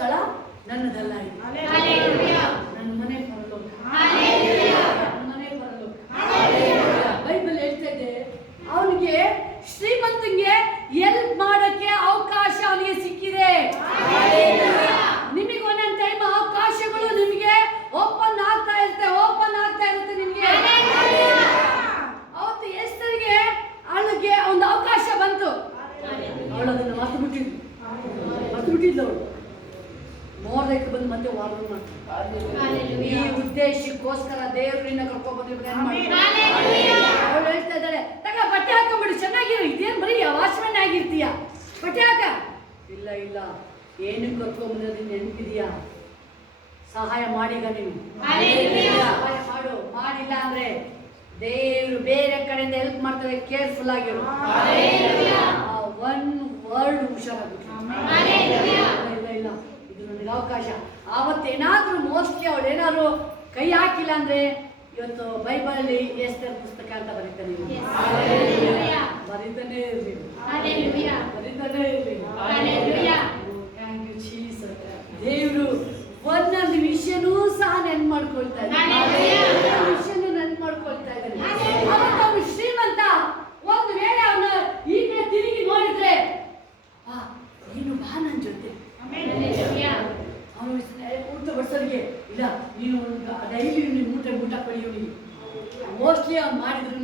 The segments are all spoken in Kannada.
ಸ್ಥಳ ನನ್ನದಲ್ಲ. ನನ್ನ ಮನೆ ಪರಲೋಕ, ನನ್ನ ಮನೆ ಪರಲೋಕ. ಬೈಬಲ್ ಹೇಳ್ತಾ ಇದೆ, ಅವನಿಗೆ ಶ್ರೀಮಂತಂಗೆ ಎಲ್ಪ್ ಮಾಡಕ್ಕೆ ಅವಕಾಶ ಅವನಿಗೆ ಸಿಕ್ಕಿದೆ. ನಿಮಗೆ ಒಂದೊಂದು ಟೈಮ್ ಅವಕಾಶಗಳು ನಿಮಗೆ ಓಪನ್ ಆಗ್ತಾ ಇರುತ್ತೆ ನಿಮಗೆ. ಅವತ್ತು ಎಸ್ತರಿಗೆ ಅವಳಿಗೆ ಒಂದು ಅವಕಾಶ ಬಂತು, ಅವಳು ಅದನ್ನು ಮರ್ತು ಬಿಟ್ಟಿದ್ಲು. ಅವಳು ಮೋರ್ದಕ್ಕೆ ಬಂದು ಮತ್ತೆ ವಾರ್ನ್ ಮಾಡ್ತಾಳೆ. ಈ ಉದ್ದೇಶಕ್ಕೋಸ್ಕರ ದೇವರು ನಿನ್ನ ಕರ್ಕೊಂಡು ಬಂದಿರ್ತಾರೆ. ಅವಳು ಹೇಳ್ತಾ ಇದ್ದಾಳೆ, ತಗ ಬಟ್ಟೆ ಹಾಕೊಂಡ್ಬಿಡು, ಚೆನ್ನಾಗಿರು, ಇದೇನು ಬರೀ ವಾಚ್ಮೆನ್ ಆಗಿರ್ತೀಯ, ಬಟ್ಟೆ ಹಾಕ. ಇಲ್ಲ ಏನಕ್ಕೆ ಕರ್ಕೊಂಡು ಬಂದಿರೋದು ನೆನಪಿದೆಯಾ? ಸಹಾಯ ಮಾಡೀಗ ನೀವು, ಸಹಾಯ ಮಾಡು. ಮಾಡಿಲ್ಲ ಅಂದ್ರೆ ದೇವರು ಬೇರೆ ಕಡೆಯಿಂದ ಹೆಲ್ಪ್ ಮಾಡ್ತಾರೆ. ಕೇರ್ಫುಲ್ ಆಗಿರು. ಒನ್ ವರ್ಡ್ ಹುಷಾರಾಗ್ಬಿಟ್ಟು. ಇಲ್ಲ ಇದು ನನಗೆ ಅವಕಾಶ. ಆವತ್ತೇನಾದ್ರೂ ಮೋಸ್ಟ್ಲಿ ಅವಳೇನಾದ್ರು ಕೈ ಹಾಕಿಲ್ಲ ಅಂದ್ರೆ ಇವತ್ತು ಬೈಬಲಲ್ಲಿ ಎಸ್ತರ್ ಪುಸ್ತಕ ಅಂತ ಬರೀತಾನೆ ಇರಲಿ. Thank you Jesus. ದೇವರು ಒಂದೊಂದು ವಿಷಯನೂ ಸಹ ನೆನ್ಪು ಮಾಡ್ಕೊಳ್ತಾ ಇದ್ದಾನೆ. ಅವನು ಶ್ರೀಮಂತ. ಒಂದು ವೇಳೆ ಅವನು ಈಗ ತಿರುಗಿ ನೋಡಿದ್ರೆ, ನೀನು ಬಾ ನನ್ನ ಜೊತೆ. ಅವನು ಊಟ ಬಡಿಸೋರಿಗೆ ಇಲ್ಲ, ನೀನು ಡೈಲಿ ಊಟ ಪಡೆಯೋನಿಗೆ ಮೋಸ್ಟ್ಲಿ ಅವ್ನು ಮಾಡಿದ್ರು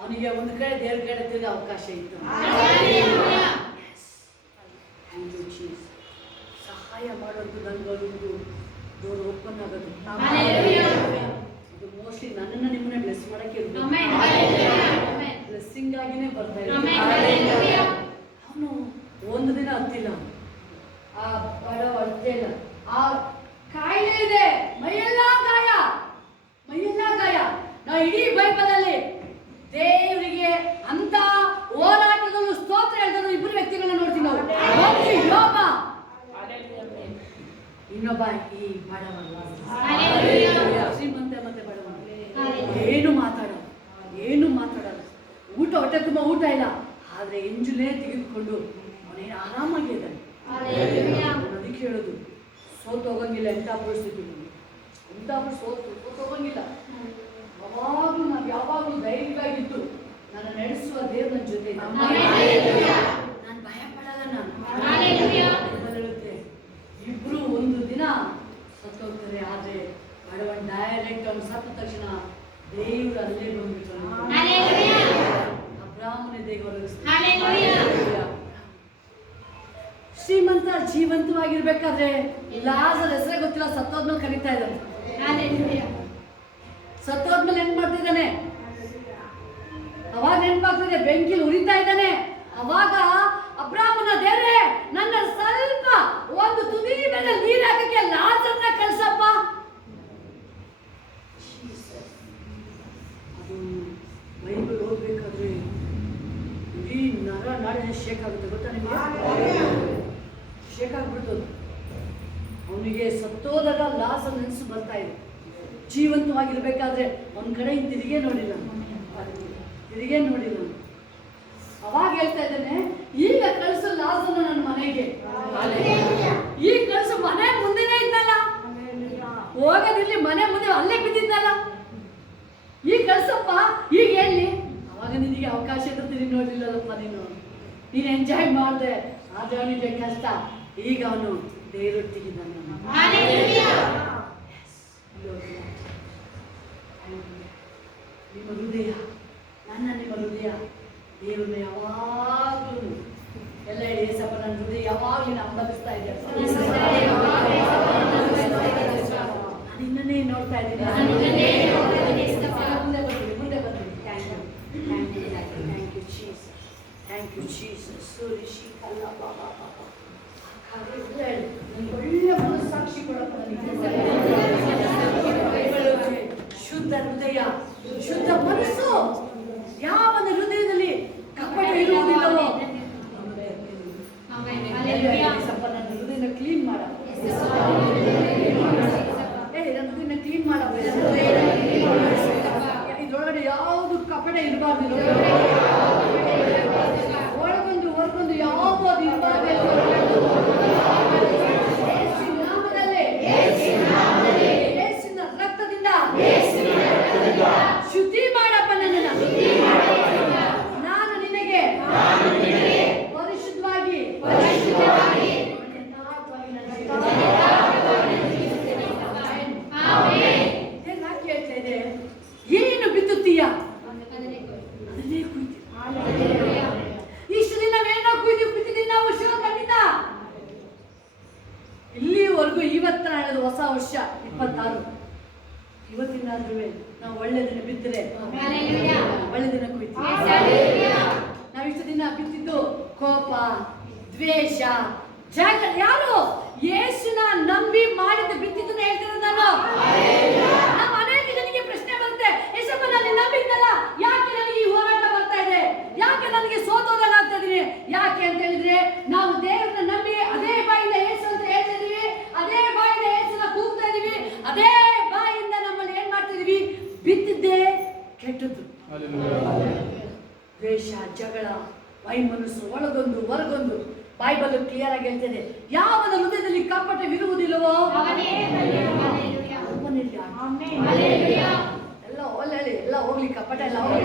ಅವನಿಗೆ ಒಂದು ಕಡೆ ದೇವ್ರ ಕಡೆ ತಿರುಗಿ ಅವಕಾಶ ಇತ್ತು. ಸಹಾಯ ಮಾಡೋದು ನನಗೊಂದು ಡೋರ್ ಓಪನ್ ಆಗೋದು. ಇದು ಮೋಸ್ಟ್ಲಿ ನನ್ನನ್ನು ನಿಮ್ಮನ್ನ ಬ್ಲೆಸ್ ಮಾಡಕ್ಕೆ ಬ್ಲೆಸ್ಸಿಂಗ್ ಆಗಿನೇ ಬರ್ತಾ ಇದೆ. ಅವನು ಒಂದು ದಿನ ಹತ್ತಿಲ್ಲ, ಆ ಬಡವ ಅಳ್ತೇ ಇಲ್ಲ. ಆ ಕಾಯಿಲೆ ಇದೆ, ಮೈಯೆಲ್ಲ ಗಾಯ. ನಾವು ಇಡೀ ಬೈಬಲಲ್ಲಿ ದೇವರಿಗೆ ಅಂತ ಹೋರಾಟದಲ್ಲೂ ಸ್ತೋತ್ರ ಹೇಳಿದ್ರು ಇಬ್ಬರು ವ್ಯಕ್ತಿಗಳನ್ನ ನೋಡ್ತೀವಿ ನಾವು. ಯೋಬ, ಇನ್ನೊಬ್ಬ ಈ ಬಡವ. ಶ್ರೀಮಂತ ಮತ್ತೆ ಬಡವ ಏನು ಮಾತಾಡಲ್ಲ. ಹೊಟ್ಟೆ ತುಂಬ ಊಟ ಇಲ್ಲ, ಆದ್ರೆ ಎಂಜುಲೇ ತೆಗೆದುಕೊಂಡು ಅವನೇನು ಆರಾಮಾಗಿದ್ದಾನೆ. ಅದಕ್ಕೆ ಹೇಳೋದು, ಸೋತು ಹೋಗಂಗಿಲ್ಲ. ಎಂಥ ಪರಿಸ್ಥಿತಿ ಸೋತು ಹೋಗಂಗಿಲ್ಲ. ನಾವು ಯಾವಾಗಲೂ ಧೈರ್ಯವಾಗಿದ್ದು ನನ್ನ ನಡೆಸುವ ದೇವ್ರ ನನ್ನ ಜೊತೆ. ನಾನು ಭಯ ಪಡಲ್ಲ. ಹೇಳುತ್ತೆ, ಇಬ್ರು ಒಂದು ದಿನ ಸತ್ತೋಗ್ತಾರೆ. ಆದ್ರೆ ಬಡವನ್ ಡೈರೆಕ್ಟ್ ಅವ್ನು ಸತ್ತ ತಕ್ಷಣ ದೇವ್ರು ಅಲ್ಲೇ ಬಂದ್ಬಿಟ್ಟು ಅಬ್ರಾಹ್ಮನ ದೇವರು. ಶ್ರೀಮಂತ ಜೀವಂತವಾಗಿರ್ಬೇಕಾದ್ರೆ ಲಾಜರ್ ಹೆಸರೇ ಗೊತ್ತಿಲ್ಲ, ಸತ್ತೋದ್ಮೇಲೆ ಕರೀತಾ ಇದ್ದಾನೆ. ಸತ್ತೋದ್ಮೇಲೆ ಏನ್ ಮಾಡ್ತಿದ್ದಾನೆ? ಅವಾಗ ನೆನ್ಪಾಗ್ತಿದೆ, ಬೆಂಕಿಲಿ ಉರಿತಾ ಇದ್ದಾನೆ. ಅವಾಗ ಅಬ್ರಾಹ್ಮನ ದೇವ್ರೆ, ನನ್ನ ಸ್ವಲ್ಪ ಒಂದು ತುದಿ ಮೇಲೆ ನೀರು ಹಾಕಕ್ಕೆ ಲಾಜರ್ನ ಕಳ್ಸಪ್ಪ. ಅದು ಬೈಬಲ್ ಓದ್ಬೇಕಾದ್ರೆ ಇಡೀ ನಾಡಿನ ಶೇಕ್ ಆಗುತ್ತೆ, ಗೊತ್ತಾ ನಿಮಗೆ? ಶೇಕ್ ಆಗ್ಬಿಡ್ತು. ಅವನಿಗೆ ಸತ್ತೋದಾಗ ಲಾಜರ್ ನೆನೆಸು ಬರ್ತಾ ಇದೆ. ಜೀವಂತವಾಗಿರ್ಬೇಕಾದ್ರೆ ಒಂದ್ ಕಡೆ ತಿರುಗೇ ನೋಡಿಲ್ಲ. ಅವಾಗ ಹೇಳ್ತಾ ಇದ್ದಾನೆ, ಈಗ ಕಳಿಸು ಲಾಜರ್ನ ನನ್ನ ಮನೆಗೆ. ಈಗ ಕಳಿಸು, ಮನೆ ಮುಂದೆನೇ ಇದ್ದಲ್ಲ, ಹೋಗೋದಿಲ್ಲಿ ಮನೆ ಮುಂದೆ ಅಲ್ಲೇ ಬಿದ್ದಿದ್ದಲ್ಲ. ಈಗ ಕಳ್ಸಪ್ಪ, ಈಗ ಹೇಳಿ. ಅವಾಗ ನಿನಗೆ ಅವಕಾಶ ಇದ್ರೆ ತಿರುಗಿ ನೋಡ್ಲಿಲ್ಲಪ್ಪ, ನೀನು ಎಂಜಾಯ್ ಮಾಡಿದೆ. ಆದ್ರೆ ಅವನಿಗೆ ಕಷ್ಟ. ಈಗ ಅವನು ದೇವರೊಟ್ಟಿಗಿದ್ದಾನೆ. ನಿಮ್ಮ ಹೃದಯ, ನಿಮ್ಮ ಹೃದಯ ದೇವರನ್ನ ಯಾವಾಗಲೂ ಎಲ್ಲ ಏಸಪ್ಪ, ನನ್ನ ಹೃದಯ ಯಾವಾಗಲೂ ಹಂಬಲಿಸ್ತಾ ಇದೆ. ನಿನ್ನನ್ನೇ ನೋಡ್ತಾ ಇದ್ದೀನಿ. ಮುಂದೆ ಬರ್ತೀನಿ. Thank you Jesus. ಒಳ್ಳೆ ಮನಸ್ಸಾಕ್ಷಿ ಕೊಡಪ್ಪ ನನಗೆ. ಶುದ್ಧ ಹೃದಯ, ಶುದ್ಧ ಮನಸ್ಸು. ಯಾವನ ಹೃದಯದಲ್ಲಿ ಕಪಟ ಇರುವುದಿಲ್ಲವೋ ನನ್ನ ಹೃದಯನ ಕ್ಲೀನ್ ಮಾಡ. ನನ್ನ ಹೃದಯನ ಕ್ಲೀನ್ ಮಾಡಪ್ಪ. ಇದ್ರೊಳಗಡೆ ಯಾವುದು ಕಪಟ ಇರಬಾರ್ದು. ಒಳಗೊಂದು ಹೊರಗೊಂದು ಯಾವುದು ಇರಬಾರ್ದು. ಇಲ್ಲಿವರೆಗೂ ಇವತ್ತು ಹೇಳೋದು ಹೊಸ ವರ್ಷ 26. ಇವತ್ತಿನಾದ್ರೂ ನಾವು ಒಳ್ಳೆದನ್ನ ಬಿದ್ದರೆ ಒಳ್ಳೆದನ್ನ ಕುಯ್ತೀವಿ. ನಾವು ಇಷ್ಟು ದಿನ ಬಿತ್ತಿದ್ದು ಕೋಪ, ದ್ವೇಷ, ಜಗಳ. ಯಾರು ಯೇಸುನ ನಂಬಿ ಮಾಡಿದ ಬಿತ್ತಿದ್ದನ್ನ ಹೇಳ್ತಾರೆ. ನಾನು ನಮ್ಮ ಅನೇಕ ಜನರಿಗೆ ಪ್ರಶ್ನೆ ಬರುತ್ತೆ, ಯೇಸಪ್ಪ ನಾನು ನಂಬಿದ್ದಲ್ಲ, ಯಾಕೆ ನನಗೆ ಈ ಹೋರಾಟ ಬರ್ತಾ ಇದೆ, ಯಾಕೆ ನನಗೆ ಸೋತೋದಾಗ್ತಾ ಇದೀನಿ? ಯಾಕೆ ಅಂತ ಹೇಳಿದ್ರೆ ನಾವು ದೇವರನ್ನ ನಂಬಿ ಅದೇ ಬಾಯಿಂದ ಯೇಸು ಅಂತ ಹೇಳ್ತಾ ಇದೀವಿ, ಅದೇ ಬಾಯಿಂದ ಯೇಸುನ ಕೂಗ್ತಾ ಇದೀವಿ, ಅದೇ ಬಾಯಿಂದ ನಮ್ಮಲ್ಲಿ ಏನ್ ಮಾಡ್ತಾ ಇದೀವಿ? ಬಿತ್ತಿದ್ದೇ ಕೆಟ್ಟದ್ದು. ದ್ವೇಷ, ಜಗಳ, ವೈಮನಸ್ಸು, ಒಳಗೊಂದು ಹೊರಗೊಂದು. ಬೈಬಲ್ ಕ್ಲಿಯರ್ ಆಗಿ ಹೇಳ್ತದೆ, ಯಾವನ ಹೃದಯದಲ್ಲಿ ಕಪಟವಿರುವುದಿಲ್ಲವೋ ಎಲ್ಲ ಒಳ್ಳೆ ಎಲ್ಲ ಹೋಗ್ಲಿ, ಕಪಟ ಎಲ್ಲ ಹೋಗ್ಲಿ.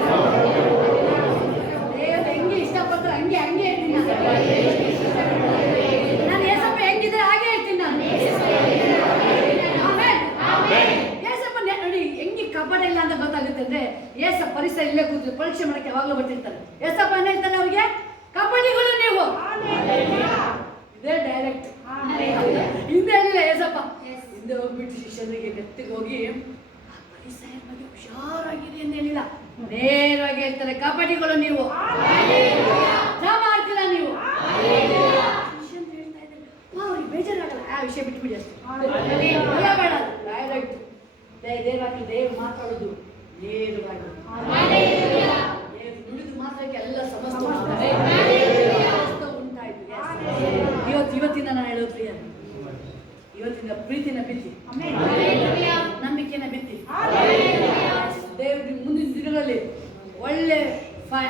ಹೆಂಗೆ ಇಷ್ಟಪಟ್ಟರೆ ಹಂಗೆ ಹೇಳ್ತೀನಿ ನಾನು. ಏಸಪ್ಪ ಹೆಂಗಿದ್ರೆ ಹಾಗೆ ಹೇಳ್ತೀನಿ ನಾನು. ಏಸಪ್ಪ ನೋಡಿ ಹೆಂಗೆ ಕಪಟ ಇಲ್ಲ ಅಂತ ಗೊತ್ತಾಗುತ್ತೆ ಅಂದ್ರೆ, ಏಸ ಪರಿಸರ ಇಲ್ಲೇ ಕೂತು ಪರೀಕ್ಷೆ ಮಾಡಕ್ಕೆ ಯಾವಾಗಲೂ ಬರ್ತಿರ್ತಾರೆ. ಏಸಪ್ಪ ಏನ್ ಹೇಳ್ತಾನೆ ಅವ್ರಿಗೆ? ಕಪಟಿಗಳು ನೀವು. ಇದೇ ಡೈರೆಕ್ಟ್ ಹಿಂದೆ ಹೇಳಿಲ್ಲ ಏಸಪ್ಪ. ಹಿಂದೆ ಹೋಗ್ಬಿಟ್ಟು ಶಿಷ್ಯರಿಗೆ ಗಟ್ಟಿಗೆ ಹೋಗಿ ಪರಿಸರ ಬಗ್ಗೆ ಹುಷಾರಾಗಿದೆ ಅಂತ ಹೇಳಿಲ್ಲ, ನೇರವಾಗಿ ಹೇಳ್ತಾರೆ ಕಪಟಿಗಳು ನೀವು, ಮಾಡ್ತೀರಾ ನೀವು. ಹೇಳ್ತಾ ಇದ್ದಾರೆ ಅವ್ರಿಗೆ ಬೇಜಾರಾಗಲ್ಲ, ಆ ವಿಷಯ ಬಿಟ್ಬಿಡಿ ಅಷ್ಟೇ, ಎಲ್ಲ ಬೇಡ. ಡೈರೆಕ್ಟ್ ದೇವರಾಗಿ ದೇವ್ ಮಾತಾಡೋದು ನೇರವಾಗಿ ನುಡಿದು ಮಾತ್ರಕ್ಕೆ ಎಲ್ಲ ಸಮಸ್ತ ಉಂಟಾಯ್ತು. ಇವತ್ತಿನ ನಾನು ಹೇಳೋದು ಪ್ರಿಯರು, ಇವತ್ತಿನ ಪ್ರೀತಿನ ಬಿತ್ತಿ, ನಂಬಿಕೆನ ಬಿತ್ತಿ, ದೇವ್ರ ಮುಂದಿನ ದಿನಗಳಲ್ಲಿ ಒಳ್ಳೆ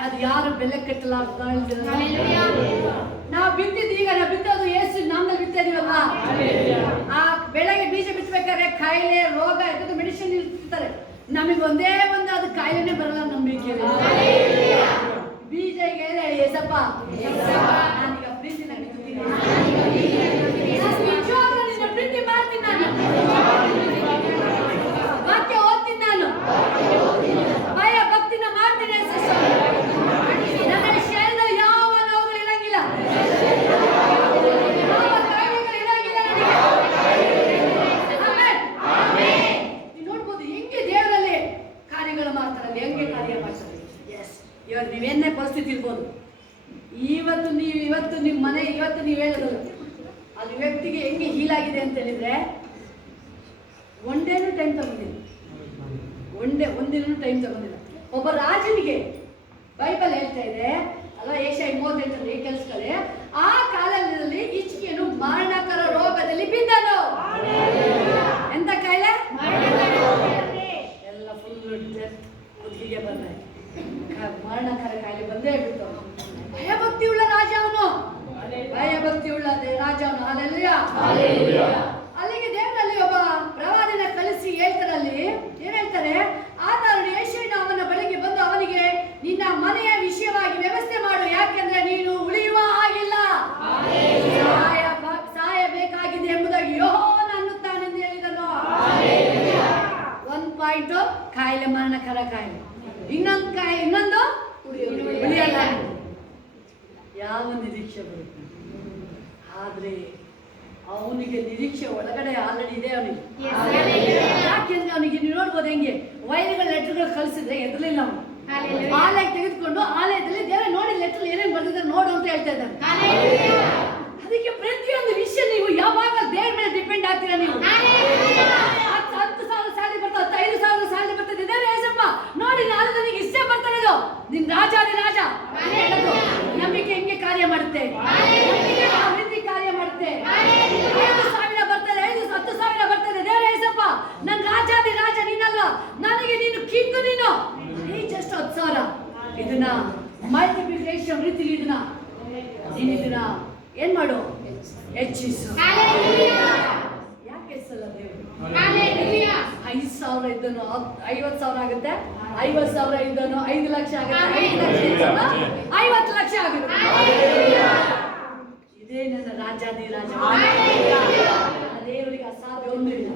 ಅದು ಯಾರು ಬೆಲೆ ಕಟ್ಟಲಾರ್ದ ನಾವು ಬಿತ್ತಿದ್ದು. ಈಗ ನಾವು ಬಿತ್ತೋದು ಯೇಸು ನಾಮದಲ್ಲಿ ಬಿತ್ತಾ ಇದೀವಲ್ಲ. ಆ ಬೆಳೆಗೆ ಬೀಜ ಬಿತ್ತಬೇಕಾದ್ರೆ ಕಾಯಿಲೆ, ರೋಗ ಇದಕ್ಕೆ ಮೆಡಿಸಿನ್ ಇರ್ತಾರೆ. ನಮಗೆ ಒಂದೇ ಒಂದು ಅದು ಕಾಯಿಲೆನೇ ಬರಲ್ಲ ನಂಬಿಕೆ. ಬೀಜ ಈಗ ಏಸಪ್ಪ ನಾನೀಗ ಪ್ರೀತಿನ ಬಿತ್ತೀನಿ, ನಿನ್ನ ಪ್ರೀತಿ ಮಾಡ್ತೀನಿ, ನಾನು ವಾಕ್ಯ ಓದ್ತೀನಿ, ನಾನು ಭಯ ಭಕ್ತಿನ ಮಾಡ್ತೀನಿ. ನನ್ನ ಶರೀರದಲ್ಲಿ ಯಾವ ನೋವುಗಳು ಇರಂಗಿಲ್ಲ, ಯಾವ ಕಾಯಿಲೆಗಳು ಇರಂಗಿಲ್ಲ ನನಗೆ. ನೀವು ನೋಡ್ಬೋದು ಹೆಂಗೆ ದೇವರಲ್ಲಿ ಕಾರ್ಯಗಳು ಮಾಡ್ತಾರೆ, ಹೆಂಗೆ ಕಾರ್ಯ ಮಾಡ್ತಾರೆ. ಎಸ್, ಇವತ್ತು ನೀವೇನೇ ಪರಿಸ್ಥಿತಿ ಇರ್ಬೋದು, ಇವತ್ತು ನಿಮ್ಮ ಮನೆ ಇವತ್ತು ನೀವು ಹೇಳೋದು ಅಲ್ಲಿ ವ್ಯಕ್ತಿಗೆ ಹೆಂಗೆ ಹೀಲಾಗಿದೆ ಅಂತ ಹೇಳಿದ್ರೆ ಒಂದೇನೂ ಟೈಮ್ ತಗೊಂಡಿಲ್ಲ, ಒಂದಿನೂ ಟೈಮ್ ತಗೊಂಡಿಲ್ಲ. ಒಬ್ಬ ರಾಜನಿಗೆ ಬೈಬಲ್ ಹೇಳ್ತಾ ಇದೆ ಅಲ್ವಾ, ಏಷ್ಯಾ 38 ಕೆಲಸದಲ್ಲಿ ಆ ಕಾಲದಲ್ಲಿ ಹಿಜ್ಕೀಯನು ಮರಣಕರ ರೋಗದಲ್ಲಿ ಬಿದ್ದನು. ಎಂತ ಕಾಯಿಲೆ? ಎಲ್ಲ ಫುಲ್ ಡೆತ್, ಮುದುಕಿಗೆ ಬಂದ ಮರಣಕರ ಕಾಯಿಲೆ ಬಂದೇ ಬಿಟ್ಟು. ಭಯಭಕ್ತಿ ಉಳ್ಳ ರಾಜ ಅವನು, ಭಯಭಕ್ತಿ ಉಳ್ಳ ರಾಜ ಅವನು. ಹಲ್ಲೆಲೂಯಾ. ಅಲ್ಲಿಗೆ ದೇವರಲ್ಲಿ ಒಬ್ಬ ಪ್ರವಾದಿನ ಕಳಿಸಿ ಹೇಳ್ತಾರಲ್ಲಿ, ಏನ್ ಹೇಳ್ತಾರೆ? ಆದರೂ ಯೆಶಾಯನು ಅವನ ಬಳಿಗೆ ಬಂದು ಅವನಿಗೆ ನಿನ್ನ ಮನೆಯ ವಿಷಯವಾಗಿ ವ್ಯವಸ್ಥೆ ಮಾಡು, ಯಾಕೆಂದ್ರೆ ನೀನು ಉಳಿಯುವ ಹಾಗಿಲ್ಲ, ಸಾಯಬೇಕಾಗಿದೆ ಎಂಬುದಾಗಿ ಯೆಹೋವನು ಅನ್ನುತ್ತಾನೆಂದು ಹೇಳಿದನು. 1 ಪಾಯಿಂಟ್ ಕಾಯಿಲೆ, ಮರಣಕರ ಕಾಯಿಲೆ. ಇನ್ನೊಂದು ಉಳಿಯಲ್ಲ. ಯಾವ ನಿರೀಕ್ಷೆ ಬರುತ್ತೆ? ಆದ್ರೆ ಅವನಿಗೆ ನಿರೀಕ್ಷೆ ಒಳಗಡೆ ಆಲ್ರೆಡಿ ಇದೆ ಅವನಿಗೆ. ಯಾಕೆಂದ್ರೆ ಅವನಿಗೆ ನೀವು ನೋಡ್ಬೋದು ಹೆಂಗೆ ವೈರಿಗಳ ಲೆಟರ್ಗಳು ಕಳಿಸಿದ್ರೆ ಎದ್ರಲಿಲ್ಲ ಅವನು. ಆಲಯ ತೆಗೆದುಕೊಂಡು ಆಲಯದಲ್ಲಿ ದೇವರ ನೋಡಿ ಲೆಟರ್ ಏನೇನು ಬರ್ದಿದ್ದಾರೆ ನೋಡು ಅಂತ ಹೇಳ್ತಾ ಇದ್ದಾನೆ. ಅದಕ್ಕೆ ಪ್ರತಿಯೊಂದು ವಿಷಯ ನೀವು ಯಾವಾಗ ದೇವ್ರ ಮೇಲೆ ಡಿಪೆಂಡ್ ಆಗ್ತೀರಾ? ನೀವು 10,000 ಸ್ಯಾಲರಿ ಬರ್ತದೆ, 5,000 ಸ್ಯಾಲರಿ ಬರ್ತದೆ, ದೇವರ ಏಸಪ್ಪ ನೋಡಿ ನಾನು ನನಗೆ ಇಷ್ಟೇ ಬರ್ತಾ ಇರೋದು, ನಿನ್ ರಾಜಾದಿ ರಾಜ. ನಂಬಿಕೆ ಹೆಂಗೆ ಕಾರ್ಯ ಮಾಡುತ್ತೆ, ರೀತಿ ಕಾರ್ಯ ಮಾಡುತ್ತೆ. 5,000 ಬರ್ತದೆ, 10,000 ಬರ್ತದೆ, ದೇವರ ಏಸಪ್ಪ ನನ್ ರಾಜಾದಿ ರಾಜ ನೀನಲ್ವಾ, ನನಗೆ ನೀನು ಕಿಂಗು, ನೀನು ಜಸ್ಟ್ 10,000. ಇದನ್ನ ಮಲ್ಟಿಪ್ಲಿಕೇಶನ್ ರೀತಿಲಿ ಇದನ್ನ ಏನ್ ಮಾಡು, ಹೆಚ್ಚಿಸು. ಯಾಕೆ ಹೆಚ್ಚಲ್ಲ ದೇವರು? 5,000 ಇದ್ದನು 50,000 ಆಗುತ್ತೆ, 50,000 ಇದ್ದನು 5 ಲಕ್ಷ ಆಗುತ್ತೆ, 5 ಲಕ್ಷ 50 ಲಕ್ಷ ಆಗುತ್ತೆ. ಇದೇ ನನ್ನ ರಾಜಾದಿ ರಾಜ. ದೇವರಿಗೆ ಅಸಾಧ್ಯ ಒಂದು ಇಲ್ಲ.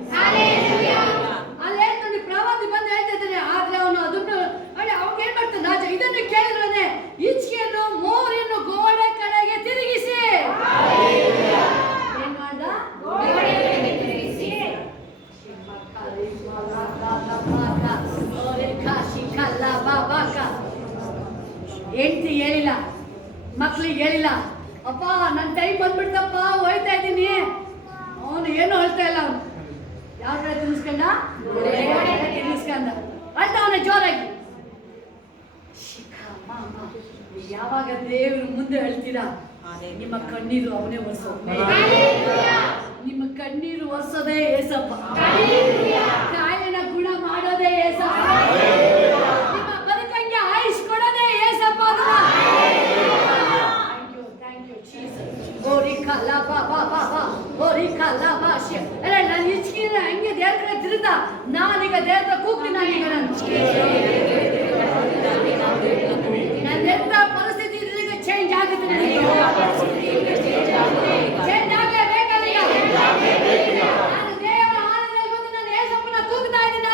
ಅಲ್ಲೇ ನೋಡಿ ಪ್ರವಾದಿ ಬಂದು ಹೇಳ್ತಾ ಇದ್ದಾನೆ. ಆದ್ರೆ ಅವನು ಅದನ್ನು ಅವ್ನು ಏನ್ ಮಾಡ್ತಾನೆ? ರಾಜ ಇದನ್ನು ಕೇಳಿದ್ರೆ ಹಿಜ್ಕೀಯನು ಮೋರಿಯನ್ನು ಗೋಡೆ ಕಡೆಗೆ ತಿರುಗಿಸಿ ಏನ್ ಮಾಡ್ದ? ತಿನ್ನಿಸ್ಕಂದ ಅಳ್ತಾವನೆ ಜೋರಾಗಿ. ಯಾವಾಗ ದೇವ್ರ ಮುಂದೆ ಹೇಳ್ತೀರಾ ನಿಮ್ಮ ಕಣ್ಣೀರು ಅವನೇ ಒರೆಸೋ. ನಿಮ್ಮ ಕಣ್ಣೀರು ಒರೆಸೋದೇ ಏಸಪ್ಪ. ಕಾಯಿಲೆನ ಗುಣ ಮಾಡೋದೇ ಏಸಪ್ಪ. ನಿಮ್ಮ ಬದುಕಂಗೆ ಆಯುಷ್ ಕೊಡೋದೇ ಏಸಪ್ಪ. ನಾನು ಇಚ್ಕಿನ ಹಂಗೆ ದೇವ್ರ ತಿರುದ ನಾನೀಗ ದೇವ್ರ ಕೂಗ್ತೀನಿ. ನಾನೀಗ ನನ್ನ ಎಂತ ಪರಿಸ್ಥಿತಿ ಇದ್ರೆ ಚೇಂಜ್ ಆಗುತ್ತೆ. ಚೇಂಜ್ ಆಗಲೇಬೇಕಲ್ಲ. ನಾನು ದೇವರ ಆಲಯದಲ್ಲಿ ಬಂದು ನಾನು ಯೇಸಪ್ಪನ ಕೂಗ್ತಾ ಇದ್ದೀನಿ.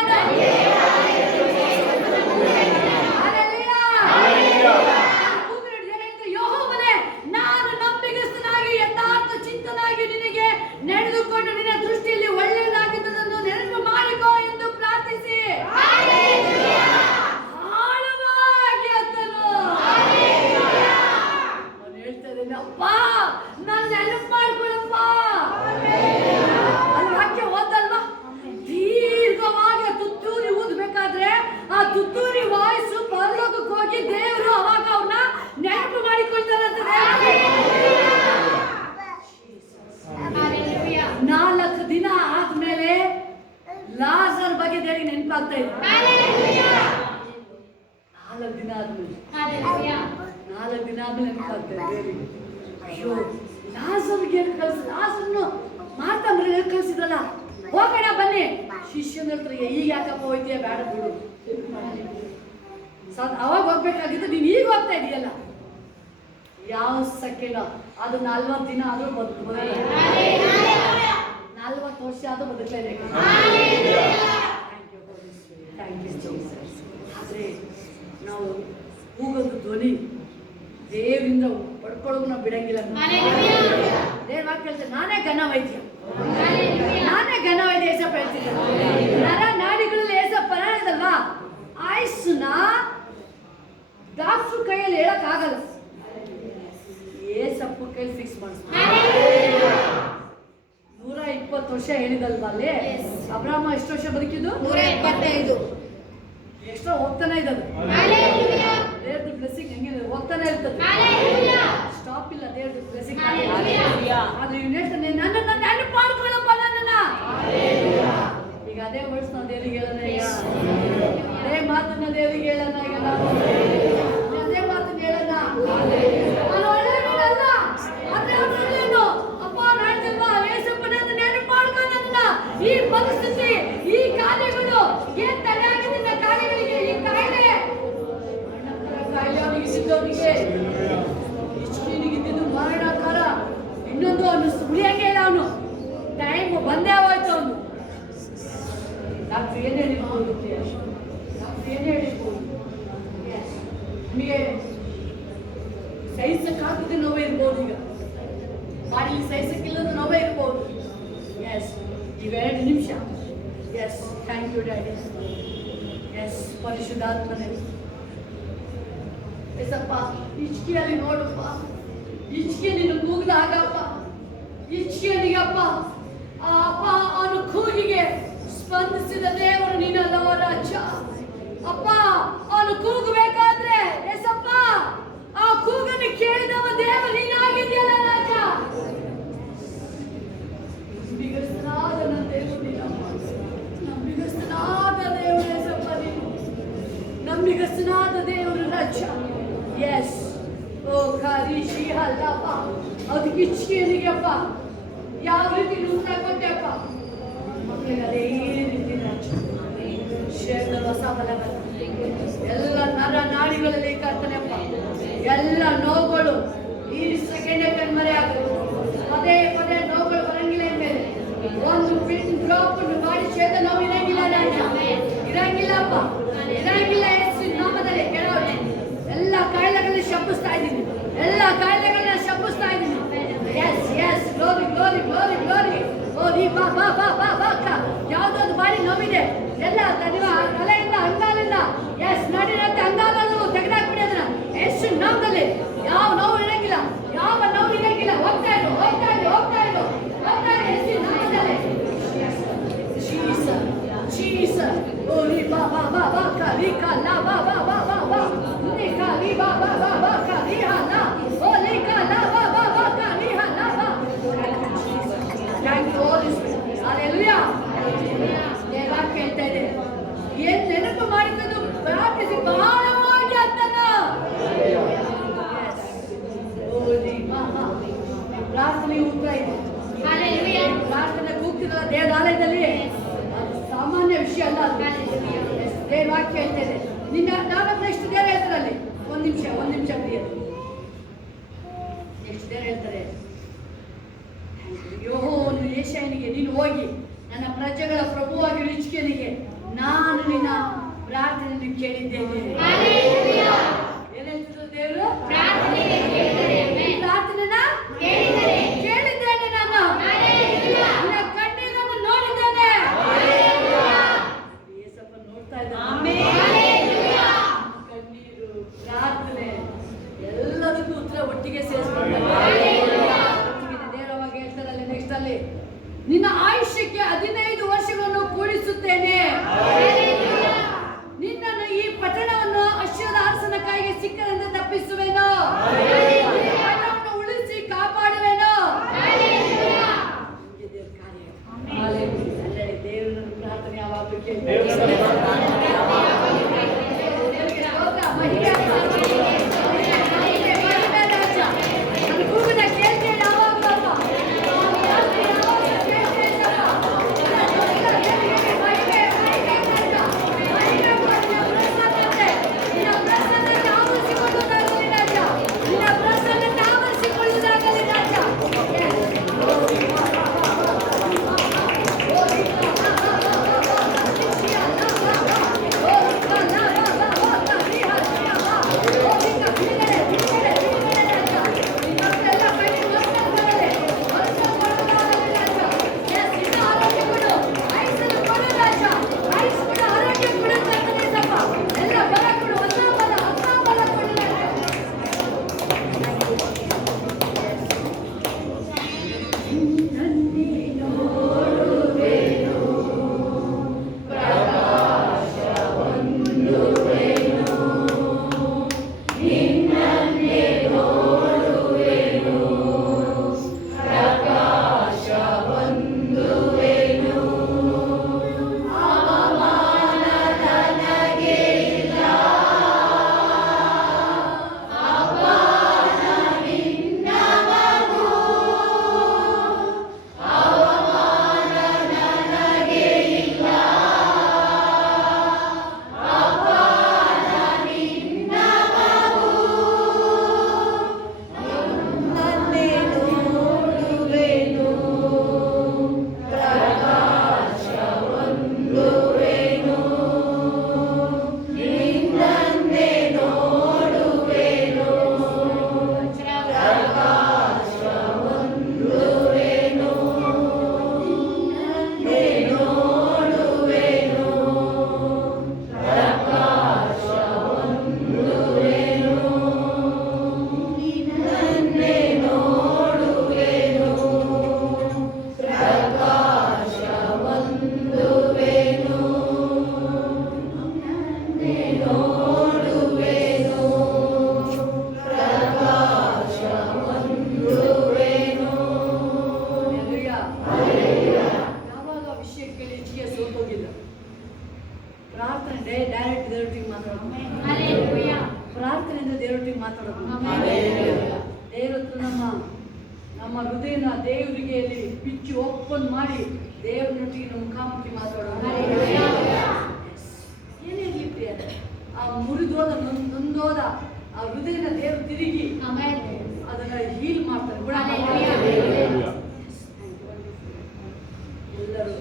ನಾನು ನಂಬಿಗಸ್ತನಾಗಿ ಯಥಾರ್ಥ ಚಿಂತನಾಗಿ ನಿನಗೆ ನಡೆದುಕೊಂಡು ನಿನ್ನ ದೃಷ್ಟಿಯಲ್ಲಿ ಒಳ್ಳೆಯದಾಗಿದ್ದದನ್ನು ನೆನಪು ಮಾಡಿಕೋ ಎಂದು ಪ್ರಾರ್ಥಿಸಿ ಆಳವಾಗಿ ಅತ್ತನು. ನಾನು ಹೇಳ್ತೇನೆ ಅಪ್ಪ ನಾನು ನೆನಪು ಮಾಡ್ಕೊಳ್ಳಪ್ಪ. ಅಲ್ಲಿ ವಾಕ್ಯ ಓದಲ್ವಾ? ದೀರ್ಘವಾಗಿ ತುತ್ತೂರಿ ಊದಬೇಕಾದ್ರೆ ಆ ತುತ್ತೂರಿ ವಾಯ್ಸು ಪರಲೋಕಕ್ಕೆ ಹೋಗಿ ದೇವರು ಅವಾಗ ಅವ್ರನ್ನ ನೆನಪು ಮಾಡಿಕೊಳ್ತಾರಂತ. 4 ದಿನ ಆದ್ಮೇಲೆ ಲಾಜರ್ ಬಗ್ಗೆ ದೇವರಿಗೆ ನೆನಪಾಗ್ತಾ ಇದೆ. 4 ದಿನ ಆದ್ಮೇಲೆ ನೆನಪಾಗ್ತಾ ಇದೆ ದೇವರಿಗೆ. ಅಯ್ಯೋ ಲಾಜರ್ಗೆ ಕಳ್ಸಿ, ಲಾಜರ್ನು ಮಾತಂಬ್ರಿಗೆ ಕಳ್ಸಿದ್ರಲ್ಲ, ಹೋಗೋಣ ಬನ್ನಿ. ಶಿಷ್ಯನ ಹತ್ರ ಈಗ ಯಾಕಪ್ಪ ಹೋಯ್ತೀಯ, ಬೇಡ ಬಿಡು. ಅವಾಗ ಹೋಗ್ಬೇಕಾಗಿದ್ದು ನೀನು ಈಗ ಹೋಗ್ತಾ ಇದೆಯಲ್ಲ. ಯಾವ ಸೆಕೆಂಡ್ ಅದು 40 ದಿನ ಆದ್ರೂ 40 ವರ್ಷ ಆದ್ರೂ ಬದುಕಲೇಬೇಕು. ಆದ್ರೆ ನಾವು ಕೂಗೋದು ಧ್ವನಿ ದೇವರಿಂದ ಪಡ್ಕೊಳ್ಳೋದು ನಾವು ಬಿಡಂಗಿಲ್ಲ. ದೇವ್ರ ವಾಕ್ಯ ಹೇಳ್ತಾರೆ ನಾನೇ ಘನ ವೈದ್ಯ, ನಾನೇ ಘನ ವೈದ್ಯ. ಏಸಪ್ಪ ಹೇಳ್ತಿದ್ದ ನರ ನಾಡಿಗಳಲ್ಲಿ ಏಸಪ್ಪ ಹೇಳಿದಲ್ವಾ, ಆಯುಸ್ಸನ್ನ ಡಾಕ್ಟ್ರು ಕೈಯಲ್ಲಿ ಹೇಳಕ್ ಆಗಲ್ಲ, ಏಸಪ್ಪ ಕೈಯಲ್ಲಿ ಫಿಕ್ಸ್ ಮಾಡಿಸ್ತಾರೆ. 120 ವರ್ಷ ಹೇಳಿದಲ್ವಾ ಅಲ್ಲಿ. ಅಬ್ರಾಹ್ಮ ಎಷ್ಟು ವರ್ಷ ಬದುಕಿದ್ದು? 125. ಎಷ್ಟೋ ಹೋಗ್ತಾನೆ ಇದ್ದದು. ದೇವ್ರದ್ದು ಬ್ಲೆಸ್ಸಿಂಗ್ ಹೆಂಗೆ ಹೋಗ್ತಾನೆ ಇರ್ತದೆ, ಸ್ಟಾಪ್ ಇಲ್ಲ ದೇವ್ರದ್ದು ಬ್ಲೆಸ್ಸಿಂಗ್. ಆದ್ರೆ ಇವ್ನು ಹೇಳ್ತಾನೆ ನನ್ನನ್ನು ನೆನಪು ಮಾಡ್ಕೊಳ್ಳಪ್ಪ ನನ್ನನ್ನ. ಈಗ ಅದೇ ವರ್ಡ್ಸ್ ನಾವು ದೇವರಿಗೆ ಹೇಳೋಣ, ಈಗ ಅದೇ ಮಾತನ್ನ ದೇವರಿಗೆ ಹೇಳೋಣ, ಈಗ ನಾವು ಅದೇ ಮಾತನ್ನ ಹೇಳೋಣ. ನಾನು ಒಳ್ಳೆಯವನಲ್ಲ, ಆದ್ರೆ ಅವನು ಒಳ್ಳೆಯವನು. ಅಪ್ಪ ನಾಡ್ದಲ್ವಾ ಏಸಪ್ಪನನ್ನು ನೆನಪು ಮಾಡ್ಕೊಂಡನ್ನ. ಈ ಪರಿಸ್ಥಿತಿ, ಈ ಕಾರ್ಯಗಳು ಏನ್ ತಡೆ ಆಗಿದ್ದ ಕಾರ್ಯಗಳಿಗೆ, ಈ ಕಾಯಿಲೆ ಅವನಿಗೆ ಇಚ್ಛೆನಿಗಿದ್ದು ಮರಣಕರ. ಇನ್ನೊಂದು ಅವನು ಸುಳಿಯಂಗೆ ಇಲ್ಲ, ಅವನು ಟೈಮ್ ಬಂದೇ ಹೋಯ್ತು. ಅವನು ಡಾಕ್ಟರ್ ಏನ್ ಹೇಳಿರ್ಬೋದು, ನಿಮಗೆ ಸಹಿಸಕ್ಕಾಗದೆ ನೋವೇ ಇರ್ಬೋದು, ಈಗ ಬಾಡಿಲಿ ಸಹಿಸಕ್ಕಿಲ್ಲದ ನೋವೇ ಇರ್ಬೋದು. ಎಸ್ ಇವೆರಡು ನಿಮಿಷ. Yes thank you daddy. Yes ಪರಿಶುದ್ಧಾತ್ಮನೇ ಎಸಪ್ಪ, ಇಚ್ಕಿಯಲ್ಲಿ ನೋಡಪ್ಪ, ಇಚ್ಕೆ ನೀನು ಕೂಗಿದಾಗಪ್ಪ, ಇಚ್ಕಿಯನಿಗಪ್ಪ ಅಪ್ಪ ಅವನು ಕೂಗಿಗೆ ಸ್ಪಂದಿಸಿದ ದೇವರು ನೀನಲ್ಲವ ರಾಜ. ಅಪ್ಪ ಅವನು ಕೂಗಬೇಕಾದ್ರೆ ಎಸಪ್ಪ ಆ ಕೂಗನ್ನು ಕೇಳಿದವ ದೇವ ನೀನಾಗಿದೆಯಲ್ಲ ರಾಜ. ನಂಬಿಗಸ್ತನಾದ ನನ್ನ ದೇವರು ನೀನಪ್ಪ, ನಂಬಿಗಸ್ತನಾದ ದೇವರು ಎಸಪ್ಪ, ನೀನು ನಂಬಿಗಸ್ತನಾದ ದೇವರು ರಾಜ. ಎಸ್ ಓ ಖರೀಶಿ ಅಲ್ಲಪ್ಪ, ಅದಕ್ಕೆ ಇಚ್ಛೆಯನಿಗೆಪ್ಪ ಯಾವ ರೀತಿ ನೂತ ಕೊಟ್ಟೆಪ್ಪ ಮಕ್ಕಳಿಗೆ ಅದೇ ರೀತಿ ಶೇರ್ದ ಹೊಸ ಬಲಗಲ್ಲ ಎಲ್ಲ ನರ ನಾಡಿಗಳಲ್ಲಿ ಕರ್ತನೆಪ್ಪ. ಎಲ್ಲ ನೋವುಗಳು ಈ ಸೆಕೆಂಡ್ ಕಣ್ಮರೆ ಆಗುತ್ತೆ. ಪದೇ ಪದೇ ನೋವುಗಳು ಬರಂಗಿಲ್ಲ ಮೇಲೆ ಒಂದು ಪಿನ್ ಡ್ರಾಪ್ ಮಾಡಿ ಛೇದ ನೋವು ಇರಂಗಿಲ್ಲ ರಾಜ, ಇರಂಗಿಲ್ಲಪ್ಪ, ಇರಂಗಿಲ್ಲ. ಯೇಸುವಿನ ನಾಮದಲ್ಲಿ ಕೆಳಗೆ ಎಲ್ಲ ಕಾಯಿಲೆಗಳನ್ನ ಶಪಿಸ್ತಾ ಇದ್ದೀನಿ, ಎಲ್ಲ ಕಾಯಿಲೆಗಳನ್ನ ಶಪಿಸ್ತಾ ಇದ್ದೀನಿ. Yes yes glory glory glory glory. ಓ ಈ ಬಾ ಬಾ ಬಾ ಬಾ ಬಾ ಅಕ್ಕ, ಯಾವುದೊಂದು ಬಾಡಿ ನೋವಿದೆ ಎಲ್ಲ ನಿಮ್ಮ ತಲೆಯಿಂದ ಅಂಗಾಲಿಂದ ಎಸ್ ನಡಿರಂತೆ ಅಂಗಾಲನ್ನು ತೆಗೆದಾಕ್ಬಿಡಿ ಅದನ್ನ. ಎಷ್ಟು ನೋವಲ್ಲಿ ಯಾವ ನೋವು ಇರಂಗಿಲ್ಲ, ಯಾವ ನೋವು ಇರಂಗಿಲ್ಲ. ಹೋಗ್ತಾ ಇರು ಹೋಗ್ತಾ ಇರು ಹೋಗ್ತಾ ಇರು ಹೋಗ್ತಾ ಇರು. ಎಷ್ಟು ನಾಮದಲ್ಲಿ ಜೀಸಸ್ ದೇವಾಲಯದಲ್ಲಿ ಅದು ಸಾಮಾನ್ಯ ವಿಷಯ ಅಲ್ಲ. ದೇವ್ರ ವಾಕ್ಯ ಹೇಳ್ತೇನೆ. ನಾನು ನೆಕ್ಸ್ಟ್ ದೇವ್ರ ಹೇಳ್ತಾರೆ ಅಲ್ಲಿ ಒಂದು ನಿಮಿಷ ಪ್ರಿಯರು. ನೆಕ್ಸ್ಟ್ ದೇವ್ರ ಹೇಳ್ತಾರೆ, ಯೆಹೋವನು ಯೆಶಾಯನಿಗೆ, ನೀನು ಹೋಗಿ ನನ್ನ ಪ್ರಜೆಗಳ ಪ್ರಭುವಾಗಿ ಹಿಜ್ಕೀಯನಿಗೆ ನಾನು ನಿನ್ನ ಪ್ರಾರ್ಥನೆಯನ್ನು ಕೇಳಿದ್ದೇನೆ. ಏನ್ ಹೇಳ್ತಿದ್ರು ದೇವರು? ಪ್ರಾರ್ಥನೆನ ಕೇಳಿದ್ದೇನೆ, ನಾನು ನಿನ್ನ ಕಣ್ಣೀರನ್ನು ನೋಡಿದ್ದೇನೆ. ಯೇಸಪ್ಪ ನೋಡ್ತಾ ಇದ್ದಾನೆ. ಕಣ್ಣೀರು, ಪ್ರಾರ್ಥನೆ ಎಲ್ಲದಕ್ಕೂ ಉತ್ತರ ಒಟ್ಟಿಗೆ ಸೇರಿಸ್ಕೊಂಡ್ರೆ ನೇರವಾಗಿ ಹೇಳ್ತಾರಲ್ಲಿ ನೆಕ್ಸ್ಟ್ ಅಲ್ಲಿ, ನಿನ್ನ ಆಯುಷ್ಯಕ್ಕೆ 15 ವರ್ಷಗಳನ್ನು ಕೂಡಿಸುತ್ತೇನೆ. ನಿನ್ನನ್ನು ಈ ಪಟ್ಟಣವನ್ನು ಅಶ್ಶೂರದ ಅರಸನ ಕೈಗೆ ಸಿಕ್ಕದಂತೆ ತಪ್ಪಿಸುವೆನು. ಪಟ್ಟಣವನ್ನು ಉಳಿಸಿ ಕಾಪಾಡುವೆನು. ದೇವರ ಪ್ರಾರ್ಥನೆ ಯಾವಾಗಲೂ ಪ್ರಾರ್ಥನೆಯಿಂದ ದೇವರೊಟ್ಟಿಗೆ ಮಾತಾಡೋದು. ದೇವರತ್ರ ನಮ್ಮ ಹೃದಯನ ದೇವರಿಗೆ ಬಿಚ್ಚಿ ಓಪನ್ ಮಾಡಿ ದೇವರೊಟ್ಟಿಗೆ ನಮ್ಮ ಮುಖಾಮುಖಿ ಮಾತಾಡೋದು. ಏನೇ ಇರಲಿ ಪ್ರಿಯ, ಆ ಮುರಿದೋದ ನೊಂದೋದ ಆ ಹೃದಯನ ದೇವರು ತಿರುಗಿ ಅದನ್ನ ಹೀಲ್ ಮಾಡ್ತಾರೆ, ಗುಣ ಮಾಡ್ತಾರೆ. ಎಲ್ಲರೂ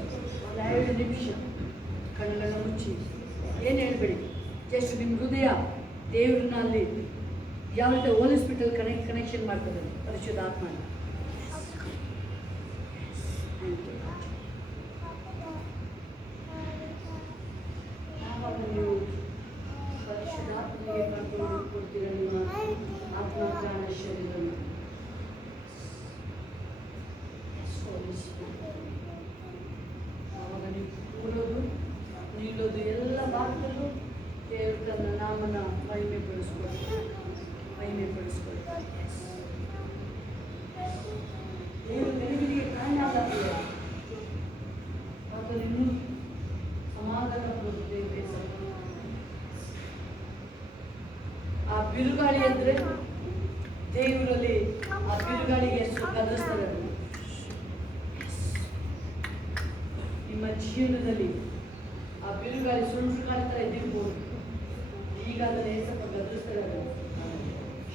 ಒಂದು 5 ನಿಮಿಷ ಕಣ್ಣನ್ನು ಮುಚ್ಚಿ ಏನು ಹೇಳ್ಬೇಡಿ, ಜಸ್ಟ್ ನಿಮ್ಮ ಹೃದಯ ದೇವ್ರನ್ನ ಅಲ್ಲಿ ಯಾವ ರೀತಿ ಹೋಲಿಸ್ಬಿಟ್ಟಲ್ಲಿ ಕನೆಕ್ಷನ್ ಮಾಡ್ತಾರೆ ಪರಿಶುದ್ಧಾತ್ಮ. ಯಾವಾಗ ನೀವು ಪರಿಶುದ್ಧಾತ್ಮನಿಗೆ ಕರ್ಕೊಂಡು ಕೊಡ್ತೀರ ನಿಮ್ಮ ಆತ್ಮ ಪ್ರಾಣ ಶರೀರವನ್ನು, ಆವಾಗ ನೀವು ಕೂಡೋದು ನಿಲ್ಲೋದು ಎಲ್ಲ ಭಾಗದಲ್ಲೂ ದೇವರು ತನ್ನ ನಾಮನ ಮಹಿಮೆ ಪಡಿಸ್ಕೊಳ್ಳಿ. ದೇವರು ಬೆಳಗಿಗೆ ಕಾರಣವಾಗ್ತದೆ ಮತ್ತು ಇನ್ನೂ ಸಮಾಧಾನ ಕೊಡುತ್ತೇವೆ. ಆ ಬಿರುಗಾಳಿ ಅಂದರೆ ದೇವರಲ್ಲಿ ಆ ಬಿರುಗಾಳಿಗೆ ಎಷ್ಟು ಕಲಿಸ್ತಾರೆ. ನಿಮ್ಮ ಜೀವನದಲ್ಲಿ ಆ ಬಿರುಗಾಳಿ ಸುಂಟು ಗಾಳಿ ಥರ ಎದ್ದಿರ್ಬೋದು. ಈಗ ಅದನ್ನು ಏಸಪ್ಪ ಗದರಿಸ್ತಾರೆ.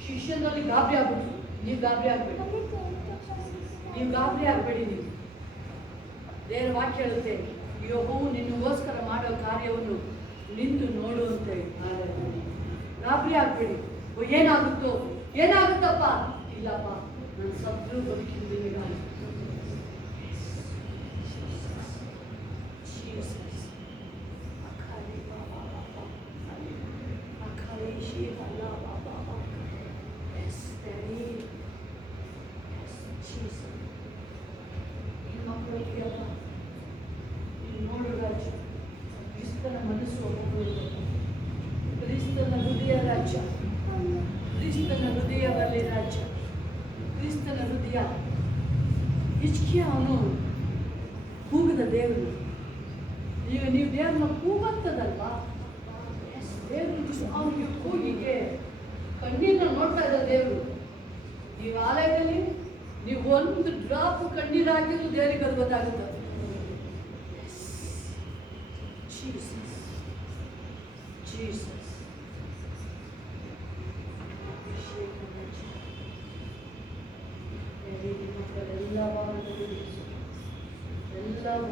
ಶಿಷ್ಯನಲ್ಲಿ ಗಾಬರಿ ಆಗ್ಬಿಟ್ಟು ನೀವು ಗಾಬರಿ ಆಗ್ಬೇಡಿ, ನೀವು ಗಾಬರಿ ಆಗ್ಬೇಡಿ. ನೀವು ದೇವರ ವಾಕ್ಯ ಹೇಳುತ್ತೆ, ಯೆಹೋವನು ನಿನಗೋಸ್ಕರ ಮಾಡೋ ಕಾರ್ಯವನ್ನು ನಿಂತು ನೋಡು ಅಂತ ಹೇಳಿ. ಗಾಬರಿ ಆಗ್ಬೇಡಿ. ಏನಾಗುತ್ತೋ ಏನಾಗುತ್ತಪ್ಪ, ಇಲ್ಲಪ್ಪ ನನ್ನ ಸತ್ರು ಬದುಕಿದ್ದೀನಿ ನಾನು. ನೋಡು ರಾಜ್ಯ, ಕ್ರಿಸ್ತನ ಮನಸ್ಸು ಒಬ್ಬರು, ಕ್ರಿಸ್ತನ ಹೃದಯ ರಾಜ್ಯ, ಕ್ರಿಸ್ತನ ಹೃದಯದಲ್ಲಿ ರಾಜ್ಯ, ಕ್ರಿಸ್ತನ ಹೃದಯ. ಹಿಜ್ಕೀಯ ಅವನು ಕೂಗದ ದೇವರು. ಈಗ ನೀವು ದೇವ್ರನ್ನ ಕೂಗಂತದಲ್ವಾ, ದೇವರು ಅವನಿಗೆ ಕೂಗಿಗೆ ಕಣ್ಣೀರನ್ನ ನೋಡ್ತಾ ಇದ್ದ ದೇವರು. ನೀವು ಆಲಯದಲ್ಲಿ ನೀವು ಒಂದು ಡ್ರಾಪ್ ಕಣ್ಣೀರು ಹಾಕಿದ್ರು ದೇವರಿಗೆ ಅದು ಗೊತ್ತಾಗುತ್ತೆ. ಜೀಸಸ್ ಎಲ್ಲ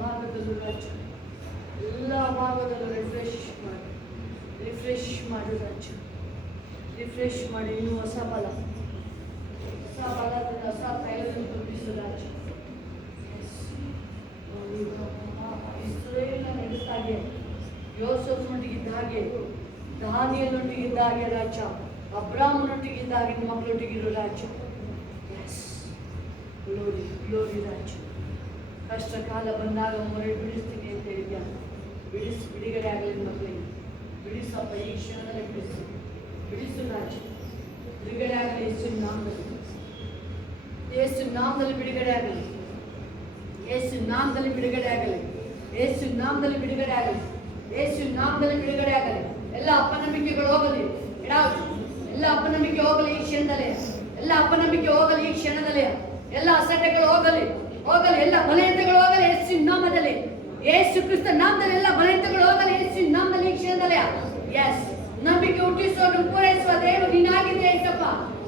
ಭಾಗದಲ್ಲೂ ರಾಜ್ಯ, ಎಲ್ಲ ಭಾಗದಲ್ಲೂ ರಿಫ್ರೆಶ್ ಮಾಡು ರಾಜ್ಯ, ರಿಫ್ರೆಶ್ ಮಾಡಿ. ಇನ್ನೂ ಹೊಸ ಬಲ, ಹೊಸ ಬಲದಿಂದ ಹೊಸ ತೈಲವನ್ನು ತುಂಬಿಸು ರಾಜ್ಯ. ಇಸ್ರೇಲ್ನ ನಡೆದ ಹಾಗೆ, ಯೋಸಫನೊಟ್ಟಿಗಿದ್ದ ಹಾಗೆ, ದಾನಿಯಲೊಟ್ಟಿಗಿದ್ದ ಹಾಗೆ ರಾಜ್ಯ, ಅಬ್ರಾಮನೊಟ್ಟಿಗಿದ್ದ ಹಾಗೆ ನಿಮ್ಮ ಮಕ್ಕಳೊಟ್ಟಿಗಿರೋ ರಾಜ್ಯ. ಗ್ಲೋರಿ ಗ್ಲೋರಿ ರಾಜ್ಯ. ಕಷ್ಟ ಕಾಲ ಬಂದಾಗ ಮೊರೆ ಬಿಡಿಸ್ತೀನಿ ಅಂತ ಹೇಳಿದ್ಯಾ, ಬಿಡುಗಡೆ ಆಗಲಿ ಮಕ್ಕಳಿಗೆ. ಬಿಡಿಸಪ್ಪ, ಈ ಕ್ಷಣದಲ್ಲಿ ಬಿಡಿಸು ರಾಜ್ಯ. ಬಿಡುಗಡೆ ಆಗಲಿ ಯೇಸುವಿನ ನಾಮದಲ್ಲಿ, ಯೇಸುವಿನ ನಾಮದಲ್ಲಿ ಬಿಡುಗಡೆ ಆಗಲಿ, ಯೇಸುವಿನ ನಾಮದಲ್ಲಿ ಬಿಡುಗಡೆ ಆಗಲಿ, ಯೇಸುವಿನ ನಾಮದಲ್ಲಿ ಬಿಡುಗಡೆ ಆಗಲಿ, ಯೇಸುವಿನ ನಾಮದಲ್ಲಿ ಬಿಡುಗಡೆ ಆಗಲಿ. ಎಲ್ಲ ಅಪನಂಬಿಕೆಗಳು ಹೋಗಲಿ, ಎಲ್ಲ ಅಪನಂಬಿಕೆ ಹೋಗಲಿ ಈ ಕ್ಷಣದಲ್ಲೇ, ಎಲ್ಲ ಅಪನಂಬಿಕೆ ಹೋಗಲಿ ಈ ಕ್ಷಣದಲ್ಲೇ, ಎಲ್ಲ ಅಸಡ್ಡೆಗಳು ಹೋಗಲಿ, ಎಲ್ಲ ಬಲಹೀನತೆಗಳು ಹೋಗಲಿ ಯೇಸುವಿನ ನಾಮದಲ್ಲಿ, ಯೇಸು ಕ್ರಿಸ್ತ ನಾಮದಲ್ಲಿ ಎಲ್ಲ ಬಲಹೀನತೆಗಳು ಹೋಗಲಿ ಯೇಸುವಿನ ನಾಮದಲ್ಲಿ ಈ ಕ್ಷಣದಲ್ಲೇ. ಎಸ್, ನಂಬಿಕೆ ಹುಟ್ಟಿಸುವ ಪೂರೈಸುವ ದೇವರು ನೀನಾಗಿದೆ ಏಸಪ್ಪ.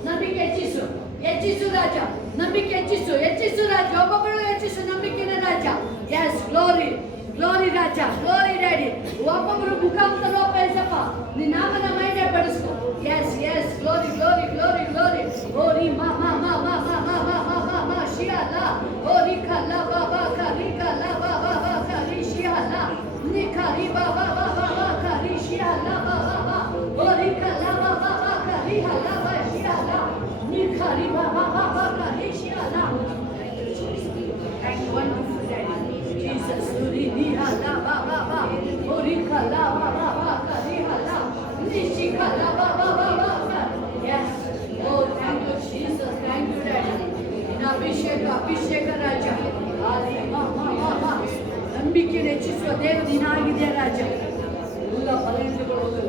ನಂಬಿಕೆ ಹೆಚ್ಚಿಸು ರಾಜ, ನಂಬಿಕೆ ಹೆಚ್ಚಿಸು ರಾಜ, ಒಬ್ಬೊಬ್ಬರು ಹೆಚ್ಚಿಸು ನಂಬಿಕೆನ ರಾಜ. ಎಸ್, ಗ್ಲೋರಿ ಗ್ಲೋರಿ ರಾಜ, ಗ್ಲೋರಿ ಡ್ಯಾಡಿ. ಒಬ್ಬೊಬ್ಬರು ಮುಖಾಂತರ ಒಬ್ಬ ಏಸಪ್ಪ ನಿನ್ನ ನಾಮನ ಮಹಿಮೆ ಪಡಿಸು. Yes yes, glory glory glory glory. ಓ ರೀ ಮಾ ಮಾ ಮಾ ಮಾ ಮಾ ಮಾ ಮಾ ಮಾ ಮಾ ಮಾ ಶಿಯಾಲ, ಓ ರಿ ಕಲ್ಲ ಬಾ ಬಾ ಕ ರಿ ಕಲ್ಲ ಬಾ ಬಾ ಬಾ ಕ ರಿ ಶಿಯಾಲ, ನಿ ಕ ರಿ ಬಾ ಬಾ ಬಾ ಬಾ ಬಾ ಕ ರಿ ಶಿಯಾಲ ಬಾ ಬಾ ಬಾ, ಓ ರಿ ಕಲ್ಲ ಬಾ ಬಾ ಬಾ ಕ ರಿ ಹಲ್ಲ ಬಾ ಶಿಯಾಲ, ನಿ ಕ ರಿ ಬಾ ಬಾ ಬಾ ಬಾ ಕ ರಿ ಶಿಯಾಲ. Thank you, wonderful Daddy. Jesus, ri ni halla ba ba ba, o ri kalla ba ba ba ka ri halla, ni shi kalla ba ba ba ba ka. Yes, oh thank you Jesus, thank you Daddy. In ಅಭಿಷೇಕ ರಾಜ, ಆಲಿ ಮಾ ಮಾ ಮಾ ಮಾ. ನಂಬಿಕೆಯನ್ನು ಹೆಚ್ಚಿಸುವ ದೇವರು ನೀನಾಗಿದೆ ರಾಜ. ಎಲ್ಲ ಬಲಹೀನತೆಗಳು ಹೋಗಲಿ,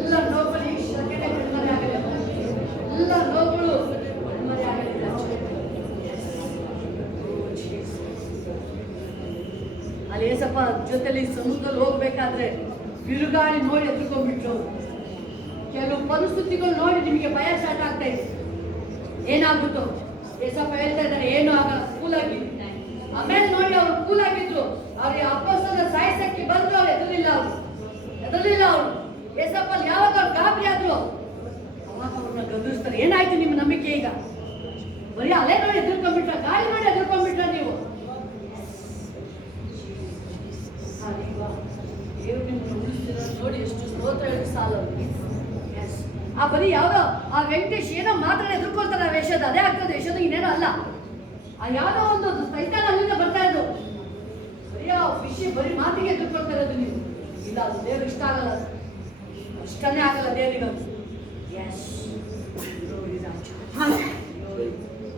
ಎಲ್ಲ ನೋವುಗಳು ಈ ಕ್ಷಣಕ್ಕೆ ಕಣ್ಮರೆ ಆಗಲಿ, ಎಲ್ಲ ನೋವುಗಳು ಕಣ್ಮರೆ ಆಗಲಿ ರಾಜ. ಅಲ್ಲಿ ಏಸಪ್ಪ ಜೊತೆಲಿ ಸಮುದ್ರದಲ್ಲಿ ಹೋಗ್ಬೇಕಾದ್ರೆ ಬಿರುಗಾಳಿ ನೋಡಿ ಎದ್ರುಕೊಂಡ್ಬಿಟ್ರು. ಕೆಲವು ಪರಿಸ್ಥಿತಿಗಳು ನೋಡಿ ನಿಮಗೆ ಭಯ ಸ್ಟಾರ್ಟ್ ಆಗ್ತಾ ಇದೆ. ಏನಾಗುತ್ತೋ ಏಸಪ್ಪ ಹೇಳ್ತಾ ಇದ್ದಾರೆ, ಏನು ಆಗಲ್ಲ, ಕೂಲಾಗಿ. ಆಮೇಲೆ ನೋಡಿ ಅವ್ರು ಕೂಲಾಗಿದ್ರು. ಅವ್ರಿಗೆ ಅಪ್ಪಸ್ತನ ಸಾಯಿಸಕ್ಕೆ ಬಂದ್ರು, ಅವ್ರು ಎದರಲಿಲ್ಲ. ಅವರು ಏಸಪ್ಪ ಯಾವಾಗ ಅವ್ರು ಗಾಬರಿ ಆದ್ರು, ಅವಾಗ ಅವ್ರನ್ನ ಗದರಿಸ್ತಾರೆ. ಏನಾಯ್ತು ನಿಮ್ಮ ನಂಬಿಕೆ? ಈಗ ಬರೀ ಅಲೆ ನೋಡಿ ಎದುರ್ಕೊಂಡ್ಬಿಟ್ರ, ಗಾಳಿ ನೋಡಿ ಎದುರ್ಕೊಂಡ್ಬಿಟ್ರ ನೀವು. ದೇವ್ರು ನಿಮ್ಮನ್ನು ಉಳಿಸ್ತಿರೋದು ನೋಡಿ ಎಷ್ಟು ಸ್ತೋತ್ರ ಹೇಳಿ ಸಾಲ. ಆ ಬರೀ ಯಾವುದೋ ಆ ವೆಂಕಟೇಶ್ ಏನೋ ಮಾತ್ರ ಎದುರ್ಕೊಳ್ತಾರೆ ಆ ವೇಷದ, ಅದೇ ಆಗ್ತದೆ ವೇಷದ, ಇನ್ನೇನೋ ಅಲ್ಲ. ಆ ಯಾವುದೋ ಒಂದು ಸೈತಾನ ಅಲ್ಲಿಂದ ಬರ್ತಾ ಇರೋದು, ಬರೀ ಆ ವಿಷಯ ಬರೀ ಮಾತಿಗೆ ಎದುರ್ಕೊಳ್ತಾ ಇರೋದು ನೀವು. ಇಲ್ಲ, ಅದು ದೇವ್ರು ಇಷ್ಟ ಆಗಲ್ಲ, ಇಷ್ಟನೇ ಆಗಲ್ಲ ದೇವರಿಗೆ. ಎಸ್,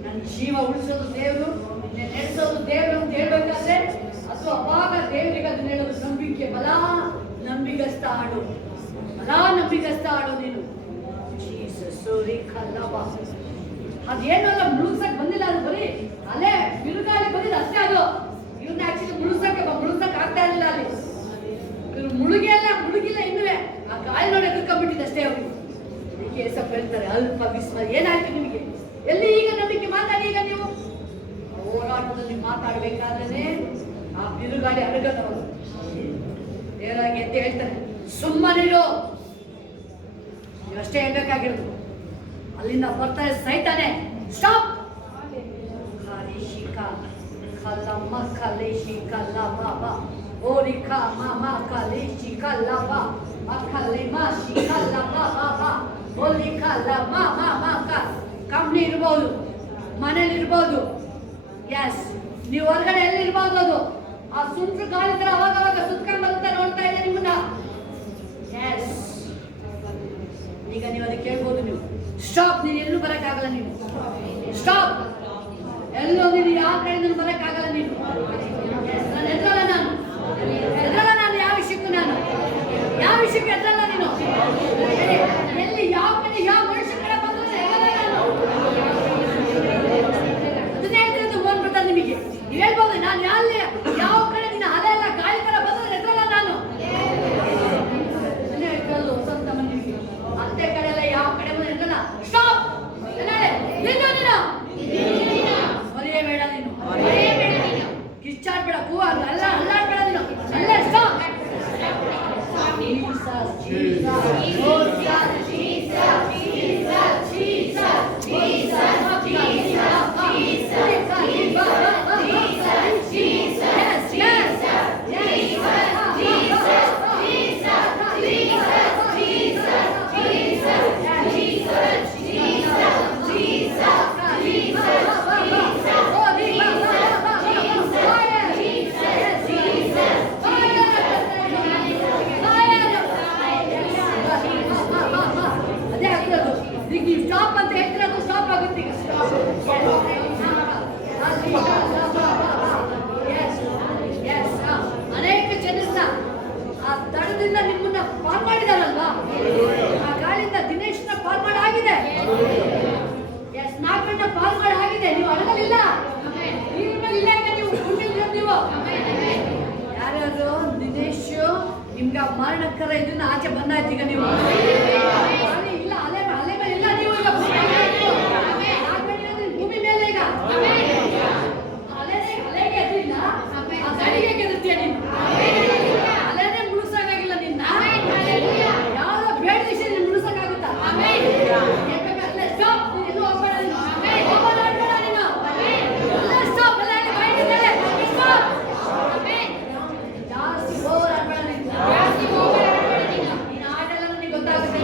ನನ್ನ ಜೀವ ಉಳಿಸೋದು ದೇವರು, ನಡೆಸೋದು ದೇವರು ಅಂತ ಹೇಳ್ಬೇಕಾದ್ರೆ ಅದು ಅವಾಗ ದೇವರಿಗೆ ಅದನ್ನ ಹೇಳೋದು. ನಂಬಿಕೆ ಬಲ, ನಂಬಿಗಸ್ತ ಹಾಡು, ಬಲ ನಂಬಿಗಸ್ತ ಹಾಡು ನೀನು. ಅದೇನಲ್ಲ ಮುಳುಗ್ಸಕ್ ಬಂದಿಲ್ಲ, ಅದು ಬರೀ ಅಲ್ಲೇ ಬಿರುಗಾಳಿ ಬಂದಿದ್ದು ಅಷ್ಟೇ. ಅದು ಇವ್ರನ್ನ ಆಕ್ಚುಲಿ ಮುಳುಗ್ಸಕ್ಕೆ ಅಲ್ಪ ವಿಸ್ಮಯ. ಏನಾಯ್ತು ನಿಮಗೆ? ಎಲ್ಲಿ ಈಗ ನಂಬಿಕೆ? ಮಾತಾಡಿ. ಈಗ ನೀವು ಹೋರಾಟದಲ್ಲಿ ಮಾತಾಡಬೇಕಾದ್ರೆ ಆ ಬಿರುಗಾಳಿ ಅಡಗದವರು ನೇರಾಗಿ ಎದ್ದು ಹೇಳ್ತಾರೆ, ಸುಮ್ಮನಿರು. ನೀವಷ್ಟೇ ಹೇಳ್ಬೇಕಾಗಿರೋದು. ಅಲ್ಲಿಂದ ಬರ್ತಾರೆ ಸೈತಾನೆ, ಸ್ಟಾಪ್. ಕಲಮ್ಮ ಕಲೇಶಿ ಕಲ್ಲಬ ಓರಿಕ ಮಾಮ ಕಲೇಶಿ ಕಲ್ಲಬ ಅಕಲೆ ಮಾಶಿ ಕಲ್ಲಬ ಓಲಿ ಕಲ್ಲ ಮಾಮ ಕಂಪ್ನಿ ಇರ್ಬೋದು, ಮನೇಲಿ ಇರ್ಬೋದು, ಎಸ್ ನೀವು ಹೊರಗಡೆ ಎಲ್ಲಿರ್ಬೋದು. ಅದು ಆ ಸುಂಟ್ರು ಗಾಳಿ ತರ ಅವಾಗ ಸುತ್ಕೊಂಡು ಬರುತ್ತೆ, ನೋಡ್ತಾ ಇದೆ ನಿಮ್ಮನ್ನ. ಎಸ್ ಈಗ ನೀವು ಅದಕ್ಕೆ ಕೇಳ್ಬೋದು, ನೀವು ಸ್ಟಾಪ್. ನೀನು ಎಲ್ಲೂ ಬರೋಕ್ಕಾಗಲ್ಲ. ನೀವು ಸ್ಟಾಪ್. ಎಲ್ಲೋ ನೀನು ಯಾವ ಕಡೆಯಿಂದ ಬರೋಕ್ಕಾಗಲ್ಲ. ನೀನು ನಾನು ಎದ್ರಲ್ಲ. ನಾನು ಯಾವ ವಿಷಯಕ್ಕೂ ಯಾವ ವಿಷಯಕ್ಕೆ ಎದ್ರಲ್ಲ. ನೀನು ಎಲ್ಲಿ ಯಾವ ಕಡೆ ಯಾವ ಮನುಷ್ಯ ಕಡೆ ಬಂದ್ರೆ ನಾನು ಅದನ್ನೇ ಹೇಳ್ತಿರೋದು. ಹೋಗ್ಬಿಡ್ತಾರೆ ನಿಮಗೆ. ನೀವು ಹೇಳ್ಬೋದು, ನಾನು ಯಾವ ಕಡೆ ನಿನ್ನ ಅಲೆ ಎಲ್ಲ ಗಾಳಿ ತರ ಬಂದ್ರೆ ಎದ್ರಲ್ಲ. ನಾನು ಅದನ್ನೇ ಹೇಳ್ತಿರೋದು. ವಸಂತ ಮಂದಿಗೆ ಅತ್ತೆ ಕಡೆ ಎಲ್ಲ ಯಾವ ಕಡೆ ಬಂದ್ರೆ ಎದ್ರಲ್ಲ. ಸ್ಟಾಪ್. ಮರೆಯಬೇಡ ನೀನು, ಕಿಚ್ಚಾಡ್ಬೇಡ, ಅಲ್ಲಾಡ್ಬೇಡ ನೀನು. ಅಲ್ಲೇ ಸ್ಟಾಪ್. ಸ್ಟಾಪ್ ಅಂತ ಹೇಳ್ತೀರ, ಅದು ಸ್ಟಾಪ್ ಆಗುತ್ತೆ. ಈಗ ಅನೇಕ ಜನರನ್ನ ಆ ದಡದಿಂದ ನಿಮ್ಮನ್ನ ಪಾಲ್ ಮಾಡಿದಾರಲ್ವಾ, ಆ ಗಾಳಿಯಿಂದ ದಿನೇಶ್ನ ಪಾಲ್ ಮಾಡಾಗಿದೆ. ಎಸ್, ನಾಗಣ್ಣ ಪಾಲ್ ಮಾಡಾಗಿದೆ. ನೀವು ಅಡಗಲಿಲ್ಲ, ಇಲ್ಲ. ಈಗ ನೀವು ನೀವು ಯಾರ್ಯಾರು ದಿನೇಶ್ ನಿಮ್ಗೆ ಮರಣಕ್ಕರ ಇದನ್ನ ಆಚೆ ಬಂದಾಯ್ತು. ಈಗ ನೀವು ಇಲ್ಲ, ಅಲೆ ಮೇಲೆ ಇಲ್ಲ. ನೀವು ಈಗ ಭೂಮಿ ಮೇಲೆ ಈಗ ಅಲೆಗೆ ಎದ್ರಿಲ್ಲ, ಆ ಗಾಳಿಗೆ ಗೆದ್ತೀಯ ನೀನು. ಅಲೆನೇ ಮುಳುಸಾಗಿಲ್ಲ ನಿನ್ನ. ಯಾವ್ದೋ ಬೇಡ ವಿಷಯ ನೀನು ಮುಳುಸಕ್ಕಾಗುತ್ತಾ? ಸ್ಟಾಪ್. ಎಲ್ಲೂ ಹೋಗ್ಬೇಡ ನೀನು. ಹೋಗ್ಬೇಡ ನೀನು. ಸ್ಟಾಪ್. ಸ್ಟಾಪ್. ಜಾಸ್ತಿ ಓವರ್ ಆಡ್ಬೇಡ ನೀನು. ನೀನು ಆಡಲ್ಲ, ನನಗೆ ಗೊತ್ತಾಗುತ್ತೆ.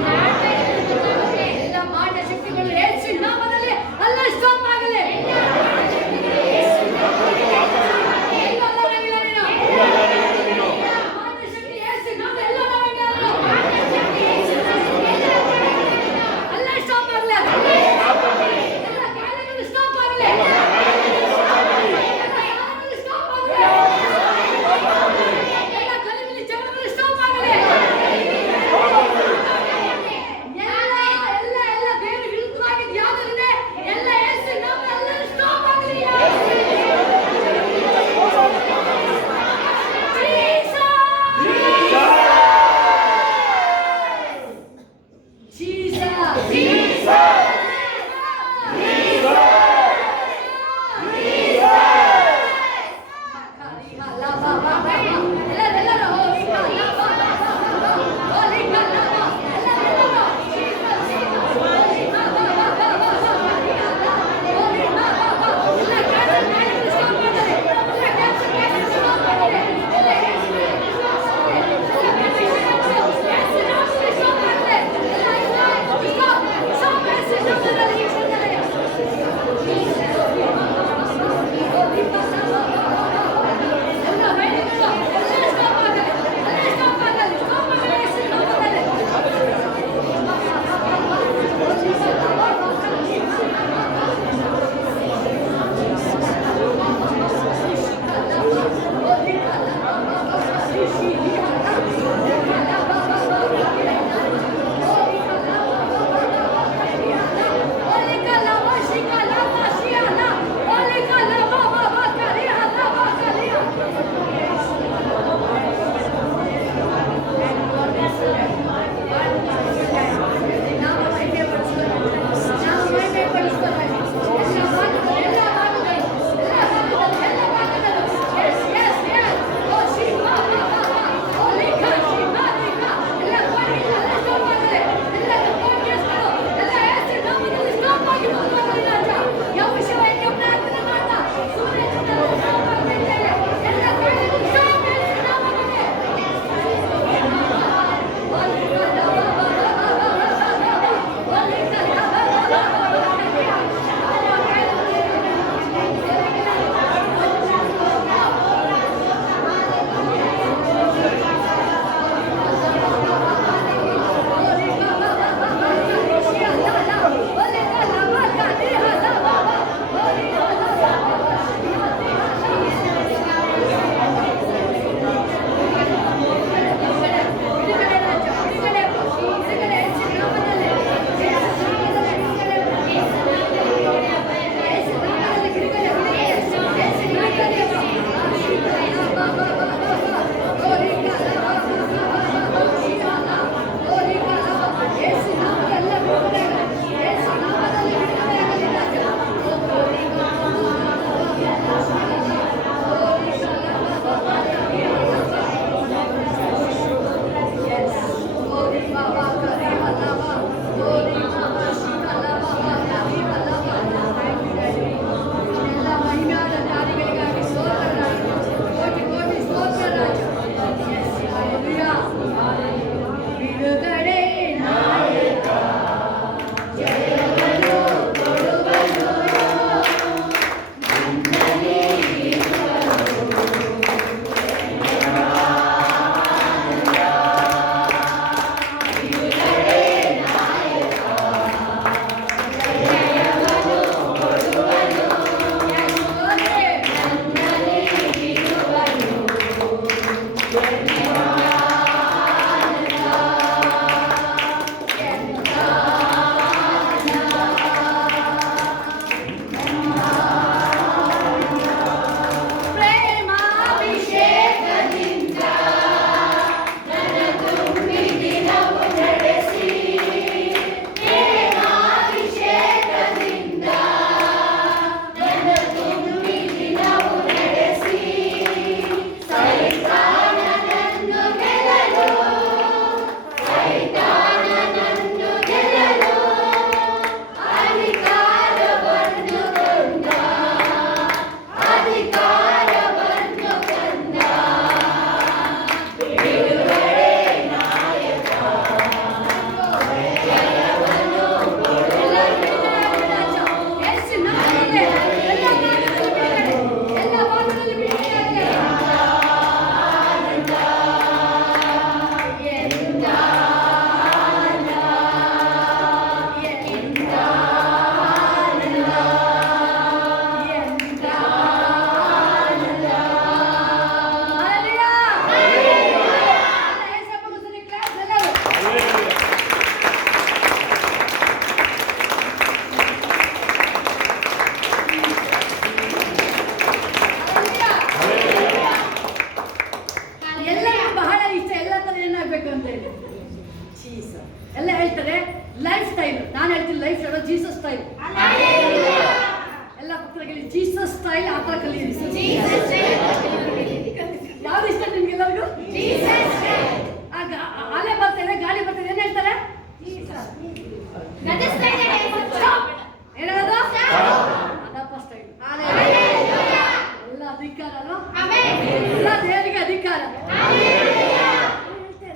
ಎಲ್ಲ ದೇವರಿಗೆ ಅಧಿಕಾರ.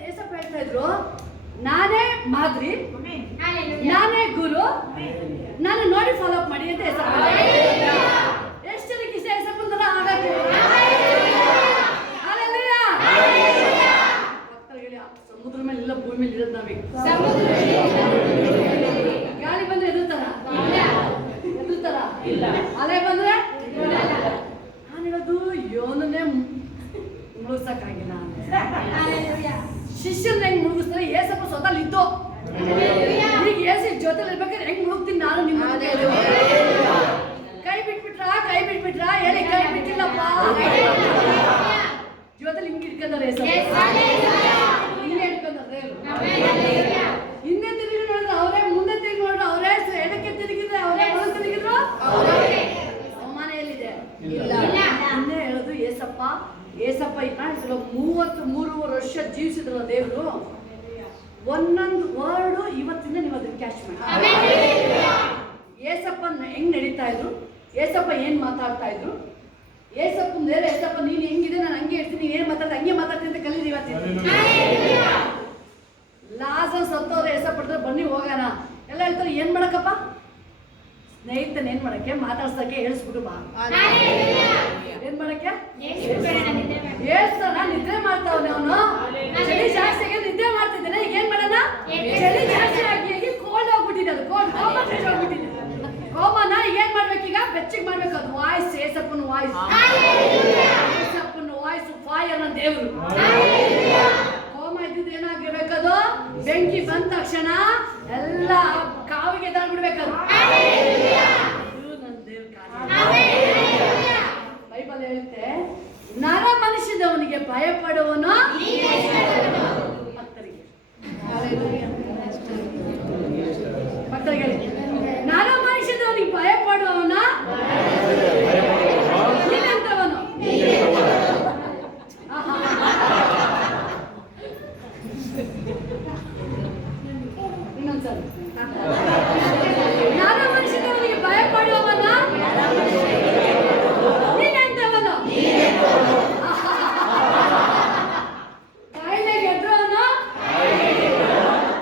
ಏಸಪ್ಪ ಹೇಳ್ತಾ ಇದ್ರು, ನಾನೇ ಮಾದರಿ, ನಾನೇ ಗುರು, ನಾನು ನೋಡಿ ಫಾಲೋ ಅಪ್ ಮಾಡಿ ಅಂತ ಏಸಪ್ಪ. ಎಷ್ಟು ಜನಕ್ಕೆ ಇಷ್ಟ ಏಸಪ್ಪನ ತರ ಆಗಕ್ಕೆ? ಸಮುದ್ರ ಮೇಲೆ ಇಲ್ಲ, ಭೂಮಿ ಮೇಲೆ ಇರೋದು ನಾವೀಗ. ಗಾಳಿ ಬಂದ್ರೆ ಎದುರ್ತಾರ? ಅಲೆ ಬಂದ್ರೆ ನಾನು ಹೇಳೋದು ಯೋನನ್ನೇ ಮುಳುಗ್ಸಕ್ಕಾಗಿಲ್ಲ. ಶಿಷ್ಯನ ಹೆಂಗ್ ಮುಳುಗಿಸ್ತಾರೆ? ಏಸಪ್ಪ ಸ್ವತಃ ಇದ್ದು. ಈಗ ಏಸಿ ಜೊತೆಲಿ ಇರ್ಬೇಕಾದ್ರೆ ಹೆಂಗ್ ಮುಳುಗ್ತೀನಿ ನಾನು ನಿಮ್ಮ ಕೈ ಬಿಟ್ಬಿಟ್ರಾ ಹೇಳಿ? ಕೈ ಬಿಟ್ಟಿಲ್ಲಪ್ಪ. ಜೊತೆಲಿ ಹಿಂಗ್ ಇಟ್ಕೊಂಡಾರೆ ಏಸಪ್ಪ, ಹಿಂಗೆ ಇಟ್ಕೊಂಡ್ರೆ. ಹಿಂದೆ ತಿರುಗಿ ನೋಡಿದ್ರೆ ಅವರೇ, ಮುಂದೆ ತಿರುಗಿ ನೋಡಿದ್ರೆ ಅವರೇ, ಎಡಕ್ಕೆ ತಿರುಗಿದ್ರೆ ಅವರೇ, ಬಲ ತಿರುಗಿದ್ರು ಅವಮಾನ ಎಲ್ಲಿದೆ? ಹಿಂದೆ ಹೇಳೋದು ಏಸಪ್ಪ. ಏಸಪ್ಪ ಇನ್ನ 33 ವರ್ಷ ಜೀವಿಸಿದ್ರಲ್ಲ ದೇವರು, ಒಂದೊಂದು ವರ್ಡು ಇವತ್ತಿಂದ ನೀವು ಅದನ್ನ ಕ್ಯಾಚ್ ಮಾಡಿ. ಏಸಪ್ಪ ಹೆಂಗ್ ನಡೀತಾ ಇದ್ರು, ಏಸಪ್ಪ ಏನ್ ಮಾತಾಡ್ತಾ ಇದ್ರು, ಏಸಪ್ಪ ಬೇರೆ, ಏಸಪ್ಪ ನೀನ್ ಹೆಂಗಿದೆ ನಾನು ಹಂಗೆ ಇರ್ತೀನಿ, ನೀನ್ ಏನ್ ಮಾತಾಡ್ತಾ ಹಂಗೆ ಮಾತಾಡ್ತೀನಿ ಅಂತ ಕಲೀರಿ ಇವತ್ತಿನ. ಲಾಸರ್ ಸತ್ತವ್ರೆ, ಏಸಪ್ಪ ಪಡ್ತಾರೆ, ಬನ್ನಿ ಹೋಗೋಣ ಎಲ್ಲ ಹೇಳ್ತಾರೆ. ಏನ್ ಮಾಡಕ್ಕಪ್ಪ? ಸ್ನೇಹಿತನ ಏನ್ ಮಾಡಕ್ಕೆ? ಮಾತಾಡ್ಸಕ್ಕೆ ಹೇಳಿಸ್ಬಿಟ್ಟು ಬಾ. ಏನ್ ಮಾಡಕ್ಕೆ? ಹೇಳ್ತಾನ ನಿದ್ರೆ ಮಾಡ್ತಾವನೆ ಅವನು. ಚಳಿ ಜಾಸ್ತಿ ಆಗಿ ನಿದ್ದೆ ಮಾಡ್ತಿದ್ದಾನೆ. ಈಗ ಏನ್ ಮಾಡೋಣ? ಚಳಿ ಜಾಸ್ತಿ ಆಗಿ ಕೋಲ್ಡ್ ಹೋಗ್ಬಿಟ್ಟಿದೆ, ಅದು ಹೋಗ್ಬಿಟ್ಟಿದೆ. ಕೋಮನ ಏನ್ ಮಾಡ್ಬೇಕೀಗ? ಬೆಚ್ಚಗ್ ಮಾಡ್ಬೇಕು. ಅದು ವಾಯ್ಸ್, ಏಸಪ್ಪನ ವಾಯ್ಸ್, ಏಸಪ್ಪನ ವಾಯ್ಸ್ ಫೈರ್ ಅನ್ನೋ ದೇವ್ರು. ಕೋಮ ಇದ್ದಿದ್ದು ಏನಾಗಿರ್ಬೇಕದು? ಬೆಂಕಿ ಬಂದ ತಕ್ಷಣ ಎಲ್ಲ ಕಾವಿಗೆ ಎದಾಡ್ಬಿಡ್ಬೇಕದು. ಬೈಬಲ್ ಹೇಳುತ್ತೆ, ನರ ಮನುಷ್ಯದವನಿಗೆ ಭಯಪಡುವನು ಭಕ್ತರಿಗೆ, ನರ ಮನುಷ್ಯದವನಿಗೆ ಭಯಪಡುವವನ ನೀನೆಂತವನು? ಇನ್ನೊಂದ್ಸಲ, ನರ ಮನುಷ್ಯದವನಿಗೆ ಭಯಪಡುವವನ ನೀನೆಂತವನು? ಕಾಯಿಲೆ ಗೆದ್ರವನು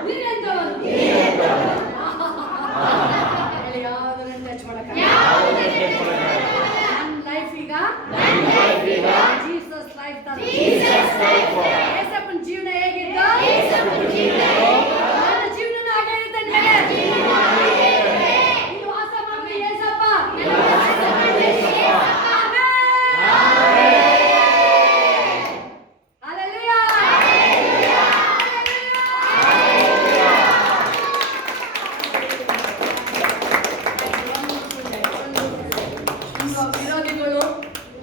ನೀನೆಂತವನು? ಯಾವ್ದನ್ನ ಟಚ್ ಮಾಡಕ? ನನ್ನ ಲೈಫ್ ಈಗ ಜೀಸಸ್ ಲೈಫ್ ತರ. ಏಸಪ್ಪನ ಜೀವನ ಹೇಗಿತ್ತು? ನನ್ನ ಜೀವನ ಹಾಗೆ ಇರುತ್ತೆ. ನೀನು ವಾಸ ಮಾಡಿ ಏಸಪ್ಪ. ವಿರೋಧಿಗಳು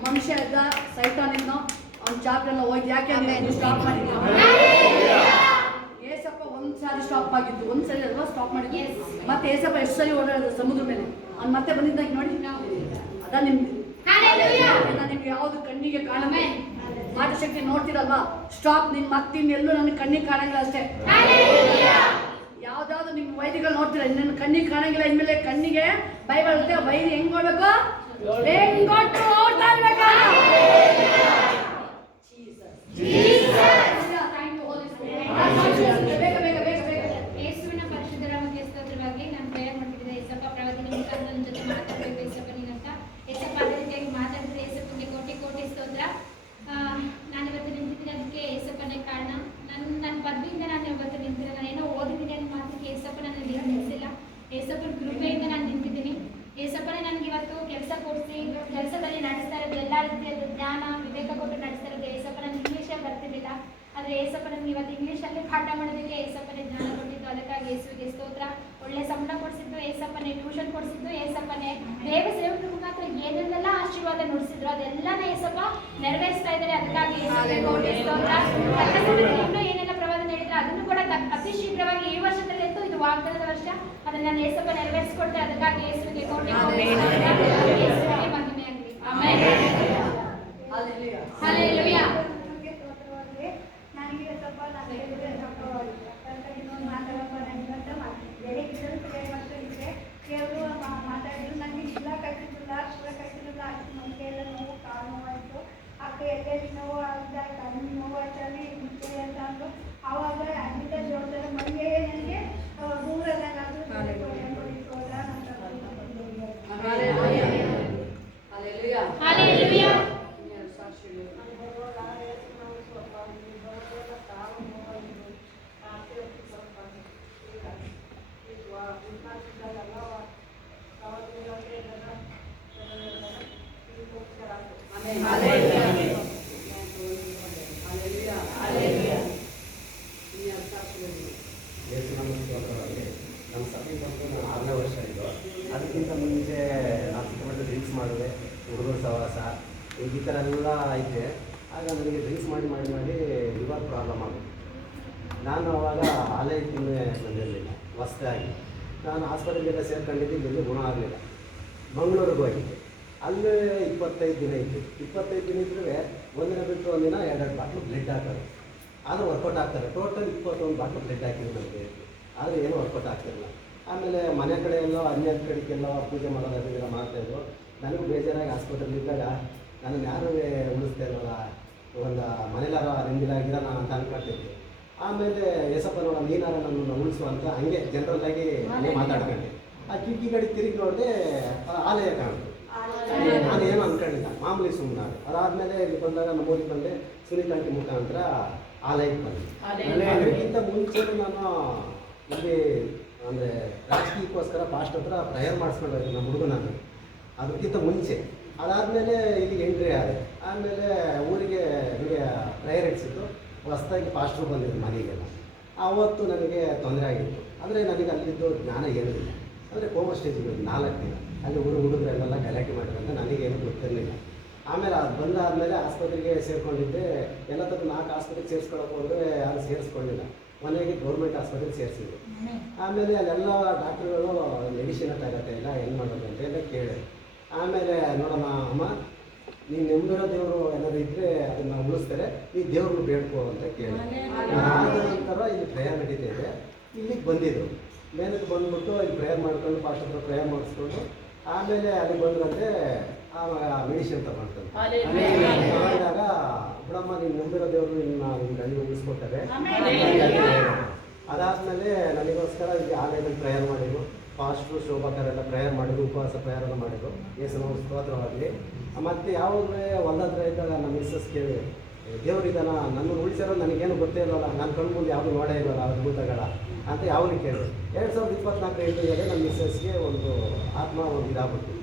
ಮನುಷ್ಯ ಇದ್ದ ಸೈತಾನಿದ್ನೋ ಅವ್ನ ಚಾಪ್ಟರ್ ಎಲ್ಲ ಹೋಯ್ತು. ಯಾಕೆ ಅಂದ್ರೆ ಸ್ಟಾಪ್ ಮಾಡಿದ್ದು ಏಸಪ್ಪ. ಒಂದ್ಸಾರಿ ಸ್ಟಾಪ್ ಆಗಿದ್ದು, ಒಂದ್ಸರಿ ಅಲ್ವಾ ಸ್ಟಾಪ್ ಮಾಡಿದ್ದು. ಮತ್ತೆ ಏಸಪ್ಪ ಎಷ್ಟು ಸರಿ ಓಡಾಡಿದ್ರು ಸಮುದ್ರ ಮೇಲೆ. ಅವ್ನು ಮತ್ತೆ ಬಂದಿದ್ದಾಗ ನೋಡಿ, ಅದ ನಿಮ್ದು. ನಿಮ್ಗೆ ಯಾವ್ದು ಕಣ್ಣಿಗೆ ಕಾಣಮೆ ಮಾತಶಕ್ತಿ ನೋಡ್ತಿರಲ್ವಾ? ಸ್ಟಾಪ್. ನಿನ್ ಮತ್ತಿನ್ ಎಲ್ಲೂ ನನ್ನ ಕಣ್ಣಿಗೆ ಕಾಣಂಗಿಲ್ಲ ಅಷ್ಟೇ. ಯಾವ್ದಾವ್ದು ನಿಮ್ ವೈದ್ಯಗಳು ನೋಡ್ತೀರ, ನನ್ನ ಕಣ್ಣಿಗೆ ಕಾಣಂಗಿಲ್ಲ. ಇನ್ಮೇಲೆ ಕಣ್ಣಿಗೆ ಬೈಬಲ್ ಇರುತ್ತೆ, ವೈದ್ಯ ಹೆಂಗ್ ನೋಡ್ಬೇಕು? ಹೆಂಗೊಟ್ಟು ಓಡ್ತಾ ಇರ್ಬೇಕು. ಯೇಸುವಿನ ಪರಿಶುದ್ಧ ನಾಮಕ್ಕೆ ಸ್ತೋತ್ರವಾಗಿ ನಾನು ಪ್ರೇಯರ್ ಮಾಡ್ತಿದ್ದೆ. ಏಸಪ್ಪ ಪ್ರವಾದಿ ನಿಮ್ಮ ನನ್ನ ಜೊತೆ ಮಾತಾಡಬೇಕು ಏಸಪ್ಪ ನೀನಂತ. ಏಸಪ್ಪ ಅದೇ ರೀತಿಯಾಗಿ ಮಾತಾಡಿದ್ರೆ ಏಸಪ್ಪನಿಗೆ ಕೋಟಿ ಕೋಟಿ ಸ್ತೋತ್ರ. ನಾನಿವತ್ತು ನಿಂತಿದ್ದೀನಿ, ಅದಕ್ಕೆ ಏಸಪ್ಪನೇ ಕಾರಣ. ನನ್ನ ಪದವಿಯಿಂದ ನಾನು ಇವತ್ತು ನಿಂತಿಲ್ಲ. ನಾನೇನೋ ಓದಿದ್ದೀನಿ ಅನ್ನೋ ಮಾತಿಗೆ ಏಸಪ್ಪ ನನ್ನ ನಿಲ್ಲಿಸಿಲ್ಲ. ಏಸಪ್ಪನ ಕೃಪೆಯಿಂದ ನಾನು ನಿಂತಿದ್ದೀನಿ. ಏಸಪ್ಪನೇ ನನಗೆ ಇವತ್ತು ಕೆಲಸ ಕೊಡಿಸಿ ಕೆಲಸದಲ್ಲಿ ನಡೆಸ್ತಾ ಇರೋದು, ಎಲ್ಲ ರೀತಿಯಾದ ಜ್ಞಾನ ವಿವೇಕ ಕೊಟ್ಟು ನಡೆಸ್ತಾ ಇರೋದು. ಏಸಪ್ಪ ನನಗೆ ಇಂಗ್ಲೀಷೇ ಬರ್ತಿರ್ಲಿಲ್ಲ, ಆದರೆ ಏಸಪ್ಪ ನನಗೆ ಇವತ್ತು ಇಂಗ್ಲೀಷಲ್ಲಿ ಪಾಠ ಮಾಡೋದಕ್ಕೆ ಏಸಪ್ಪನೇ ಜ್ಞಾನ ಕೊಟ್ಟಿದ್ದು. ಅದಕ್ಕಾಗಿ ಯೇಸುವಿಗೆ ಸ್ತೋತ್ರ. ಒಳ್ಳೆ ಸಂಬಳ ಕೊಡಿಸಿದ್ದು ಏಸಪ್ಪನೇ, ಟ್ಯೂಷನ್ ಕೊಡಿಸಿದ್ದು ಏಸಪ್ಪನೇ, ದೇವ ಸೇವಕರ ಮುಖಾಂತರ ಏನೆಲ್ಲ ಆಶೀರ್ವಾದ ನುಡಿಸಿದ್ರು ಅದೆಲ್ಲನೇ ಏಸಪ್ಪ ನೆರವೇರಿಸ್ತಾ ಇದ್ದಾರೆ. ಅದಕ್ಕಾಗಿ ಯೇಸುವಿಗೆ ಕೋಟಿ ಸ್ತೋತ್ರ. ಇನ್ನೂ ಏನೆಲ್ಲ ಪ್ರವಾದನೆ ಹೇಳಿದ್ರೆ ಅದನ್ನು ಕೂಡ ಅತಿ ಶೀಘ್ರವಾಗಿ ಈ ವರ್ಷದಲ್ಲಿ ಅಂತೂ ಇದು ವಾಗ್ದಾನದ ವರ್ಷ, ಅದನ್ನ ನಾನು ಏಸಪ್ಪ ನೆರವೇರಿಸಿಕೊಡ್ತೆ. ಅದಕ್ಕಾಗಿ ಯೇಸುವಿಗೆ ಕೋಟಿ ಕೋಟಿ ಯೇಸುವಿಗೆ ಮಹಿಮೆ ಆಗಲಿ. ಆಮೆನ್. ಹಲ್ಲೆಲೂಯಾ. ಮಾತಾಡಿದ್ರು. ನನಗೆ ಇಲ್ಲ ಕಟ್ಟಿದ್ದಿಲ್ಲ, ಕೂಡ ಕಟ್ಟಿದ್ದಿಲ್ಲ, ನೋವು, ಕಾಲು ನೋವಾಯಿತು. ಆ ಎದೆ ನೋವು ಅಂತ ಕಣ್ಣು ನೋವು ಚಳಿ ಮುಚ್ಚೆ ಅಂತ ಅಂದು ಆವಾಗ ಅಲ್ಲಿಂದ ಜೋಡ್ತಾರೆ ಮನೆಗೆ ನನಗೆ ದೂರದಾಗಾದ್ರು ನಮ್ಮ ಸಭೆ ಬಂದು ನಾನು 6ನೇ ವರ್ಷ ಇದು. ಅದಕ್ಕಿಂತ ಮುಂಚೆ ನಾನು ಸಿಕ್ಕಾಪಟ್ಟೆ ಡ್ರಿಂಕ್ಸ್ ಮಾಡಿದೆ, ಹುಡುಗರ ಸಹವಾಸ ಈ ಥರ ಎಲ್ಲ ಐತೆ. ಆಗ ನನಗೆ ಡ್ರಿಂಕ್ಸ್ ಮಾಡಿ ಲಿವರ್ ಪ್ರಾಬ್ಲಮ್ ಆಗುತ್ತೆ. ನಾನು ಅವಾಗ ಆಲಯಕ್ಕೆ ಬಂದಿರಲಿಲ್ಲ, ಹೊಸದಾಗಿ ನಾನು ಆಸ್ಪತ್ರೆಗೆಲ್ಲ ಸೇರ್ಕೊಂಡಿದ್ದು, ಇಲ್ಲಿ ಗುಣ ಆಗಲಿಲ್ಲ. ಮಂಗಳೂರಿಗೆ ಹೋಗಿದ್ದೆ, ಅಲ್ಲೇ 25 ದಿನ ಇತ್ತು. 25 ದಿನ ಇದ್ದರೆ ಒಂದಿನ ಬಿಟ್ಟು ಒಂದಿನ 2 ಬಾಟ್ಲು ಬ್ಲಡ್ ಹಾಕೋದು. ಆದರೆ ವರ್ಕೌಟ್ ಆಗ್ತಾರೆ. ಟೋಟಲ್ 21 ಬಾಟ್ಲು ಬ್ಲಡ್ ಹಾಕಿದ್ರು ನನಗೆ, ಆದರೆ ಏನೂ ವರ್ಕೌಟ್ ಆಗ್ತಿರಲಿಲ್ಲ. ಆಮೇಲೆ ಮನೆ ಕಡೆ ಎಲ್ಲ ಅನ್ಯ ಕಡೆಗೆಲ್ಲ ಪೂಜೆ ಮಾಡೋದು ಅದನ್ನೆಲ್ಲ ಮಾಡ್ತಾಯಿದ್ರು. ನನಗೂ ಬೇಜಾರಾಗಿ ಆಸ್ಪತ್ರೆಯಲ್ಲಿದ್ದಾಗ ನನ್ನನ್ನು ಯಾರೂ ಉಳಿಸ್ತಾ ಇರೋಲ್ಲ, ಒಂದು ಮನೇಲಾರ ನೆಮ್ಮದಿಲಾಗಿರೋಣ ಅಂತ ಅಂದ್ಕೊಳ್ತಿದ್ದೆ. ಆಮೇಲೆ ಎಸಪ್ಪ ನೋಡ ನೀನಾರ ನನ್ನನ್ನು ಉಳಿಸು ಅಂತ ಹಂಗೆ ಜನರಲ್ಲಾಗಿ ಹಂಗೆ ಮಾತಾಡ್ಕೊಂಡೆ. ಆ ಕಿಟಕಿ ಕಡೆ ತಿರುಗಿ ನೋಡಿದೆ, ಆಲಯ ಕಾಣ್ತು. ನಾನು ಏನು ಅಂದ್ಕೊಂಡಿಲ್ಲ, ಮಾಮೂಲಿ ಸುಮ್ಮನೆ. ಅದಾದಮೇಲೆ ಇಲ್ಲಿ ಬಂದಾಗ ನಮ್ಮೂರಿಗೆ ಬಂದೆ, ಸುನೀತಾ ಆಂಟಿ ಮುಖಾಂತರ ಆಲಯಕ್ಕೆ ಬಂದೆ. ಅದಕ್ಕಿಂತ ಮುಂಚೆ ನಾನು ಇಲ್ಲಿ ಅಂದರೆ ರಾಜಕೀಯಕ್ಕೋಸ್ಕರ ಪಾಸ್ಟ್ ಹತ್ರ ಪ್ರೇಯರ್ ಮಾಡಿಸ್ಕೊಂಡು ಹೋಯ್ತು ನಮ್ಮ ಹುಡುಗನನ್ನು, ಅದಕ್ಕಿಂತ ಮುಂಚೆ. ಅದಾದಮೇಲೆ ಇಲ್ಲಿ ಎಂಟ್ರಿ ಆದೆ. ಆಮೇಲೆ ಊರಿಗೆ ನನಗೆ ಪ್ರೇಯರ್ ಇಡಿಸಿದ್ದು, ಹೊಸದಾಗಿ ಪಾಸ್ಟ್ರು ಬಂದಿದ್ದು ಮನೆಗೆಲ್ಲ. ಆವತ್ತು ನನಗೆ ತೊಂದರೆ ಆಗಿತ್ತು. ಅಂದರೆ ನನಗೆ ಅಲ್ಲಿದ್ದು ಜ್ಞಾನ ಏನೂ ಇಲ್ಲ. ಅಂದರೆ ಕೋಮಾ ಸ್ಟೇಜಿಗೆ 4 ದಿನ ಅಲ್ಲಿ ಹುಡುಗರೆಲ್ಲ ಗಲಾಟೆ ಮಾಡಿದ್ರಂತ ನನಗೇನು ಗೊತ್ತಿರಲಿಲ್ಲ. ಆಮೇಲೆ ಅದು ಬಂದಾದಮೇಲೆ ಆಸ್ಪತ್ರೆಗೆ ಸೇರಿಕೊಂಡಿದ್ದೆ. ಎಲ್ಲ ತಕ್ಕ 4 ಆಸ್ಪತ್ರೆಗೆ ಸೇರಿಸ್ಕೊಳಕ್ಕೆ ಹೋದರೆ ಯಾರು ಸೇರಿಸ್ಕೊಳ್ಳಿಲ್ಲ. ಮನೆಗೆ ಗೌರ್ಮೆಂಟ್ ಆಸ್ಪತ್ರೆಗೆ ಸೇರಿಸಿದ್ರು. ಆಮೇಲೆ ಅಲ್ಲೆಲ್ಲ ಡಾಕ್ಟ್ರುಗಳು ಮೆಡಿಸಿನ್ ಆಗುತ್ತೆ ಇಲ್ಲ, ಹೆಂಗೆ ಮಾಡೋದು ಅಂತ ಎಲ್ಲ ಕೇಳಿ, ಆಮೇಲೆ ನೋಡೋಣ ಅಮ್ಮ, ನೀನು ನಂಬಿರೋ ದೇವರು ಏನಾದ್ರು ಇದ್ದರೆ ಅದನ್ನು ಉಳಿಸ್ತಾರೆ, ಈ ದೇವ್ರನ್ನ ಬೇಡ್ಕೋ ಅಂತ ಕೇಳಿ. ಆದ ನಂತರ ಇಲ್ಲಿ ಪ್ರೇಯರ್ ನಡೀತಾ ಇದೆ. ಇಲ್ಲಿಗೆ ಬಂದಿದ್ದು ಮೇಲಕ್ಕೆ ಬಂದ್ಬಿಟ್ಟು ಇಲ್ಲಿ ಪ್ರೇಯರ್ ಮಾಡ್ಕೊಂಡು ಫಾಸ್ಟ್ ಹತ್ರ ಪ್ರೇಯರ್ ಮಾಡಿಸ್ಕೊಂಡು ಆಮೇಲೆ ಅಲ್ಲಿಗೆ ಬಂದ್ರಂತೆ. ಆವಾಗ ಮೆಡಿಸಿನ್ ತಗೊಂಡ್ಕೊಂಡು ತಗೊಂಡಾಗ ಬಿಡಮ್ಮ, ನೀನು ನಂಬಿರೋ ದೇವರು ನಿನ್ನ ಗಂಡು ಉಳಿಸ್ಕೊಡ್ತಾರೆ. ಅದಾದಮೇಲೆ ನನಗೋಸ್ಕರ ಇಲ್ಲಿ ಆಲಯದಲ್ಲಿ ಪ್ರೇಯರ್ ಮಾಡಿದ್ರು. ಫಾಸ್ಟ್ರು ಶೋಭಾಕರೆಲ್ಲ ಪ್ರೇಯರ್ ಮಾಡಿದ್ರು, ಉಪವಾಸ ಪ್ರೇಯರೆಲ್ಲ ಮಾಡಿದ್ರು. ಯೇಸುವಿನ ಸ್ತೋತ್ರವಾಗಲಿ. ಮತ್ತು ಯಾವಾಗಲೇ ಹೊಲದ್ರ ಇದ್ದಾಗ ನಮ್ಮ ಮಿಸ್ಸಸ್ ಕೇಳಿ, ದೇವರಿದ್ದಾನ, ನನ್ನ ಉಳಿಸಿರೋ ನನಗೇನು ಗೊತ್ತೇ ಇಲ್ಲವಲ್ಲ, ನನ್ನ ಕಣ್ಣು ಮುಂದೆ ಯಾವುದು ನೋಡೇ ಇಲ್ಲವಲ್ಲ ಅದ್ಭುತಗಳ ಅಂತ ಯಾವನು ಕೇಳಿ 2024 ಎಂಟರಲ್ಲಿ ನಮ್ಮ ಮಿಸ್ಸಸ್ಗೆ ಒಂದು ಆತ್ಮ ಒಂದು ಇದಾಗ್ಬಿಟ್ಟು,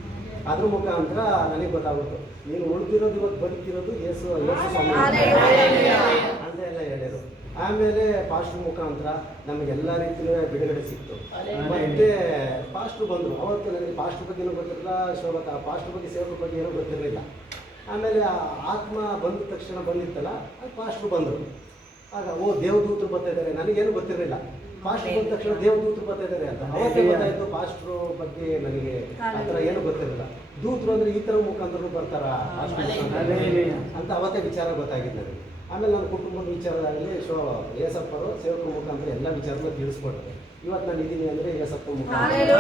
ಅದ್ರ ಮುಖಾಂತರ ನನಗೆ ಗೊತ್ತಾಗ್ಬಿಟ್ಟು, ನೀನು ಉಳಿದಿರೋದು ಇವತ್ತು ಬದುಕಿರೋದು ಯೇಸು ಸ್ವಾಮಿ ಅಂತ ಎಲ್ಲ ಹೇಳಿದರು. ಆಮೇಲೆ ಪಾಸ್ಟ್ರು ಮುಖಾಂತರ ನಮಗೆಲ್ಲ ರೀತಿಯೂ ಬಿಡುಗಡೆ ಸಿಕ್ತು. ಮತ್ತೆ ಪಾಸ್ಟ್ರು ಬಂದರು. ಅವತ್ತು ನನಗೆ ಪಾಸ್ಟ್ರ್ ಬಗ್ಗೆ ಏನೂ ಗೊತ್ತಿರಲಿಲ್ಲ, ಶೋಭಕ ಪಾಸ್ಟ್ರ್ ಬಗ್ಗೆ ಸೇವಕರ ಬಗ್ಗೆ ಏನೂ ಗೊತ್ತಿರಲಿಲ್ಲ. ಆಮೇಲೆ ಆತ್ಮ ಬಂದ ತಕ್ಷಣ ಬಂದಿತ್ತಲ್ಲ, ಅದು ಪಾಸ್ಟ್ರು ಬಂದರು. ಆಗ ದೇವದೂತರು ಬರ್ತಾ ಇದ್ದಾರೆ, ನನಗೇನು ಗೊತ್ತಿರಲಿಲ್ಲ. ಪಾಸ್ಟ್ರು ಬಂದ ತಕ್ಷಣ ದೇವದೂತರು ಬರ್ತಾ ಇದ್ದಾರೆ ಅಂತ ಅವತ್ತೇ ಗೊತ್ತಾಯಿತು. ಪಾಸ್ಟ್ರು ಬಗ್ಗೆ ನನಗೆ ಆ ಥರ ಏನೂ ಗೊತ್ತಿರಲಿಲ್ಲ. ದೂತರು ಅಂದರೆ ಈ ಥರ ಮುಖಾಂತರ ಬರ್ತಾರ ಅಂತ ಅವತ್ತೇ ವಿಚಾರ ಗೊತ್ತಾಗಿದ್ದು ನನಗೆ. ಆಮೇಲೆ ನನ್ನ ಕುಟುಂಬದ ವಿಚಾರದಾಗಲಿ ಏಸಪ್ಪರು ಸೇವಕರ ಮುಖಾಂತರ ಎಲ್ಲ ವಿಚಾರನ ತಿಳಿಸ್ಕೊಟ್ರು. ಇವತ್ತು ನಾನು ಇದ್ದೀನಿ ಅಂದರೆ ಏಸಪ್ಪರ ಮುಖಾಂತರ.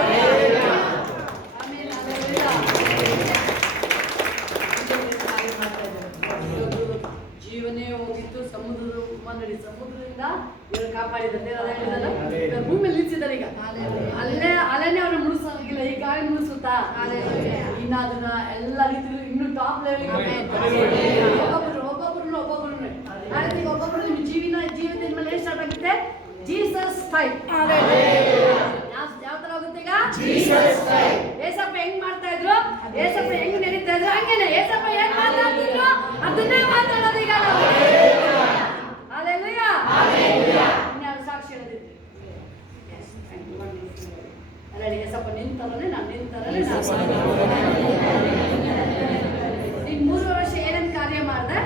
ಜೀವನೇ ಹೋಗಿತ್ತು, ಸಮುದ್ರದ ಸಮುದ್ರದಿಂದ ಇವರು ಕಾಪಾಡಿದಂತೆ ಭೂಮಿ ನಿಲ್ಲಿಸಿದ್ದಾರೆ. ಈಗ ಅಲ್ಲೇನೆ ಅವ್ರನ್ನ ಮುಳಿಸೋಗಿಲ್ಲ, ಈಗ ಮುಳಿಸುತ್ತಾ ಇನ್ನ ಅದನ್ನ ಎಲ್ಲ ರೀತಿಯಲ್ಲೂ ಇನ್ನೂ ಟಾಪ್ ಲೆವೆಲ್ ಒಬ್ಬೊಬ್ರು ನಿಮ್ಮ ಜೀವಿತದ ಮೇಲೆ ಏನು ಸ್ಟಾರ್ಟ್ ಆಗುತ್ತೆ? Jesus type. ಯಾವ ತರ ಹೋಗುತ್ತೆ ಈಗ? Jesus type. ಏಸಪ್ಪ ಹೆಂಗ್ ಮಾಡ್ತಾ ಇದ್ರು, ಏಸಪ್ಪ ಹೆಂಗ್ ನಡೀತಾ ಇದ್ರು, ಹಂಗೇನೆ ಏಸಪ್ಪ ಏನ್ ಮಾತಾಡ್ತಿದ್ರು ಅದನ್ನೇ ಮಾತಾಡೋದು ಈಗ. ಹಲ್ಲೆಲೂಯಾ. ಇನ್ಯಾರು ಸಾಕ್ಷಿ ಹೇಳೋದಿತ್ತು? ಅಲ್ಲ, ಏಸಪ್ಪ ನಿಂತರನೇ ನಾನು ನಿಂತರನೇ. ಈಗ 3 ವರ್ಷ ಏನೇನು ಕಾರ್ಯ ಮಾಡಿದೆ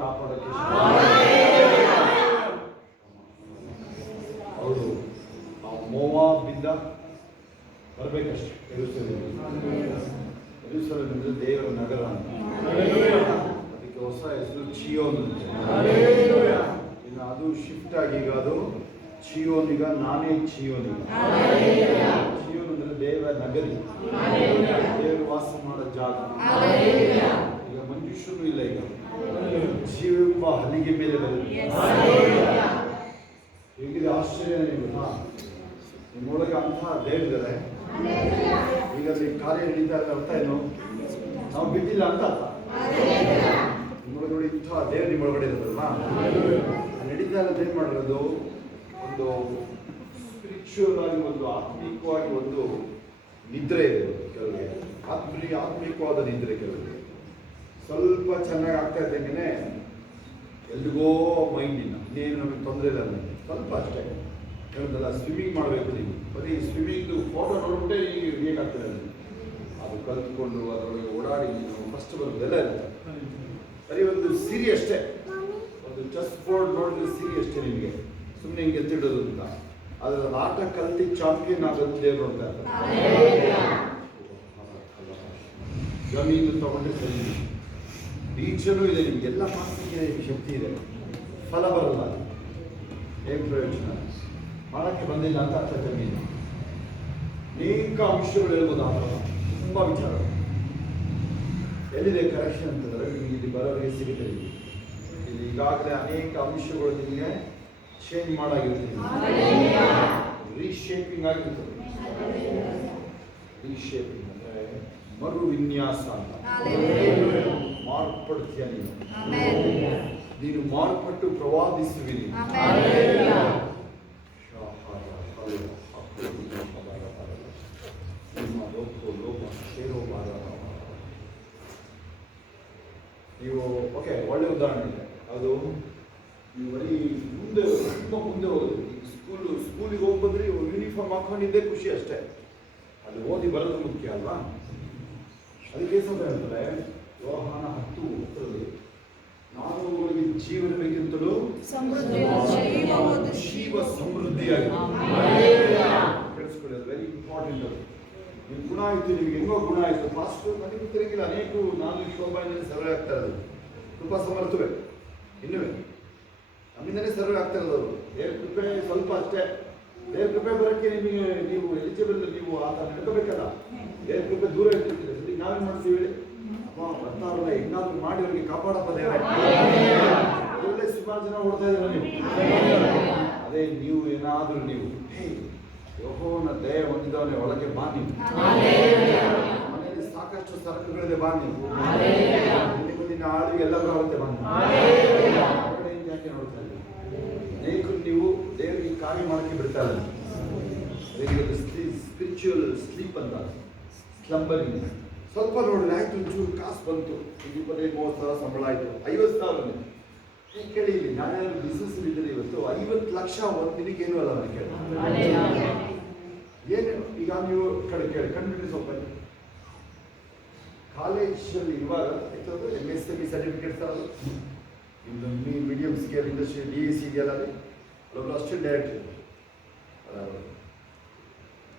ಕಾಪಾಡೋಕ್ಕೆ ಅವರು ಆ ಮೋವಾಬಿಂದ ಬರಬೇಕಷ್ಟೆ. ಯೆರೂಸಲೇಮ್ ಅಂದ್ರೆ ದೇವರ ನಗರ ಅಂತ, ಅದಕ್ಕೆ ಹೊಸ ಹೆಸರು ಚಿಯೋನ್ ಅಂತೆ. ಇನ್ನು ಅದು ಶಿಫ್ಟ್ ಆಗಿ ಈಗ ಅದು ಚಿಯೋನ್, ಈಗ ನಾನೇ ಚಿಯೋನ್. ಚಿಯೋನ್ ಅಂದ್ರೆ ದೇವರ ನಗರಿ, ದೇವರು ವಾಸ ಮಾಡೋ ಜಾಗ. ಈಗ ಮನುಷ್ಯರು ಇಲ್ಲ, ಈಗ ಜೀವೆಂಬ ಹಲಿಗೆ ಮೇಲೆ ಬರುತ್ತೆ. ಹೇಗಿದೆ ಆಶ್ಚರ್ಯ ನಿಮ್ಗೆ? ನಿಮ್ಮೊಳಗೆ ಅಂತಹ ದೇವರಿದ್ದಾರೆ. ಈಗ ಅಲ್ಲಿ ಕಾರ್ಯ ನಡೀತಾ ಇರೋ ಅರ್ಥ ಏನು? ನಾವು ಬಿಟ್ಟಿಲ್ಲ ಅಂತ ಅರ್ಥ. ನಿಮ್ಮೊಳಗೆ ನೋಡಿ ಇಂತಹ ದೇವ್ರು ನಿಮ್ಮೊಳಗಡೆ ಇರೋದಲ್ವ, ನಡೀತಾ ಇರೋದು ಏನು ಮಾಡಿರೋದು? ಒಂದು ಸ್ಪಿರಿಚುವಲ್ ಆಗಿ, ಒಂದು ಆತ್ಮಿಕವಾಗಿ ಒಂದು ನಿದ್ರೆ ಇದೆ ಕೆಲವರಿಗೆ. ಆತ್ಮಿಕವಾದ ನಿದ್ರೆ ಕೆಲವರಿಗೆ. ಸ್ವಲ್ಪ ಚೆನ್ನಾಗಿ ಆಗ್ತಾ ಇದ್ದಂಗೆ ಎಲ್ಲಿಗೋ ಮೈಂಡ್ ಇಲ್ಲ, ಇನ್ನೇನು ನಮಗೆ ತೊಂದರೆ ಇಲ್ಲ ನನಗೆ, ಸ್ವಲ್ಪ ಅಷ್ಟೇ. ಹೇಳಿದಲ್ಲ, ಸ್ವಿಮ್ಮಿಂಗ್ ಮಾಡಬೇಕು ನೀವು, ಬರೀ ಸ್ವಿಮ್ಮಿಂಗ್ದು ಫೋಟೋ ನೋಡ್ಬಿಟ್ಟೆ ಈಗ ಹೇಗಾಗ್ತದೆ ಅಲ್ಲಿ. ಅದು ಕಲ್ತ್ಕೊಂಡು ಅದರೊಳಗೆ ಓಡಾಡಿ ನೀವು ಫಸ್ಟ್ ಬರೋದೆಲ್ಲ ಇರುತ್ತೆ. ಬರೀ ಒಂದು ಸಿರಿ ಅಷ್ಟೇ, ಒಂದು ಚೆಸ್ ಬೋರ್ಡ್ ನೋಡಿದ್ರೆ ಸಿರಿ ಅಷ್ಟೇ ನಿಮಗೆ, ಸುಮ್ಮನೆ ಹಿಂಗೆ ಎತ್ತಿಡೋದು ಅಂತ. ಅದರ ಆಟ ಕಲ್ತಿ ಚಾಂಪಿಯನ್ ಆಗೋದು ದೇವರು ಅಂತ. ಜಮೀನು ತಗೊಂಡ್ರೆ ಸರಿ, ಬೀಜನೂ ಇದೆ ನಿಮ್ಗೆ, ಎಲ್ಲ ಮಾತಿಗೆ ಶಕ್ತಿ ಇದೆ. ಫಲ ಬರಲ್ಲ, ಏನು ಪ್ರಯೋಜನ? ಮಾಡಕ್ಕೆ ಬಂದಿಲ್ಲ ಅಂತ ಅರ್ಥ. ಜಮೀನು ಅನೇಕ ಅಂಶಗಳು ಹೇಳ್ಬೋದು, ಆ ಥರ ತುಂಬ ವಿಚಾರ. ಎಲ್ಲಿದೆ ಕರೆಕ್ಷನ್ ಅಂತಂದರೆ ನಿಮಗೆ ಇಲ್ಲಿ ಬರೋರಿಗೆ ಸಿಗುತ್ತೆ. ಇಲ್ಲಿ ಈಗಾಗಲೇ ಅನೇಕ ಅಂಶಗಳು ನಿಮಗೆ ಚೇಂಜ್ ಮಾಡಾಗಿರ್ತದೆ, ರೀಶೇಪಿಂಗ್ ಆಗಿರ್ತದೆ. ರೀಶೇಪಿಂಗ್ ಅಂದರೆ ಮರು ವಿನ್ಯಾಸ ಅಂತ. ಮಾರ್ಪಡ್ತೀಯ ನೀನು ಮಾರ್ಪಟ್ಟು ಪ್ರವಾದಿಸುವಿರಿ. ನೀವು ಓಕೆ, ಒಳ್ಳೆ ಉದಾಹರಣೆ ಇದೆ ಅದು. ನೀವು ಬರೀ ಮುಂದೆ ತುಂಬ ಮುಂದೆ ಹೋಗೋದು. ಸ್ಕೂಲಿಗೆ ಹೋಗಿ ಬಂದ್ರೆ ಯೂನಿಫಾರ್ಮ್ ಹಾಕೊಂಡಿದ್ದೇ ಖುಷಿ ಅಷ್ಟೇ, ಅಲ್ಲಿ ಓದಿ ಬರೋದು ಮುಖ್ಯ ಅಲ್ವಾ? ಅದಕ್ಕೆ ಸ್ವಲ್ಪ ಹೇಳ್ತಾರೆ ಯೋಹಾನ 10:10, ನಾನು ಅವರಿಗೆ ಜೀವನಕ್ಕಿಂತಲೂ ಜೀವ ಸಮೃದ್ಧಿಯಾಗಿ. ಕೇಳಿಸ್ಕೊಳ್ಳಿ, ಅದು ವೆರಿ ಇಂಪಾರ್ಟೆಂಟ್. ಅದು ನಿಮ್ಮ ಗುಣ ಆಯಿತು, ನಿಮ್ಗೆ ಹೆಂಗೋ ಗುಣ ಆಯಿತು. ಫಾಸ್ಟ್ ನನಗೆ ತಿರುಗಿಲ್ಲ, ಅನೇಕ ನಾನು ಶೋಭಾಯಲ್ಲಿ ಸರ್ವೆ ಆಗ್ತಾ ಇರೋದು ತುಂಬ ಸಮರ್ಥವೇ, ಇನ್ನುವೇ ನಮ್ಮಿಂದನೇ ಸರ್ವೆ ಆಗ್ತಾ ಇರೋದು. ದೇವ್ರ ಕೃಪೆ ಸ್ವಲ್ಪ ಅಷ್ಟೇ. ದೇವ್ರ ಕೃಪೆ ಬರೋಕ್ಕೆ ನಿಮಗೆ ನೀವು ಎಲಿಜಿಬಲ್, ನೀವು ಆತ ನಡ್ಕೋಬೇಕಲ್ಲ. ದೇವ್ರ ಕೃಪೆ ದೂರ ಇರ್ತಿರ್ತೀರಿ. ಸರಿ, ನಾವೇನು ಮಾಡ್ತೀವಿ ಹೇಳಿ? ಅಮ್ಮ ಬರ್ತಾರಲ್ಲ, ಹೆಣ್ಣಾದ್ರು ಮಾಡಿ ಅವ್ರಿಗೆ ಕಾಪಾಡಪ್ಪ ದೇವರೇ. ಒಳ್ಳೆ ಸುಮಾರು ಜನ ಓಡ್ತಾ ಇದ್ದೀರ ನೀವು. ಅದೇ ನೀವು ಏನಾದರೂ ನೀವು ಯೆಹೋವನ ದಯೆ ಹೊಂದಿದವನೇ ಒಳಗೆ ಬಾ. ನೀವು ಮನೆಯಲ್ಲಿ ಸಾಕಷ್ಟು ಸರಕುಗಳಿದೆ, ಬಾ. ನೀವು ನಿನ್ನ ಆಳಿಗೆ ಎಲ್ಲರೂ ಆಗುತ್ತೆ, ಬಾ. ಯಾಕೆ ನೋಡ್ತಾ ಇದ್ದೀವಿ? ಅನೇಕರು ನೀವು ದೇವರಿಗೆ ಕಾರ್ಯ ಮಾಡೋಕ್ಕೆ ಬಿಡ್ತಾ ಇಲ್ಲ. ಸ್ಪಿರಿಚುವಲ್ ಸ್ಲೀಪ್ ಅಂತ, ಸ್ಲಂಬರಿಂಗ್. ಸ್ವಲ್ಪ ನೋಡಿದ್ರೆ ಆಯ್ತು, ಒಂಚೂರು ಕಾಸು ಬಂತು, 25-30,000 ಸಂಬಳ ಆಯಿತು, 50,000 ಕೇಳಿ. ಇಲ್ಲಿ ನಾನೇನಾದ್ರು ಬಿಸ್ನೆಸ್ ಇದ್ದರೆ ಇವತ್ತು 50 ಲಕ್ಷ ಒಂದು ದಿನಕ್ಕೇನು ಅಲ್ಲ ನನಗೆ ಕೇಳಿ. ಏನು ಈಗ ನೀವು ಕೇಳಿ ಕಂಡುಬಿಡಿ. ಸ್ವಲ್ಪ ಕಾಲೇಜಲ್ಲಿ ಇರುವಾಗ MSME ಸರ್ಟಿಫಿಕೇಟ್ ತರಲ್ಲ, ಇನ್ನು ಮೀಡಿಯಂ ಸ್ಕೇಲ್ ಇಂಡಸ್ಟ್ರಿ DEC ಇದೆಯಲ್ಲ, ಅಲ್ಲೊಬ್ಬರು ಅಸಿಸ್ಟೆಂಟ್ ಡೈರೆಕ್ಟರ್.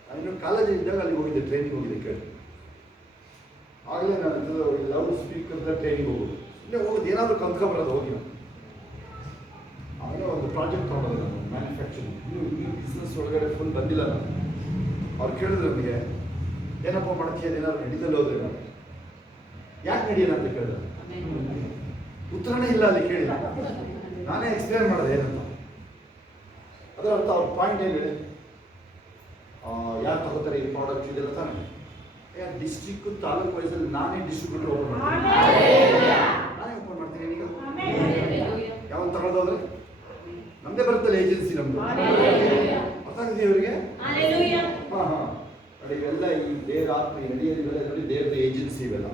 ನಾನು ಕಾಲೇಜಿಗೆ ಇದ್ದಾಗ ಅಲ್ಲಿ ಹೋಗಿದ್ದೆ, ಟ್ರೈನಿಂಗ್ ಹೋಗಿದ್ದೆ. ಕೇಳಿ, ಆಗಲೇ ನಾನು ಲೌಡ್ ಸ್ಪೀಕರ್ ಟ್ರೈನಿಂಗ್ ಹೋಗೋದು, ಇಲ್ಲೇ ಹೋಗೋದು, ಏನಾದರೂ ಕಲ್ತ್ಕೊಂಬರೋದು ಹೋಗಿ. ಆಮೇಲೆ ಒಂದು ಪ್ರಾಜೆಕ್ಟ್ ತೊಗೊಳೋದು ನಾನು, ಮ್ಯಾನುಫ್ಯಾಕ್ಚರಿಂಗ್. ಈ ಬಿಸ್ನೆಸ್ ಒಳಗಡೆ ಫುಲ್ ಬಂದಿಲ್ಲ ನಾನು. ಅವ್ರು ಕೇಳಿದ್ರು ನನಗೆ, ಏನಪ್ಪ ಮಾಡ್ತೀಯ, ಏನಾದ್ರು ನಡೀತಲ್ಲಿ ಹೋದ್ರೆ ನಾನು ಯಾಕೆ ನಡೆಯಲ್ಲ ಅಂತ ಕೇಳಿದ್ರು. ಉತ್ತರನೇ ಇಲ್ಲ ಅಲ್ಲಿ. ಕೇಳಿಲ್ಲ, ನಾನೇ ಎಕ್ಸ್ಪ್ಲೇನ್ ಮಾಡಿದೆ ಏನಂತ. ಅದರ ಅರ್ಥ ಅವ್ರ ಪಾಯಿಂಟ್ ಏನು ಹೇಳಿ, ಯಾರು ತಗೋತಾರೆ ಈ ಪ್ರಾಡಕ್ಟ್ ಇದೆಲ್ಲ ತಾನೇ. ಡಿಸ್ಟ್ರಿಕ್ಟ್ ತಾಲೂಕು ವಯಸ್ಸಲ್ಲಿ ನಾನೇ ಡಿಸ್ಟ್ರಿಬ್ಯೂಟರ್ ಓಪನ್ ಮಾಡ್ತೀನಿ, ನಾನೇ ಓಪನ್ ಮಾಡ್ತೀನಿ. ಈಗ ಯಾವಾಗ ತಗೊಳ್ಳೋದ್ರೆ ನಮ್ಮದೇ ಬರುತ್ತಲ್ಲ ಏಜೆನ್ಸಿ, ನಮ್ಮದು. ಅರ್ಥ ಆಗಿದೆ ಇವರಿಗೆ? ಹಾಂ ಹಾಂ. ನೋಡಿ, ಇವೆಲ್ಲ ಈ ದೇವರ ಆತ್ಮ ನಡೆಯೋದಿವೆಲ್ಲ ನೋಡಿ, ದೇವರ ಏಜೆನ್ಸಿ ಇವೆಲ್ಲ,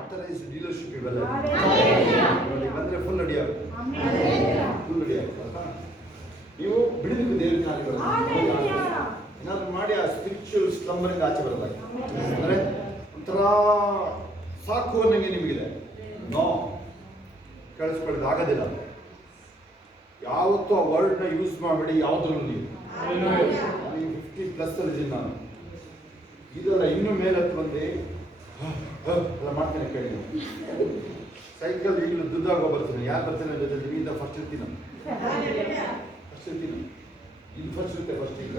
ಅಥರೈಸ್ಡ್ ಡೀಲರ್ಶಿಪ್ ಇವೆಲ್ಲ. ನೋಡಿ ಬಂದರೆ ಫುಲ್ ನಡೆಯೋದು, ಫುಲ್ ನಡೆಯೋದು. ಅರ್ಥ? ನೀವು ಬಿಡಬೇಕು ದೇವ್ರ ಕಾರ್ಯಗಳು. ಏನಾದ್ರು ಮಾಡಿ ಆ ಸ್ಪಿರಿಚುವಲ್ ಸ್ಲಂಬರಿಂದ ಆಚೆ ಬರೋದಾಗಿ, ಅಂದರೆ ಒಂಥರ ಸಾಕು ಅನ್ನಂಗೆ ನಿಮಗಿದೆ. ನೋ, ಕಳಿಸ್ಕೊಳ್ಳೋದು ಆಗೋದಿಲ್ಲ. ಯಾವತ್ತೂ ಆ ವರ್ಡ್ನ ಯೂಸ್ ಮಾಡಬೇಡಿ ಯಾವುದ್ರಲ್ಲೂ ನೀವು. 50+ ಅಲ್ಲಿ ನಾನು ಇದೆಲ್ಲ ಇನ್ನೂ ಮೇಲೆ ಹತ್ತು ಬಂದು ಎಲ್ಲ ಮಾಡ್ತೇನೆ ಕೇಳಿ. ಸೈಕಲ್ ಈಗಲೂ ದುಡ್ಡಾಗೋ ಬರ್ತೀನಿ. ಯಾರು ಬರ್ತೀನಿ ಜೊತೆ ನಿಮ್ಮಿಂದ ಫಸ್ಟ್ ಇರ್ತೀನಿ ಇದು ಫಸ್ಟ್ ಇರುತ್ತೆ. ಫಸ್ಟ್ ಇಲ್ಲ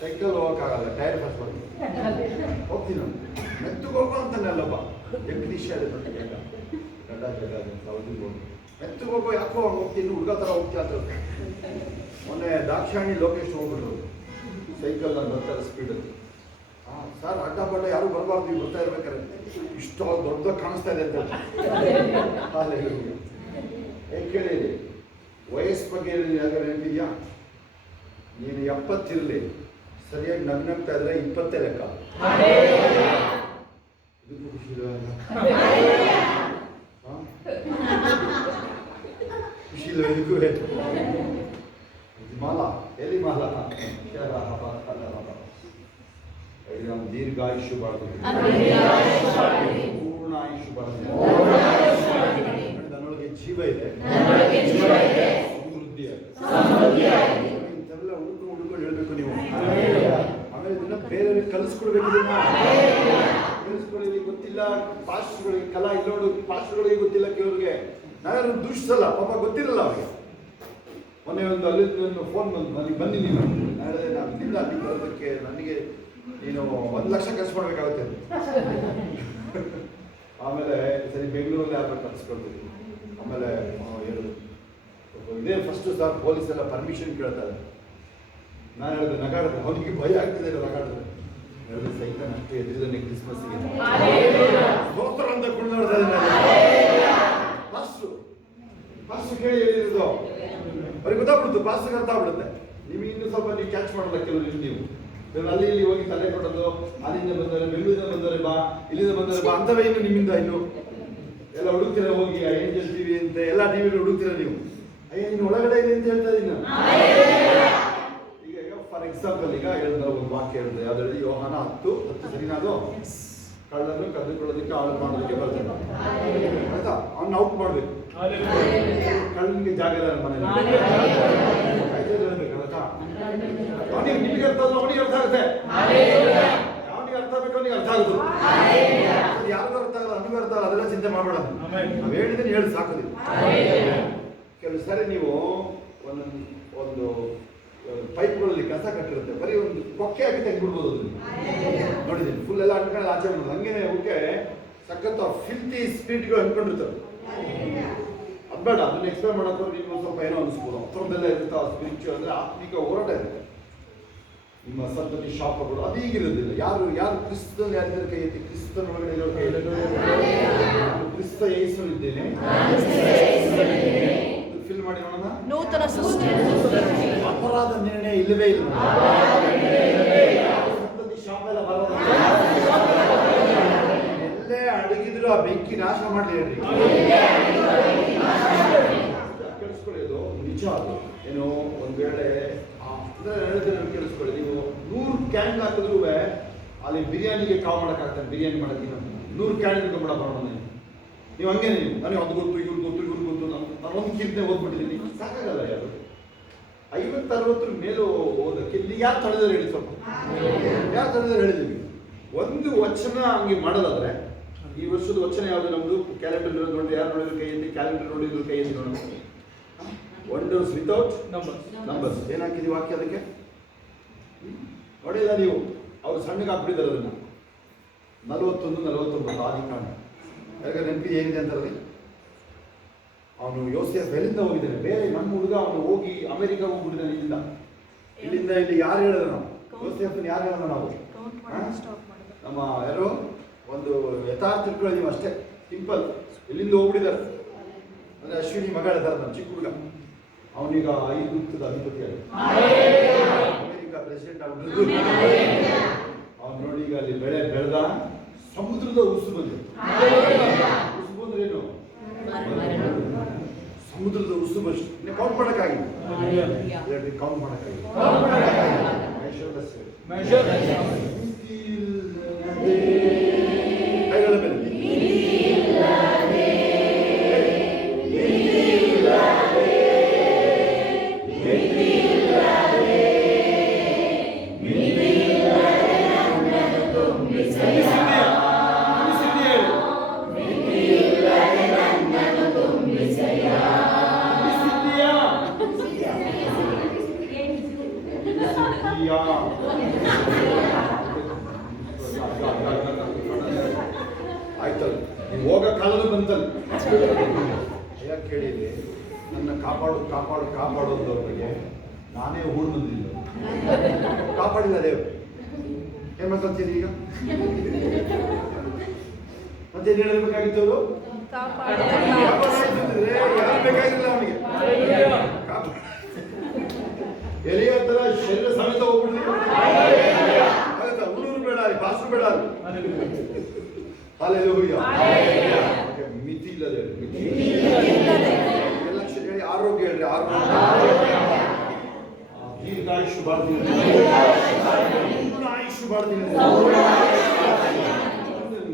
ಸೈಕಲ್ ಹೋಗೋಕ್ಕಾಗಲ್ಲ, ಟೈರ್ ಫಸ್ಟ್ ಬರ್ತೀನಿ ಹೋಗ್ತೀನಿ ನಾನು. ಮೆತ್ತಗೆ ಹೋಗೋ ಅಂತಾನೆ ಅಲ್ಲಪ್ಪ ಜಗದೀಶ ಮೆತ್ತಗೆ ಹೋಗೋ ಯಾಕೋ ಹೋಗ್ತೀನಿ, ಹುಡುಗ ಥರ ಹೋಗ್ತೀಯ ಅಂತ. ಮೊನ್ನೆ ದಾಕ್ಷಾಣಿ ಲೋಕೇಶ್ ಹೋಗ್ಬಿಟ್ರು ಸೈಕಲ್ ನಾನು ಬರ್ತಾರೆ ಸ್ಪೀಡಲ್ಲಿ. ಸರ್ ಅಡ್ಡ ಬಡ್ಡ ಯಾರು ಬರಬಾರ್ದು, ನೀವು ಬರ್ತಾ ಇರ್ಬೇಕಾದ್ರೆ ಇಷ್ಟು ದೊಡ್ಡದಾಗಿ ಕಾಣಿಸ್ತಾ ಇದೆ ಅಂತ. ಹೇಗೆ ಕೇಳಿ ವಯಸ್ಸು ಬಗ್ಗೆ ಯಾರು ನೆನಪಿದೆಯಾ? ನೀನು 70 ಇರಲಿ, ಸರಿಯಾಗಿ ನಗ್ನಗ್ತಾ ಇದ್ರೆ 20 ಲೆಕ್ಕ. ಇದಕ್ಕೂ ಖುಷಿ ಖುಷಿ ಇಲ್ಲ ಇದಕ್ಕೂ. ಮಾಲ ಎಲ್ಲಿ ಮಾಲ ನಮ್ಮ ದೀರ್ಘ ಆಯುಷ್ಯ ಬಾಳ್ತೀವಿ, ಪೂರ್ಣ ಆಯುಷ್ಯ ಬಾಳ್ತೀವಿ. ನನ್ನೊಳಗೆ ಜೀವ ಇದೆ, ಸಮೃದ್ಧಿ ಇಂಥವೆಲ್ಲ ಹುಡುಕೊಂಡು ಹೇಳ್ಬೇಕು ನೀವು. ಆಮೇಲೆ ಇದನ್ನ ಬೇರೆಯವ್ರಿಗೆ ಕಲಿಸ್ಕೊಡ್ಬೇಕು. ಕಲಿಸ್ಕೊಳ್ಳಿ ಗೊತ್ತಿಲ್ಲ ಪಾಸ್ಟ್ಗಳಿಗೆ, ಕಲಾ ಇಲ್ಲೋಡು ಪಾಸ್ಟ್ಗಳಿಗೆ ಗೊತ್ತಿಲ್ಲ, ಕೆಲವ್ರಿಗೆ ನಾವ್ಯಾರು ದೂಷಿಸಲ್ಲ, ಪಾಪ ಗೊತ್ತಿರಲ್ಲ ಅವ್ರಿಗೆ. ಮೊನ್ನೆ ಒಂದು ಅಲ್ಲಿ ಒಂದು ಫೋನ್ ಬಂದು ನನಗೆ ಬನ್ನಿ ನೀನು ನಾಳೆ ನಾನು ಇಲ್ಲ ಅಲ್ಲಿ ಬರೋದಕ್ಕೆ ನನಗೆ ನೀನು 1 ಲಕ್ಷ ಖರ್ಚು ಮಾಡಬೇಕಾಗುತ್ತೆ. ಆಮೇಲೆ ಸರಿ ಬೆಂಗಳೂರಲ್ಲಿ ಯಾರು ಕಲಿಸ್ಕೊಳ್ತೀವಿ. ಆಮೇಲೆ ಹೇಳೋದು ಇದೇ ಫಸ್ಟು ಸರ್ ಪೊಲೀಸ್ ಎಲ್ಲ ಪರ್ಮಿಷನ್ ಕೇಳ್ತಾರೆ. ನಾನು ಹೇಳಿದೆ ನಗಾಡಿದೆ, ಅವನಿಗೆ ಭಯ ಆಗ್ತಿದೆ ನಗಾಡಿದ್ರೆ. ಹೇಳಿದ್ರೆ ಸೈತಾನ ಅಷ್ಟು ಎದುರಿದ್ದಾನೆ ಕ್ರಿಸ್ಮಸ್ಗೆ ಸ್ತೋತ್ರ ಅಂತ ಕೊಂಡಾಡ್ತಾ ಇದ್ದಾನೆ. ಪಾಸ್ಟು ಕೇಳಿ ಹೇಳಿರೋದು ಅವ್ರಿಗೆ ಗೊತ್ತಾಗ್ಬಿಡುತ್ತೆ, ಪಾಸ್ಟ್ಗೆ ಅರ್ಥ ಆಗ್ಬಿಡುತ್ತೆ. ನಿಮಗೆ ಇನ್ನೂ ಸ್ವಲ್ಪ ನೀವು ಕ್ಯಾಚ್ ಮಾಡಲ್ಲ ಕೆಲವರು. ನೀವು ಅಲ್ಲಿ ಇಲ್ಲಿ ಹೋಗಿ ತಲೆ ಕೊಡೋದು, ಅಲ್ಲಿಂದ ಬಂದರೆ ಬೆಂಗಳೂರಿಂದ ಬಂದರೆ ಬಾ, ಇಲ್ಲಿಂದ ಬಂದರೆ ಬಾ ಅಂತವೇ ಇನ್ನು ನಿಮ್ಮಿಂದ ಇನ್ನು ಎಲ್ಲ ಹುಡುಕ್ತೀರ. ಹೋಗಿ ಏಂಜಲ್ ಟಿವಿ ಅಂತ ಎಲ್ಲ ಟಿವಿಲಿ ಹುಡುಕ್ತೀರ ನೀವು. ಅಯ್ಯ ನೀನು ಒಳಗಡೆ ಇದೆ ಅಂತ ಹೇಳ್ತಾ ಇದ್ದೀನಿ. ಈಗ ಫಾರ್ ಎಕ್ಸಾಂಪಲ್ ಈಗ ಹೇಳಿದ್ರೆ ಒಂದು ವಾಕ್ಯ ಹೇಳಿದೆ, ಯಾವ್ದು ಯೋಹಾನ 10 ಸರಿನಾದು ಕಳ್ಳನ್ನು ಕದ್ದುಕೊಳ್ಳೋದಕ್ಕೆ ಹಾಳು ಮಾಡೋದಕ್ಕೆ ಬರ್ತಾನೆ ಆಯ್ತಾ, ಅವ್ನ ಔಟ್ ಮಾಡ್ಬೇಕು. ಕಳ್ಳನಿಗೆ ಜಾಗ ಇಲ್ಲ ಮನೇಲಿ, ಹೇಳ್ಬೇಕು ಆಯ್ತಾ. ಅವನಿಗೆ ನಿಮಗೆ ಅರ್ಥ ಅಲ್ಲ, ಅವನಿಗೆ ಅರ್ಥ ಆಗುತ್ತೆ. ಅವನಿಗೆ ಅರ್ಥ ಬೇಕು, ಅವನಿಗೆ ಅರ್ಥ ಆಗುದು. ಯಾರಿಗೂ ಅರ್ಥ ಆಗಲ್ಲ, ನನಗೂ ಅರ್ಥ ಆಗಲ್ಲ, ಅದೆಲ್ಲ ಚಿಂತೆ ಮಾಡಬೇಡ. ನಾವು ಹೇಳಿದ್ರೆ ಹೇಳಿ ಸಾಕೋದಿಲ್ಲ. ಕೆಲವು ಸರಿ ನೀವು ಒಂದು ಪೈಪ್ಗಳಲ್ಲಿ ಕಸ ಕಟ್ಟಿರುತ್ತೆ, ಬರೀ ಒಂದು ಕೊಕ್ಕೆ ಹಾಕಿ ತೆಗೆದ್ಬಿಡ್ಬೋದು. ಅದನ್ನು ನೋಡಿದ್ದೀನಿ, ಫುಲ್ ಎಲ್ಲ ಅಂಟ್ಕೊಂಡು ಆಚೆ ಮಾಡೋದು. ಹಂಗೇನೆ ಓಕೆ ಸಖತ್ ಫಿಲ್ತಿ ಸ್ಪೀಡ್ಗಳು ಅಂದ್ಕೊಂಡಿರ್ತಾರೆ. ಅದು ಬೇಡ, ಅದನ್ನ ಎಕ್ಸ್ಪ್ಲೇನ್ ಮಾಡೋಕೆ ನೀವು ಒಂದು ಸ್ವಲ್ಪ ಏನೋ ಅನಿಸ್ಬೋದು. ಹತ್ರದಲ್ಲೇ ಇರುತ್ತೆ ಸ್ಪಿರಿಚುವಲ್ ಅಂದರೆ ಆತ್ಮಿಕ ಹೋರಾಟ ಇರುತ್ತೆ. ನಿಮ್ಮ ಸಂತತಿ ಶಾಪಗಳು ಅದು ಈಗಿರೋದಿಲ್ಲ. ಯಾರು ಕ್ರಿಸ್ತನ ಯಾರಿದ್ದಾರೆ ಕೈ ಎತ್ತಿ, ಕ್ರಿಸ್ತನ ಒಳಗಡೆ ಇರೋ ಕೈ ನಾನು ಕ್ರಿಸ್ತ ಯೇಸುವಿದ್ದೇನೆ ಫಿಲ್ ಮಾಡಿ ನೋಡೋಣ. ನೂತನ ಸೃಷ್ಟಿ, ಅಪರಾಧ ನಿರ್ಣಯ ಇಲ್ಲವೇ ಇಲ್ಲ. ಸಂತತಿ ಶಾಪ ಎಲ್ಲ ಬರೋದು. ಎಲ್ಲೇ ಅಡಗಿದ್ರು ಆ ಬೆಂಕಿ ನಾಶ ಮಾಡಲಿ ಹೇಳ್ರಿ. ಕೇಳಿಸ್ಕೊಳ್ಳಿ, ಅದು ನಿಜ. ಅದು ಏನು ಒಂದು ವೇಳೆ ಹೇಳಿದ್ರೆ ಕೇಳಿಸ್ಕೊಳ್ಳಿ, ನೀವು 100 ಕ್ಯಾನ್ ಹಾಕಿದ್ರು ಅಲ್ಲಿ ಬಿರಿಯಾನಿಗೆ ಕಾವು ಮಾಡೋಕ್ಕಾಗ್ತದೆ. ಬಿರಿಯಾನಿ ಮಾಡೋಕ್ಕೆ 100 ಕ್ಯಾನ್ ಇಟ್ಕೊಂಡ್ಬಿಡ ಬರೋಣ. ನೀವು ಹಂಗೆ ನನಗೆ ಅದು ಗೊತ್ತು, ಇವ್ರು ಗೊತ್ತು, ಇವ್ರು ಗೊತ್ತು, ನಾನು ಒಂದು ಕಿಂತ ಓದ್ಬಿಟ್ಟಿದ್ದೀನಿ, ಸಾಕಾಗಲ್ಲ. ಯಾರು 50-60 ಮೇಲೆ ಓದಕ್ಕೆ ಇಲ್ಲಿ ಯಾರು ತಡೆದ್ರೆ ಹೇಳಿ, ಸ್ವಲ್ಪ ಯಾರು ತಡೆದ್ರೆ ಹೇಳಿದ್ದೀವಿ. ಒಂದು ವಚನ ಹಂಗೆ ಮಾಡೋದಾದ್ರೆ, ಈ ವರ್ಷದ ವಚನ ಯಾವುದು ನಮ್ಮದು? ಕ್ಯಾಲೆಂಡರ್ ನೋಡಿ, ಯಾರು ನೋಡಿದ್ರು ಕೈ ಎತ್ತಿ, ಕ್ಯಾಲೆಂಡರ್ ನೋಡಿದ್ರು ಕೈ ಎತ್ತಿ ನೋಡೋಣ. Wonders without numbers. ಏನು ಹಾಕಿದ್ದೀವಿ ವಾಕ್ಯ ಅದಕ್ಕೆ? ನೋಡಿಲ್ಲ ನೀವು? ಅವ್ರು ಸಣ್ಣಗೆ ಹಾಕ್ಬಿಟ್ಟಿದ್ದಾರೆ ಅದನ್ನು. 41-49 ಆದಿಕಾಂಡ. ಯಾಕೆ ನೆನಪಿ ಏನಿದೆ ಅಂತಾರಲ್ಲಿ? ಅವನು ಯೋಸೇಫ್ ಎಲ್ಲಿಂದ ಹೋಗಿದ್ದಾನೆ? ಬೇರೆ ನಮ್ಮ ಹುಡುಗ ಅವನು ಹೋಗಿ ಅಮೆರಿಕ ಹೋಗ್ಬಿಟ್ಟಿದ್ದಾನೆ. ಇಲ್ಲಿಂದ ಇಲ್ಲಿ ಯಾರು ಹೇಳಿದ್ರು? ನಾವು ಯೋಸೇಫ್ನ ಯಾರು ಹೇಳಿದ್ರು? ನಾವು ನಮ್ಮ ಯಾರೋ ಒಂದು ಯಥಾರ್ಥ ತಿಳ್ಕೊಳ್ಳೋದೀವಿ ಅಷ್ಟೇ, ಸಿಂಪಲ್. ಇಲ್ಲಿಂದ ಹೋಗ್ಬಿಟ್ಟಿದ್ದಾರೆ ಅಂದರೆ ಅಶ್ವಿನಿ ಮಗ ಹೇಳ್ತಾರೆ, ನಮ್ಮ ಚಿಕ್ಕ ಹುಡುಗ. ಅವನೀಗ 5 ಗುಪ್ತದ ಅಧಿಪತಿ ಆಗ, ಅಮೆರಿಕ ಪ್ರೆಸಿಡೆಂಟ್ ಆಗ್ಬಿಟ್ಟು. ಅವ್ನು ನೋಡಿ ಈಗ ಅಲ್ಲಿ ಬೆಳೆದ ಸಮುದ್ರದ ಉಸು ಬಂದಿದೆ. ಉಸು ಬಂದ್ರೆ ಏನು? ಸಮುದ್ರದ ಉಸು ಬಸ್ ಕೌಂಟ್ ಮಾಡೋಕ್ಕಾಗಿಲ್ಲ, ಕೌಂಟ್ ಮಾಡೋಕ್ಕಾಗಿಲ್ಲ. ಸರಿಯಾಗಿ ಕೇಳಿರಿ, ನನ್ನ ಕಾಪಾಡೋದ್ರ ಬಗ್ಗೆ ನಾನೇ ಹೂಡ್ನದಿಲ್ಲ, ಕಾಪಾಡಿಲ್ಲ ದೇವ್ರು. ಏನ್ ಮಾಡ್ಕೊಂತೀನಿ ಈಗ? ಮತ್ತೇನು ಹೇಳಬೇಕಾಗಿತ್ತು ಅವರು? ಯಾರು ಬೇಕಾಗಿಲ್ಲ ಅವನಿಗೆ. ಎಲೆಯ ತರ ಶರೀರ ಸಮೇತ ಹೋಗ್ಬಿಡ್ಲಿ, ಹುಡುಗರು ಬೇಡ, ಬಾಸರು ಬೇಡ. Hallelujah. ಮಿತಿ ಇಲ್ಲದೆ ಹೇಳಿ, ಆರೋಗ್ಯ ಹೇಳ್ರಿ, ದೀರ್ಘಾಯುಷ್ ಬಾಳ್ತೀನಿ, ಆಯುಷ್ ಬಾಳ್ತೀನಿ.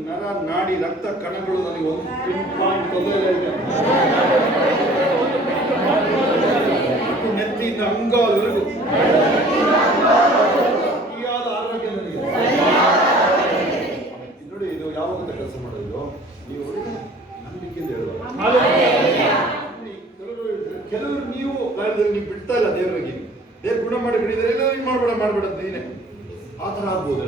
ನರ ನಾಡಿ ರಕ್ತ ಕಣಗಳು ನನಗೆ ಒಂದು ಪಿನ್ ಪಾಯಿಂಟ್ ತೊಂದರೆ ಇದೆ. ನೆತ್ತಿಯಿಂದ ಅಂಗಾಲವರೆಗೂ ಅತಿಯಾದ ಆರೋಗ್ಯ ನನಗೆ. ನೋಡಿ, ಇದು ಯಾವಾಗ ಕೆಲಸ ಮಾಡೋದು? ನೀವು ನಂಬಿಕೆಯಿಂದ ಹೇಳುವ. ಕೆಲವರು ನೀವು ಬಿಡ್ತಾ ಇಲ್ಲ ದೇವರಿಗೆ, ದೇವ್ರ ಗುಣ ಮಾಡಿ ಬಿಡಿದ್ರೆ ಎಲ್ಲರಿಗೂ ಮಾಡ್ಬೇಡ ನೀನೆ ಆ ಥರ ಆಗ್ಬೋದು.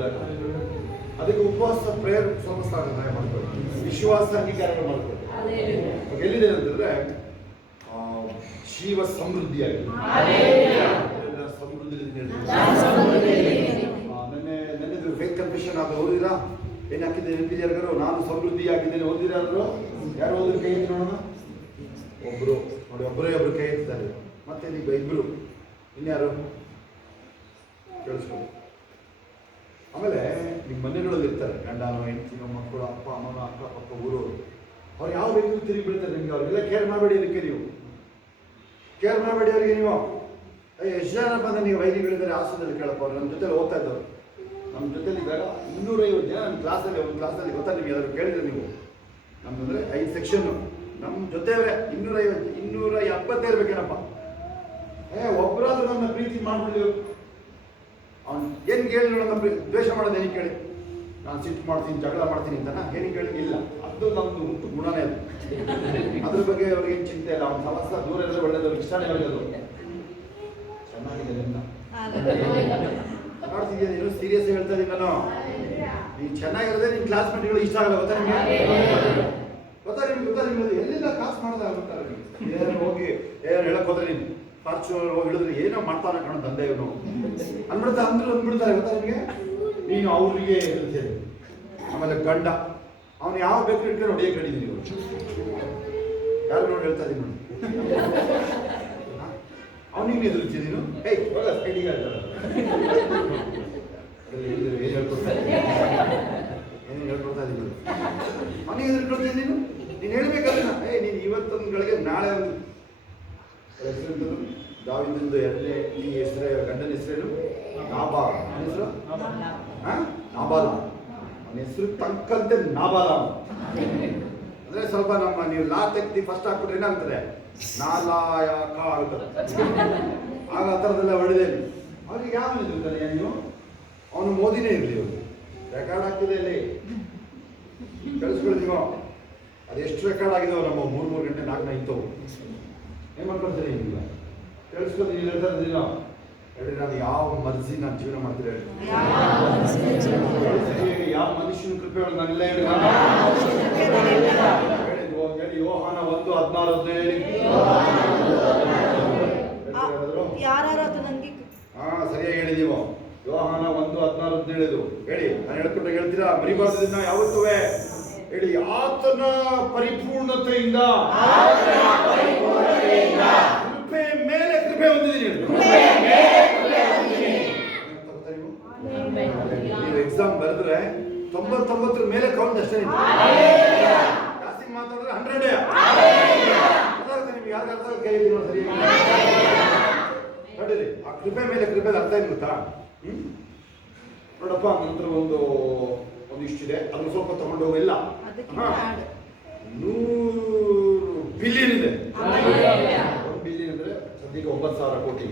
ಅದಕ್ಕೆ ಉಪವಾಸ, ಪ್ರೇಯರ್ ಸ್ವಲ್ಪ ಸಹಾಯ ಮಾಡ್ಕೊಳ್ಳಿ, ವಿಶ್ವಾಸ ಅಂಗೀಕಾರಗಳು ಮಾಡ್ಕೊಳ್ಳಿ. ಎಲ್ಲಿದೆ ಅಂತಂದ್ರೆ ಜೀವ ಸಮೃದ್ಧಿಯಾಗಿ ನೆನ್ನೆ ಫೇಕ್ ಕನ್ಫೆಷನ್ ಆಗ ಓದಿರಾ? ಏನು ಹಾಕಿದ್ದೆ ನೆನಪಿದ್ಯಾರು? ನಾನು ಸಮೃದ್ಧಿಯಾಗಿದ್ದೇನೆ ಓದಿರಾದ್ರು? ಯಾರು ಓದಿರ ಕೈ ಎತ್ತಿ ನೋಡೋಣ. ಒಬ್ರು ನೋಡಿ, ಒಬ್ಬರು ಕೈ ಎತ್ತಿದ್ದಾರೆ. ಮತ್ತೆ ಈಗ ಇಬ್ರು, ಇನ್ಯಾರು ಕೇಳಿಸ್ಕೊಂಡು. ಆಮೇಲೆ ನಿಮ್ಮ ಮನೆಗಳಲ್ಲಿ ಇರ್ತಾರೆ ಗಂಡನೋ ಹೆಂಡತಿನೋ ಮಕ್ಕಳು, ಅಪ್ಪ ಅಮ್ಮನ, ಅಕ್ಕ ಪಕ್ಕ ಊರವರು. ಅವ್ರು ಯಾವ ಬೇಕು ತಿರುಗಿ ಬೀಳ್ತಾರೆ ನಿಮಗೆ. ಅವ್ರಿಗೆಲ್ಲ ಕೇರ್ ಮಾಡಬೇಡಿ. ಅದಕ್ಕೆ ನೀವು ಕೇರ್ ಮಾಡಬೇಡಿ ಅವರಿಗೆ. ನೀವು ಎಷ್ಟು ಜನ ಬಂದ ನೀವು ವೈದ್ಯಗಳಿದ್ದಾರೆ ಹಾಸ್ಟೆಲಲ್ಲಿ ಕೇಳಪ್ಪ. ಅವ್ರು ನಮ್ಮ ಜೊತೆಲಿ ಓದ್ತಾ ಇದ್ದವರು, ನಮ್ಮ ಜೊತೆಲಿ ಇದ್ದಾಗ 250 ಜನ ನಮ್ಮ ಕ್ಲಾಸಲ್ಲಿ, ಒಂದು ಕ್ಲಾಸಲ್ಲಿ ಗೊತ್ತಾ ನಿಮಗೆ? ಅದ್ರ ಕೇಳಿದ್ರೆ ನೀವು, ನಮ್ದಂದ್ರೆ 5 ಸೆಕ್ಷನ್ನು, ನಮ್ಮ ಜೊತೆಯವರೇ 250, 270 ಇರ್ಬೇಕೇನಪ್ಪ. ಒಬ್ಬರಾದ್ರೂ ನನ್ನ ಪ್ರೀತಿ ಮಾಡ್ಬಿಡ್ಲಿ. ಅವ್ನು ಏನು ಕೇಳಿ ನೋಡೋಣ, ದ್ವೇಷ ಮಾಡೋದು ಏನಕ್ಕೆ ಕೇಳಿ? ನಾನು ಸಿಟ್ಟು ಮಾಡ್ತೀನಿ, ಜಗಳ ಮಾಡ್ತೀನಿ ಅಂತಾನ ಏನಕ್ಕೆ ಕೇಳಿ? ಇಲ್ಲ, ಅದು ನಮ್ದು ಹುಟ್ಟು ಗುಣನೇ ಅದು. ಅದ್ರ ಬಗ್ಗೆ ಅವ್ರಿಗೇನು ಚಿಂತೆ ಇಲ್ಲ. ಅವ್ನ ಸಮಸ್ತ ದೂರ ಇರೋದು ಒಳ್ಳೇದು, ಇಷ್ಟನೇ ಒಳ್ಳೇದು. ಚೆನ್ನಾಗಿದೆ ಅಂತ ಮಾಡ್ತಿದ್ಯಾ ನೀನು? ಸೀರಿಯಸ್ ಹೇಳ್ತಾ ಇದ್ದೀನಿ ನಾನು. ನೀನು ಚೆನ್ನಾಗಿರೋದೇ ನಿನ್ನ ಕ್ಲಾಸ್ಮೇಟ್ಗಳು ಇಷ್ಟ ಆಗಲ್ಲ. ಗೊತ್ತಾ ನಿಮಗೆ? ನಿಮ್ಗೆ ಎಲ್ಲಿಂದ ಕ್ಲಾಸ್ ಮಾಡ್ದಾಗ ಗೊತ್ತಾ? ಏನು ಹೋಗಿ ಏನು ಹೇಳಕ್ ಹೋದ್ರೆ ನೀನು ಫಾರ್ಚೂನರ್ ಹೋಗಿ ಹೇಳಿದ್ರೆ ಏನೋ ಮಾಡ್ತಾನೆ ಕಾಣೋ ತಂದೆ ಇವನು ಅಂದ್ಬಿಡ್ತಾರೆ. ಗೊತ್ತಾ ನಿಮಗೆ? ನೀನು ಅವ್ರಿಗೆ ಹೇಳ್ತೇನೆ. ಆಮೇಲೆ ಗಂಡ ಅವನು ಯಾವ ಬೇಕು ಇಟ್ಕೊಂಡು ಹೊಡಿಯಕ್ಕೆ ಹೇಳಿದ್ದೀನಿ. ನೀವು ಯಾರು ನೋಡಿ ಹೇಳ್ತಾ ಇದ್ದೀನಿ ನೋಡಿ. ಅವನಿಗೆ ಎದುರಿಸಿ ನೀನು ಸೈಡಿಗೆ ಏನು ಹೇಳ್ಕೊಡ್ತಾ ಇದ್ದೀನಿ. ಅವನಿಗೆ ಎದುರ್ಕೊಳ್ತೀನಿ ನೀನು ಹೇಳ್ಬೇಕಲ್ಲ. ನೀನು ಇವತ್ತೊಂದು ಗಳಿಗೆ ನಾಳೆ ಒಂದು ಹೆಸರು ದಾವಿದಂದು ಎರಡನೇ ಈ ಹೆಸರೇ, ಗಂಡನ ಹೆಸರೇನು? ನಾಬಾಲ. ಅವನ ಹೆಸರು ನಾಬಾಲ. ಅವನ ಹೆಸರು ತಕ್ಕಂತೆ ನಾಬಾಲ. ಅಂದ್ರೆ ಸ್ವಲ್ಪ ನಮ್ಮ ನೀವು ಲಾ ತೆಗ್ದು ಫಸ್ಟ್ ಹಾಕ್ಬಿಟ್ರೆ ಏನಾಗ್ತದೆ? ನಾಲಾಯಕ ಆಗ್ತದೆ. ಆಗ ಆ ಥರದೆಲ್ಲ ಒಳ್ಳೆದೇ. ಅವ್ರಿಗೆ ಯಾವ ಇರ್ತಾನೆ ನೀವು? ಅವನು ಮೋದಿನೇ ಇರಲಿ, ಅವನು ರೆಕಾರ್ಡ್ ಆಗ್ತಿದೆ ಇಲ್ಲಿ ಕಳಿಸ್ಕೊಳ್ತೀವೋ. ಅದೆಷ್ಟು ರೆಕಾರ್ಡ್ ಆಗಿದಾವೆ ನಮ್ಮ 3 ಗಂಟೆ 4 ಇತ್ತವು. ಏನು ಮಾಡ್ಕೊಳ್ತೀನಿ ಈಗ ಕೇಳಿಸ್ಕೊಳ್ತೀನಿ. ಹೇಳ್ತಾ ಇದ್ದೀನ ಹೇಳಿ, ನಾನು ಯಾವ ಮರ್ಜಿ ನಾನು ಜೀವನ ಮಾಡ್ತೀನಿ ಹೇಳಿ. ಯಾವ ಮನುಷ್ಯನ ಕೃಪೆ ನಾನೆಲ್ಲ ಹೇಳಿ. ಹೇಳಿ ಯೋಹಾನ 1:16-15 ಹೇಳಿ. ಸರಿಯಾಗಿ ಹೇಳಿದೀವೋ? ಯೋಹಾನ 1:16-15 ಹೇಳಿದ್ರು ಹೇಳಿ. ನಾನು ಹೇಳ್ಕೊಂಡ್ರೆ ಹೇಳ್ತೀರಾ? ಮರಿಬಾರ್ದನ್ನ ಯಾವತ್ತೂ ಹೇಳಿ. ಆತನ ಪರಿಪೂರ್ಣತೆಯಿಂದ ಕೃಪೆ ಮೇಲೆ ಕೃಪೆ ಹೊಂದಿದ್ದೀನಿ. ನೀವು ಎಕ್ಸಾಮ್ ಬರೆದ್ರೆ 99 ಮೇಲೆ ಕೌಂಟ್ ಅಷ್ಟೇ. ಜಾಸ್ತಿ ಮಾತಾಡಿದ್ರೆ 100. ನಿಮ್ಗೆ ಯಾರು ಅರ್ಥ ಕೈ ಸರಿ ನೋಡಿರಿ. ಆ ಕೃಪೆ ಮೇಲೆ ಕೃಪೆ ಅರ್ಥ ಏನು ಗೊತ್ತಾ? ನೋಡಪ್ಪ, ನಂತರ ಒಂದಿಷ್ಟಿದೆ, ಅದನ್ನು ಸ್ವಲ್ಪ ತಗೊಂಡು ಹೋಗಿಲ್ಲ. 100 ಬಿಲಿಯನ್ ಇದೆ. 1 ಬಿಲಿಯನ್ ಅಂದ್ರೆ ಸದ್ಯಕ್ಕೆ 9,000 ಕೋಟಿ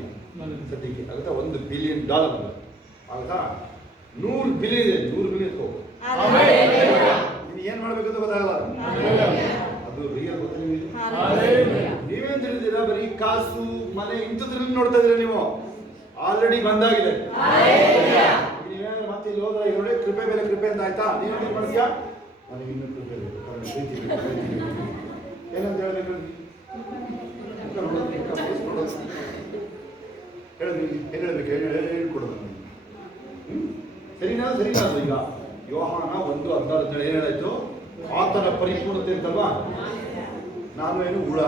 ಸದ್ಯಕ್ಕೆ ಆಗುತ್ತಾ? $1 ಬಿಲಿಯನ್ ಆಗುತ್ತಾ? 100 ಬಿಲಿಯನ್ ಇದೆ. 100 ಬಿಲಿಯನ್ ಹೋಗು. ನೀನು ಏನ್ ಮಾಡ್ಬೇಕಂತ ಗೊತ್ತಾಗಲ್ಲ. ಅದು ರಿಯಲ್ ಗೊತ್ತಾ ನಿಮಗೆ? ನೀವೇನ್ ತಿಳಿದಿರಾ? ಬರೀ ಕಾಸು, ಮನೆ ಇಂಥದ್ರಲ್ಲಿ ನೋಡ್ತಾ ಇದ್ದೀರಾ ನೀವು. ಆಲ್ರೆಡಿ ಬಂದಾಗಿದೆ. ನೀವೇನಾದ್ರು ಮತ್ತೆ ಇಲ್ಲಿ ಹೋದ್ರೆ ಈಗ ನೋಡಿ, ಕೃಪೆ ಮೇಲೆ ಕೃಪೆ ಅಂತ ಆಯ್ತಾ? ನೀವೇನು ಮಾಡ್ತೀಯಾ? ನನಗೆ ಇನ್ನೂ ಕೃಪೆ ಬೇಕು, ಪ್ರೀತಿ ಬೇಕು. ಏನಂತ ಹೇಳ್ಬೇಕು? ಹೇಳಬೇಕು ಹೇಳ್ಕೊಡೋದು ನನಗೆ. ಸರಿನಾ ಅದು ಈಗ ಯೋಹಾನ 1:16 ಏನು ಹೇಳಾಯ್ತು? ಆತನ ಪರಿಪೂರ್ಣತೆ ಅಂತಲ್ವಾ? ನಾನು ಏನು ಹುಳ?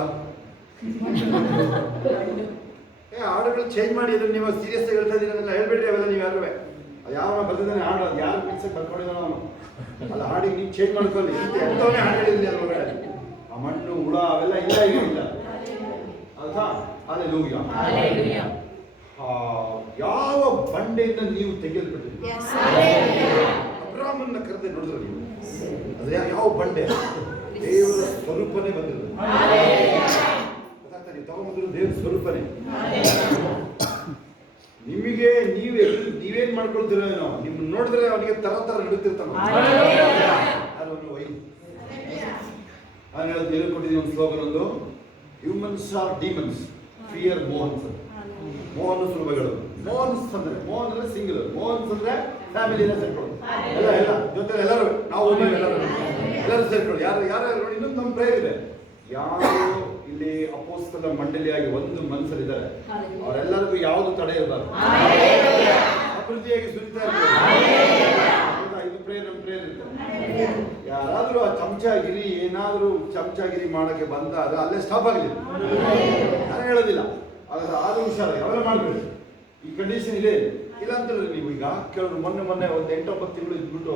ಹಾಡುಗಳು ಚೇಂಜ್ ಮಾಡಿ ಅದನ್ನು ನೀವು ಸೀರಿಯಸ್ ಆಗಿ ಹೇಳ್ತಾ ಇದ್ದೀರಿ ಅದೆಲ್ಲ ಹೇಳ್ಬೇಡ್ರಿ. ಅವೆಲ್ಲ ನೀವು ಯಾರು ಯಾವ ಬರ್ದಿದ್ದಾನೆ ಹಾಡು, ಅದು ಯಾರು ಮಿಕ್ಸಕ್ಕೆ ಬರ್ಕೊಂಡಿದ್ದಾನೆ ಅವನು ಅಲ್ಲ ಹಾಡಿಗೆ ನೀವು ಚೇಂಜ್ ಮಾಡ್ಕೊಳ್ಳಿ. ಎಂಥವನ್ನೇ ಹಾಡು ಹೇಳಿದ್ರಿ ಅದ್ರೊಳಗಡೆ ಆ ಮಣ್ಣು ಹುಳ ಅವೆಲ್ಲ ಇಲ್ಲ ಈಗ ಇಲ್ಲ ಅಲ್ವಾ? ಅಲ್ಲೆಲ್ಲೂಯ್ಯ. ಯಾವ ಬಂಡೆಯಿಂದ ನೀವು ತೆಗೆಯಲ್ಪಟ್ಟಿದ್ದೀರಿ? ಅಬ್ರಾಮನ್ನ ಕರೆದೆ ನೋಡಿದ್ರೆ ನೀವು ಅದು ಯಾವ ಬಂಡೆ? ದೇವರ ಸ್ವರೂಪನೇ ಬಂದಿರೋದು. ಗೊತ್ತಾಗ್ತಾ ನೀವು ತಗೊಂಡ್ಬಂದ್ರು ದೇವರ ಸ್ವರೂಪನೇ. ನಿಮಗೆ ನೀವೇನ್ ಮಾಡ್ಕೊಳ್ತೀರೋ ಏನೋ ನಿಮ್ಮನ್ನ ನೋಡಿದ್ರೆ ಅವನಿಗೆ ತರ ನಡುತ್ತಿರ್ತಾನೆ. ಅದನ್ನು ವೈ ನಾನು ಹೇಳೋದು ಏನು ಕೊಟ್ಟಿದ್ದೀನಿ ಒಂದು ಸ್ಲೋಗನ್, ಒಂದು ಹ್ಯೂಮನ್ಸ್ ಆರ್ ಡಿಮನ್ಸ್ ಫಿಯರ್ ಮೋಹನ್ಸ್. ಮೋಹನ್ ಸುಲಭಗಳು. ಮೋಹನ್ಸ್ ಅಂದ್ರೆ ಸಿಂಗಲ್, ಮೋಹನ್ಸ್ ಅಂದ್ರೆ ಫ್ಯಾಮಿಲಿನ ಸೇರ್ಕೊಳ್ಳೋದು. ಎಲ್ಲ ಜೊತೆ ಎಲ್ಲರೂ ನಾವು ಎಲ್ಲರೂ ಸೇರ್ಕೊಳ್ಳಿ. ಯಾರು ನೋಡಿ. ಇನ್ನೊಂದು ನಮ್ಮ ಪ್ರೇಯರ್ ಇದೆ, ಯಾರು ಇಲ್ಲಿ ಅಪೋಸ್ತಲ ಮಂಡಳಿಯಾಗಿ ಒಂದು ಮನಸ್ಸಲ್ಲಿದ್ದಾರೆ ಅವರೆಲ್ಲರಿಗೂ ಯಾವುದು ತಡೆ ಇರಬಾರ್ದು, ಅಭಿವೃದ್ಧಿಯಾಗಿ ಸುರಿತಾ ಇರ್ತಾರೆ. ಇದು ಪ್ರೇಯರ್ ನಮ್ಮ ಪ್ರೇಯರ್ ಇರ್ತದೆ. ಯಾರಾದ್ರೂ ಆ ಚಮಚಾಗಿರಿ ಮಾಡಕ್ಕೆ ಬಂದ ಅದು ಅಲ್ಲೇ ಸ್ಟಾಪ್ ಆಗಲಿ. ನಾನು ಹೇಳೋದಿಲ್ಲ, ಆದ್ರೂ ಹುಷಾರಾಗಿ ಅವೆಲ್ಲ ಮಾಡಬೇಡಿ. ಈ ಕಂಡೀಷನ್ ಇದೆ ಇಲ್ಲ ಅಂತೇಳಿ. ನೀವು ಈಗ ಕೆಲವರು ಮೊನ್ನೆ ಒಂದು 8-9 ತಿಂಗಳು ಇದ್ಬಿಟ್ಟು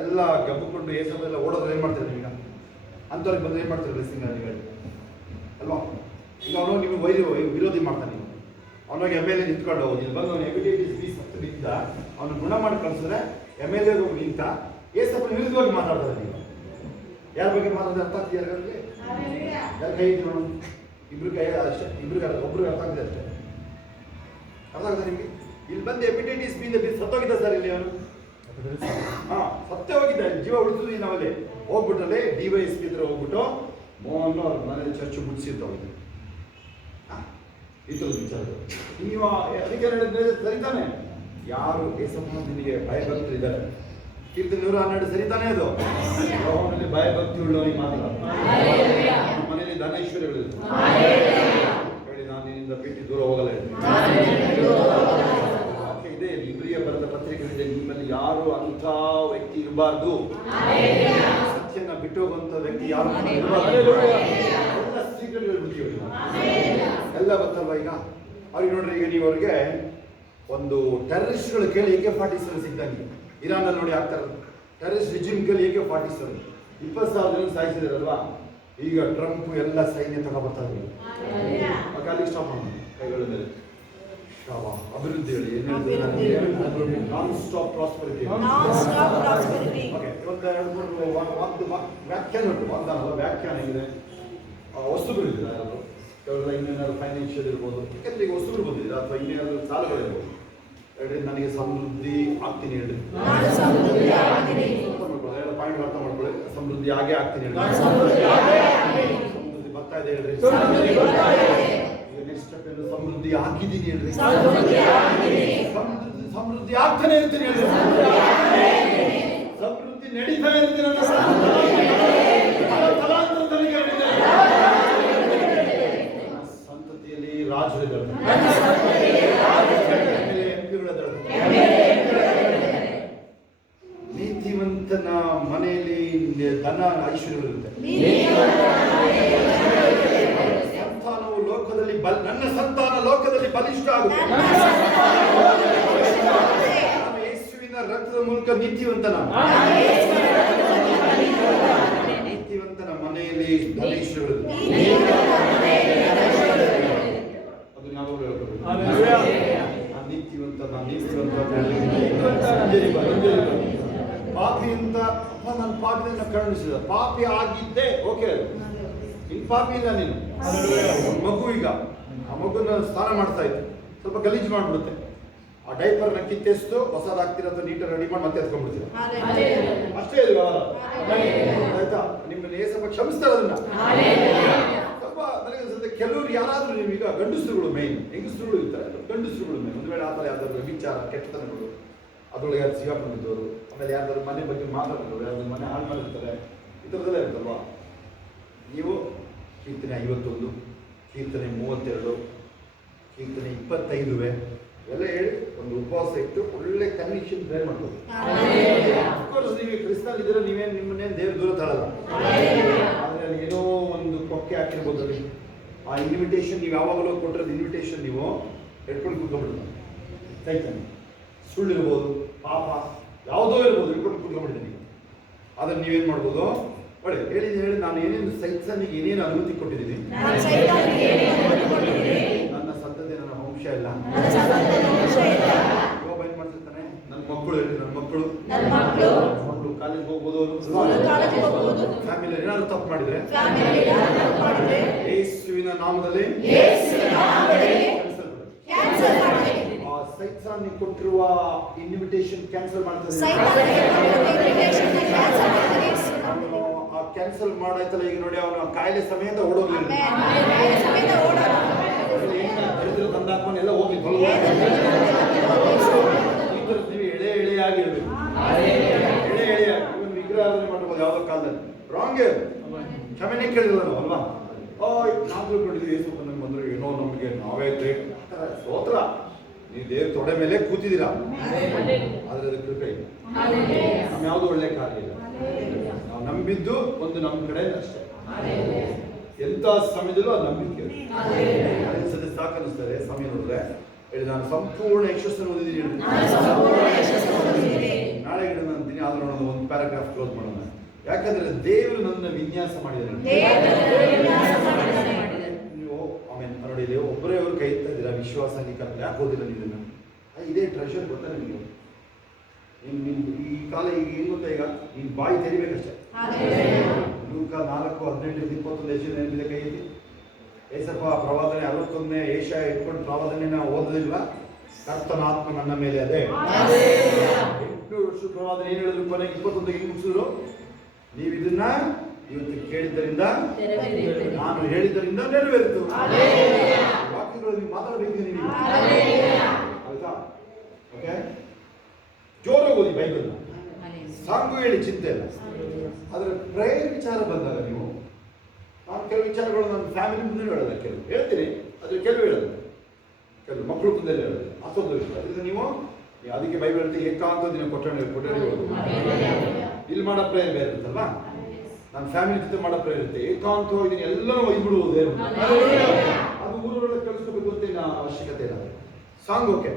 ಎಲ್ಲ ಗಬ್ಬಕೊಂಡು ಏಸೆಲ್ಲ ಓಡೋದ್ರೆ ಏನು ಮಾಡ್ತಾರೆ ನೀವೀಗ? ಅಂಥವ್ರಿಗೆ ಬಂದ್ರೆ ಏನು ಮಾಡ್ತಾರೆ ಡ್ರೆಸ್ಸಿಂಗ್ ಹೇಳಿ ಅಲ್ವಾ? ಈಗ ಅವನು ನಿಮಗೆ ವಿರೋಧಿ ಮಾಡ್ತಾನೆ. ಅವನಿಗೆ MLA ನಿಂತ್ಕೊಂಡು ಇಲ್ಲಿ ಬಂದು ಅವನು ಹೆಪಟೈಟಿಸ್ ಬಿ ನಿಂತ ಅವನು ಗುಣ ಮಾಡಿ ಕಳಿಸಿದ್ರೆ MLA ನಿಂತ ಏಸಪ್ಪನ ವಿರುದ್ಧವಾಗಿ ಮಾತಾಡ್ತಾರೆ. ನೀವು ಯಾರ ಬಗ್ಗೆ ಮಾತಾಡಿದ್ರೆ ಅರ್ಥ ಆಗ್ತಿದೆ? ಯಾರು ಕೈ ಇದ್ದೀವಿ ನೋಡು, ಇಬ್ರು ಕೈ ಅಷ್ಟೇ, ಒಬ್ರಿಗೆ ಅರ್ಥ ಆಗಿದೆ ಅಷ್ಟೇ. ಅರ್ಥ ಆಗುತ್ತೆ ನಿಮಗೆ? ಇಲ್ಲಿ ಬಂದು ಹೆಪಟೈಟಿಸ್ ಬಿ ಸತ್ತೋಗಿದ್ದ ಸರ್ ಇಲ್ಲಿ ಅವನು. ಸತ್ತೇ ಹೋಗಿದ್ದ, ಜೀವ ಉಳಿಸಿದ್ವಿ ನಾವಲ್ಲಿ ಹೋಗ್ಬಿಟ್ಟಲ್ಲಿ DYSP ಹತ್ರ ಹೋಗ್ಬಿಟ್ಟು ಮೋಹನ್ ಅವ್ರ ಮನೇಲಿ ಚರ್ಚ್ ಮುಗಿಸಿದ್ದು ಈ ಥರದ ವಿಚಾರ. ನೀವು ಅದಕ್ಕೆ ಹೇಳಿದ್ರೆ ಸರಿತಾನೆ. ಯಾರು ಏಸಪ್ಪ ನಿನಗೆ ಭಯಭಕ್ತರಿದ್ದಾರೆ, ಕೀರ್ತನೆ 112 ಸರಿತಾನೆ. ಅದು ಅವನಲ್ಲಿ ಭಯಭಕ್ತಿ ಉಳ್ಳವನಿಗೆ ಮಾತ್ರ. ನಮ್ಮ ಮನೆಯಲ್ಲಿ ಧನೈಶ್ವರ್ಯಗಳಿದೆ ಹೇಳಿ ನಾನು ನಿನ್ನಿಂದ ಬಿಟ್ಟು ದೂರ ಹೋಗಲ್ಲ ಇದೆ. ಇಬ್ರಿಯ ಬರೆದ ಪತ್ರಿಕೆಗಳಿದೆ, ನಿಮ್ಮಲ್ಲಿ ಯಾರು ಅಂಥ ವ್ಯಕ್ತಿ ಇರಬಾರ್ದು. ಸತ್ಯನ ಬಿಟ್ಟು ಹೋಗುವಂಥ ವ್ಯಕ್ತಿ ಯಾರು ಇರಬಾರ್ದು. ಎಲ್ಲ ಸೀಕ್ರೆಟ್ಗಳು ಬಿಡ್ತೀವಿ ಎಲ್ಲ ಗೊತ್ತಲ್ವ? ಈಗ ಅವ್ರಿಗೆ ನೋಡ್ರಿ, ಈಗ ನೀವು ಅವ್ರಿಗೆ ಒಂದು ಟೆರರಿಸ್ಟ್ಗಳು ಕೇಳಿ AK-47 ಸಿಗ್ದಂಗೆ ಇರಾನಲ್ಲಿ ನೋಡಿ ಆಗ್ತಾರೆ. ಟೆರರಿಸ್ಟ್ ರಿಜಿಮ್ ಕೇಳಿ AK-47 20,000 ಜನ ಸಾಯಿಸಿದಾರಲ್ವಾ? ಈಗ ಟ್ರಂಪ್ ಎಲ್ಲ ಸೈನ್ಯ ತಗೊಬರ್ತಾರೆ. ಅಲ್ಲಿಗೆ ಸ್ಟಾಪ್ ಮಾಡೋಣ ಕೈಗಳ ಮೇಲೆ. ಅಭಿವೃದ್ಧಿ ಹೇಳಿ ಏನು ಹೇಳ್ತಾರೆ? Non stop prosperity. ಓಕೆ, ಒಂದು 2-3 ವ್ಯಾಖ್ಯಾನ ಉಂಟು. ವ್ಯಾಖ್ಯಾನ ಇದೆ. ವಸ್ತುಗಳಿದೆ ಯಾರಾದ್ರು ಕೆಲವರೆಲ್ಲ ಇನ್ನೇನಾದ್ರು ಫೈನಾನ್ಷಿಯಲ್ ಇರ್ಬೋದು, ಯಾಕೆಂದ್ರೆ ಈಗ ವಸ್ತುಗಳು ಬಂದಿದೆ ಅಥವಾ ಇನ್ನೇನಾದ್ರು ಸಾಲಗಳಿರ್ಬೋದು. ಹೇಳ್ರಿ ನನಗೆ ಸಮೃದ್ಧಿ ಆಗ್ತೀನಿ ಹೇಳ್ರಿ. ಎರಡು ಪಾಯಿಂಟ್ ಅರ್ಥ ಮಾಡ್ಕೊಳ್ಳಿ. ಸಮೃದ್ಧಿ ಆಗೇ ಆಗ್ತೀನಿ ಹೇಳ್ರಿ. ಸಮೃದ್ಧಿ ಬರ್ತಾ ಇದೆ ಹೇಳ್ರಿ. ಈಗ ನೆಕ್ಸ್ಟ್ ಸ್ಟೆಪ್ ಏನು? ಸಮೃದ್ಧಿ ಆಗಿದ್ದೀನಿ ಹೇಳ್ರಿ. ಸಮೃದ್ಧಿ ಆಗ್ತಾನೆ ಇರ್ತೀನಿ ಹೇಳ್ರಿ. ಸಮೃದ್ಧಿ ನಡೀತಾ ಇರ್ತೀನಿ ಅನ್ನೋ ಸಂತತಿಯಲ್ಲಿ ರಾಜರಿದ್ದಾರೆ, ನೀತಿವಂತನ ಮನೆಯಲ್ಲಿ ಧನ ಐಶ್ವರ್ಯವಿರುತ್ತೆ. ಸಂತಾನವು ಲೋಕದಲ್ಲಿ ನನ್ನ ಸಂತಾನ ಲೋಕದಲ್ಲಿ ಬಲಿಷ್ಠ ಆಗುತ್ತೆ. ನಾನು ಯೇಸುವಿನ ರಕ್ತದ ಮೂಲಕ ನೀತಿವಂತನ ಮನೆಯಲ್ಲಿ ಧನ ಐಶ್ವರ್ಯವಿರುತ್ತೆ. ಅದು ನಾವು ಪಾಪಿ ಅಂತ ನಾನು ಪಾಪಿಯನ್ನು ಕರುಣಿಸಿದ ಪಾಪಿ ಆಗಿದ್ದೆ. ಓಕೆ, ಇನ್ ಪಾಪಿ ಇಲ್ಲ ನೀನು. ಮಗು ಈಗ ಆ ಮಗುನ ಸ್ನಾನ ಮಾಡ್ತಾ ಇತ್ತು, ಸ್ವಲ್ಪ ಗಲೀಜು ಮಾಡ್ಬಿಡುತ್ತೆ. ಆ ಡೈಪರ್ನ ಕಿತ್ತೆಸ್ತು ಹೊಸದಾಗ್ತಿರೋ ನೀಟಾಗಿ ರೆಡಿ ಮಾಡಿ ಮತ್ತೆ ಎತ್ಕೊಂಡ್ಬಿಡ್ತೀರ. ಅಷ್ಟೇ ಇದು ವ್ಯವಹಾರ. ಆಯ್ತಾ? ನಿಮ್ಮನ್ನ ಏಸಪ್ಪ ಕ್ಷಮಿಸ್ತಾರೆ ಅದನ್ನ. ಸ್ವಲ್ಪ ನನಗೆ ಅನ್ಸುತ್ತೆ ಕೆಲವರು ಯಾರಾದ್ರೂ ನೀವೀಗ ಗಂಡಸರುಗಳು ಮೇನ್, ಹೆಂಗಸರುಗಳು ಇರ್ತಾರೆ, ಗಂಡಸರುಗಳು ಮೇನ್. ಒಂದು ವೇಳೆ ಆ ಥರ ಯಾವ್ದಾದ್ರು ವಿಚಾರ ಕೆಟ್ಟತನಗಳು ಅದರೊಳಗೆ ಯಾರು ಸಿಗಾಕೊಂಡಿದ್ದವರು, ಆಮೇಲೆ ಯಾರ್ದಾದ್ರು ಮನೆ ಬಗ್ಗೆ ಮಾತಾಡೋರು, ಯಾವ್ದಾದ್ರು ಮನೆ ಹಾಳು ಮಾಡಿರ್ತಾರೆ, ಈ ಥರದೆಲ್ಲ ಇರುತ್ತಲ್ವಾ? ನೀವು ಕೀರ್ತನೆ 51, ಕೀರ್ತನೆ 32, ಈಗ ತಾನೆ 25 ಎಲ್ಲ ಹೇಳಿ ಒಂದು ಉಪವಾಸ ಇಟ್ಟು ಒಳ್ಳೆ ಕನ್ವಿಕ್ಷನ್ ಪ್ರೇಯರ್ ಮಾಡ್ಬೋದು. ಅಫ್ಕೋರ್ಸ್ ನೀವು ಕ್ರಿಸ್ತನ್ ಇದ್ರೆ ನೀವೇನು ನಿಮ್ಮನ್ನೇನು ದೇವ್ರ ದೂರ ತಳಲ್ಲ. ಆದರೆ ಅಲ್ಲಿ ಏನೋ ಒಂದು ಕೊಕ್ಕೆ ಹಾಕಿರ್ಬೋದು ಅಲ್ಲಿ. ಆ ಇನ್ವಿಟೇಷನ್ ನೀವು ಯಾವಾಗಲೂ ಕೊಟ್ಟಿರೋದು ಇನ್ವಿಟೇಷನ್ ನೀವು ಹಿಡ್ಕೊಂಡು ಕೂತ್ಕೊಂಡ್ಬಿಡ್ತಾರೆ. ಸೈತಾನೆ ಸುಳ್ಳಿರ್ಬೋದು, ಪಾಪ ಯಾವುದೋ ಇರ್ಬೋದು, ಹಿಡ್ಕೊಂಡು ಕೂತ್ಕೊಂಡ್ಬಿಡ್ತೀನಿ. ಅದನ್ನು ನೀವೇನು ಮಾಡ್ಬೋದು? ಒಳ್ಳೆ ಹೇಳಿ ನಾನು ಏನೇನು ಸೈತಾನಿಗೆ ಏನೇನು ಅನುಮತಿ ಕೊಟ್ಟಿದ್ದೀನಿ, ನನ್ನ ಸಂತತಿ ನನ್ನ ವಂಶ ಇಲ್ಲ. ಯೋಬ ಏನ್ ಮಾಡ್ತಿರ್ತಾನೆ? ನನ್ನ ಮಕ್ಕಳು ಹೇಳಿ, ನನ್ನ ಮಕ್ಕಳು ಕಾಲೇಜ್ ಹೋಗ್ಬೋದು, ಫ್ಯಾಮಿಲಿ ಏನಾದ್ರು ತಪ್ಪು ಮಾಡಿದ್ರೆ ಯೇಸುವಿನ ನಾಮದಲ್ಲಿ ಸೈತಾನ್ ಕೊಟ್ಟಿರುವ ಇನ್ವಿಟೇಷನ್ ಕ್ಯಾನ್ಸಲ್ ಮಾಡ್ತಾರೆ. ಆ ಕ್ಯಾನ್ಸಲ್ ಮಾಡಾಯ್ತಲ್ಲ, ಈಗ ನೋಡಿ ಅವನು ಕಾಯಿಲೆ ಸಮೇತ ಓಡೋಗ್ಲಿಲ್ಲ. ದರಿದ್ರ ತಂದಾಕೊಂಡು ಎಲ್ಲ ಹೋಗ್ಲಿ ಈ ಥರ ನೀವು ಎಳೆಯಾಗಿ ಇರಬೇಕು. ಎಳೆಯಾಗಿ ಇವನು ವಿಗ್ರಹಾರಾಧನೆ ಮಾಡ್ಬೋದು ಯಾವುದೋ ಕಾಲದಲ್ಲಿ. ರಾಂಗ್, ಕ್ಷಮೆನೇ ಕೇಳಿಲ್ಲ ನಾವು ಅಲ್ವಾ? ನಾವು ತಿಳ್ಕೊಂಡಿದ್ವಿ ಯೇಸು ನಮ್ಗೆ ಬಂದ್ರೆ ಏನೋ ನಮಗೆ ನಾವೇ ಗ್ರೇಟ್. ಸ್ತೋತ್ರ, ನೀವು ದೇವ್ರ ತೊಡೆ ಮೇಲೆ ಕೂತಿದ್ದೀರಾ, ಆದ್ರೆ ಅದು ಕೃಪೆ ಇಲ್ಲ. ನಾವು ಯಾವುದು ಒಳ್ಳೆ ಕಾರ್ಯ ಇಲ್ಲ. ನಾವು ನಂಬಿದ್ದು ಒಂದು ನಮ್ಮ ಕಡೆ ಅಷ್ಟೇ. ಎಂಥ ಸಮಯದಲ್ಲೂ ಅದು ನಂಬಿಕೆ ಅನಿಸ್ತದೆ, ಸಾಕು ಅನಿಸ್ತದೆ. ಸಮಯ ನೋಡಿದ್ರೆ ಹೇಳಿ ನಾನು ಸಂಪೂರ್ಣ ಯಶಸ್ಸನ್ನು ಓದಿದ್ದೀನಿ. ನಾಳೆ ಗಿಡ ಅಂತೀನಿ, ಆದ್ರೂ ನೋಡೋದು ಒಂದು ಪ್ಯಾರಾಗ್ರಾಫ್ ಕ್ಲೋಸ್ ಮಾಡೋಣ. ಯಾಕಂದ್ರೆ ದೇವರು ನನ್ನ ವಿನ್ಯಾಸ ಮಾಡಿದ್ದಾರೆ. ನೀವು ಆಮೇಲೆ ನೋಡಿ, ಒಬ್ಬರೇ ಅವರು ಕೈ ಇರ್ತಾ ವಿಶ್ವಾಸ ಯಾಕೆ ಓದಿಲ್ಲ ನೀವು? ಇದೇ ಟ್ರೆಷರ್ ಗೊತ್ತಾ ನಿಮಗೆ? ಈ ಕಾಲ ಈಗ ಏನು ಗೊತ್ತಾ, ಈಗ ನೀನು ಬಾಯಿ ತೆರಿಬೇಕಷ್ಟೇ. ಲೂಕ 4:18-21 ನೆನಪಿದೆ ಕೈ ಐತಿ. ಏಸಪ್ಪ ಪ್ರವಾದನೆ 61 ಏಷ್ಯಾ ಇಟ್ಕೊಂಡು ಪ್ರವಾದನೆ ಓದೋದಿಲ್ವ? ಕರ್ತನ ಆತ್ಮ ನನ್ನ ಮೇಲೆ ಅದೇ. 800 ವರ್ಷ ಪ್ರವಾದನೆ ಏನು ಹೇಳಿದ್ರು? ಕೊನೆಗೆ 21 ಮುಗಿಸಿದ್ರು. ನೀವು ಇದನ್ನ ಇವತ್ತು ಕೇಳಿದ್ದರಿಂದ, ನಾನು ಹೇಳಿದ್ದರಿಂದ ನೆರವೇರಿತು. ವಾಕ್ಯಗಳು ನೀವು ಮಾತಾಡಬೇಕು ನೀವು, ಆಯ್ತಾ? ಓಕೆ, ಜೋರಾಗಿ ಓದಿ ಬೈಬಲ್ನ. ಸಾಂಗು ಹೇಳಿ ಚಿಂತೆ ಇಲ್ಲ. ಆದರೆ ಪ್ರೇಯರ್ ವಿಚಾರ ಬಂದಾಗ ನೀವು, ನಾನು ಕೆಲವು ವಿಚಾರಗಳು ನನ್ನ ಫ್ಯಾಮಿಲಿ ಮುಂದೆ ಹೇಳೋಲ್ಲ, ಕೆಲವು ಹೇಳ್ತೀನಿ, ಆದರೆ ಕೆಲವು ಹೇಳೋದು, ಕೆಲವು ಮಕ್ಕಳು ಮುಂದೆ ಹೇಳೋದು, ಅಸೋದು ವಿಷಯ. ಅದರಿಂದ ನೀವು ಅದಕ್ಕೆ ಬೈಬಲ್ ಹೇಳ್ತೀವಿ, ಏಕಾಂತ ದಿನ ಕೊಠಡಿ ಇಲ್ಲಿ ಮಾಡೋ ಪ್ರೇಯರ್ ಬೇರೆ ಇರುತ್ತಲ್ವಾ? ನನ್ನ ಫ್ಯಾಮಿಲಿ ಜೊತೆ ಮಾಡೋ ಪ್ರೇಯರ್ ಇರುತ್ತೆ. ಏಕಾಂತವಾಗಿ ಎಲ್ಲರೂ ಒಯ್ಬಿಡುವುದು ದೇವರು. ಅದು ಊರೊಳಗೆ ಕೇಳಿಸ್ಕೋಬೇಕು ಅಂತ ಏನು ಅವಶ್ಯಕತೆ ಇಲ್ಲ. ಸಾಂಗ್ ಓಕೆ,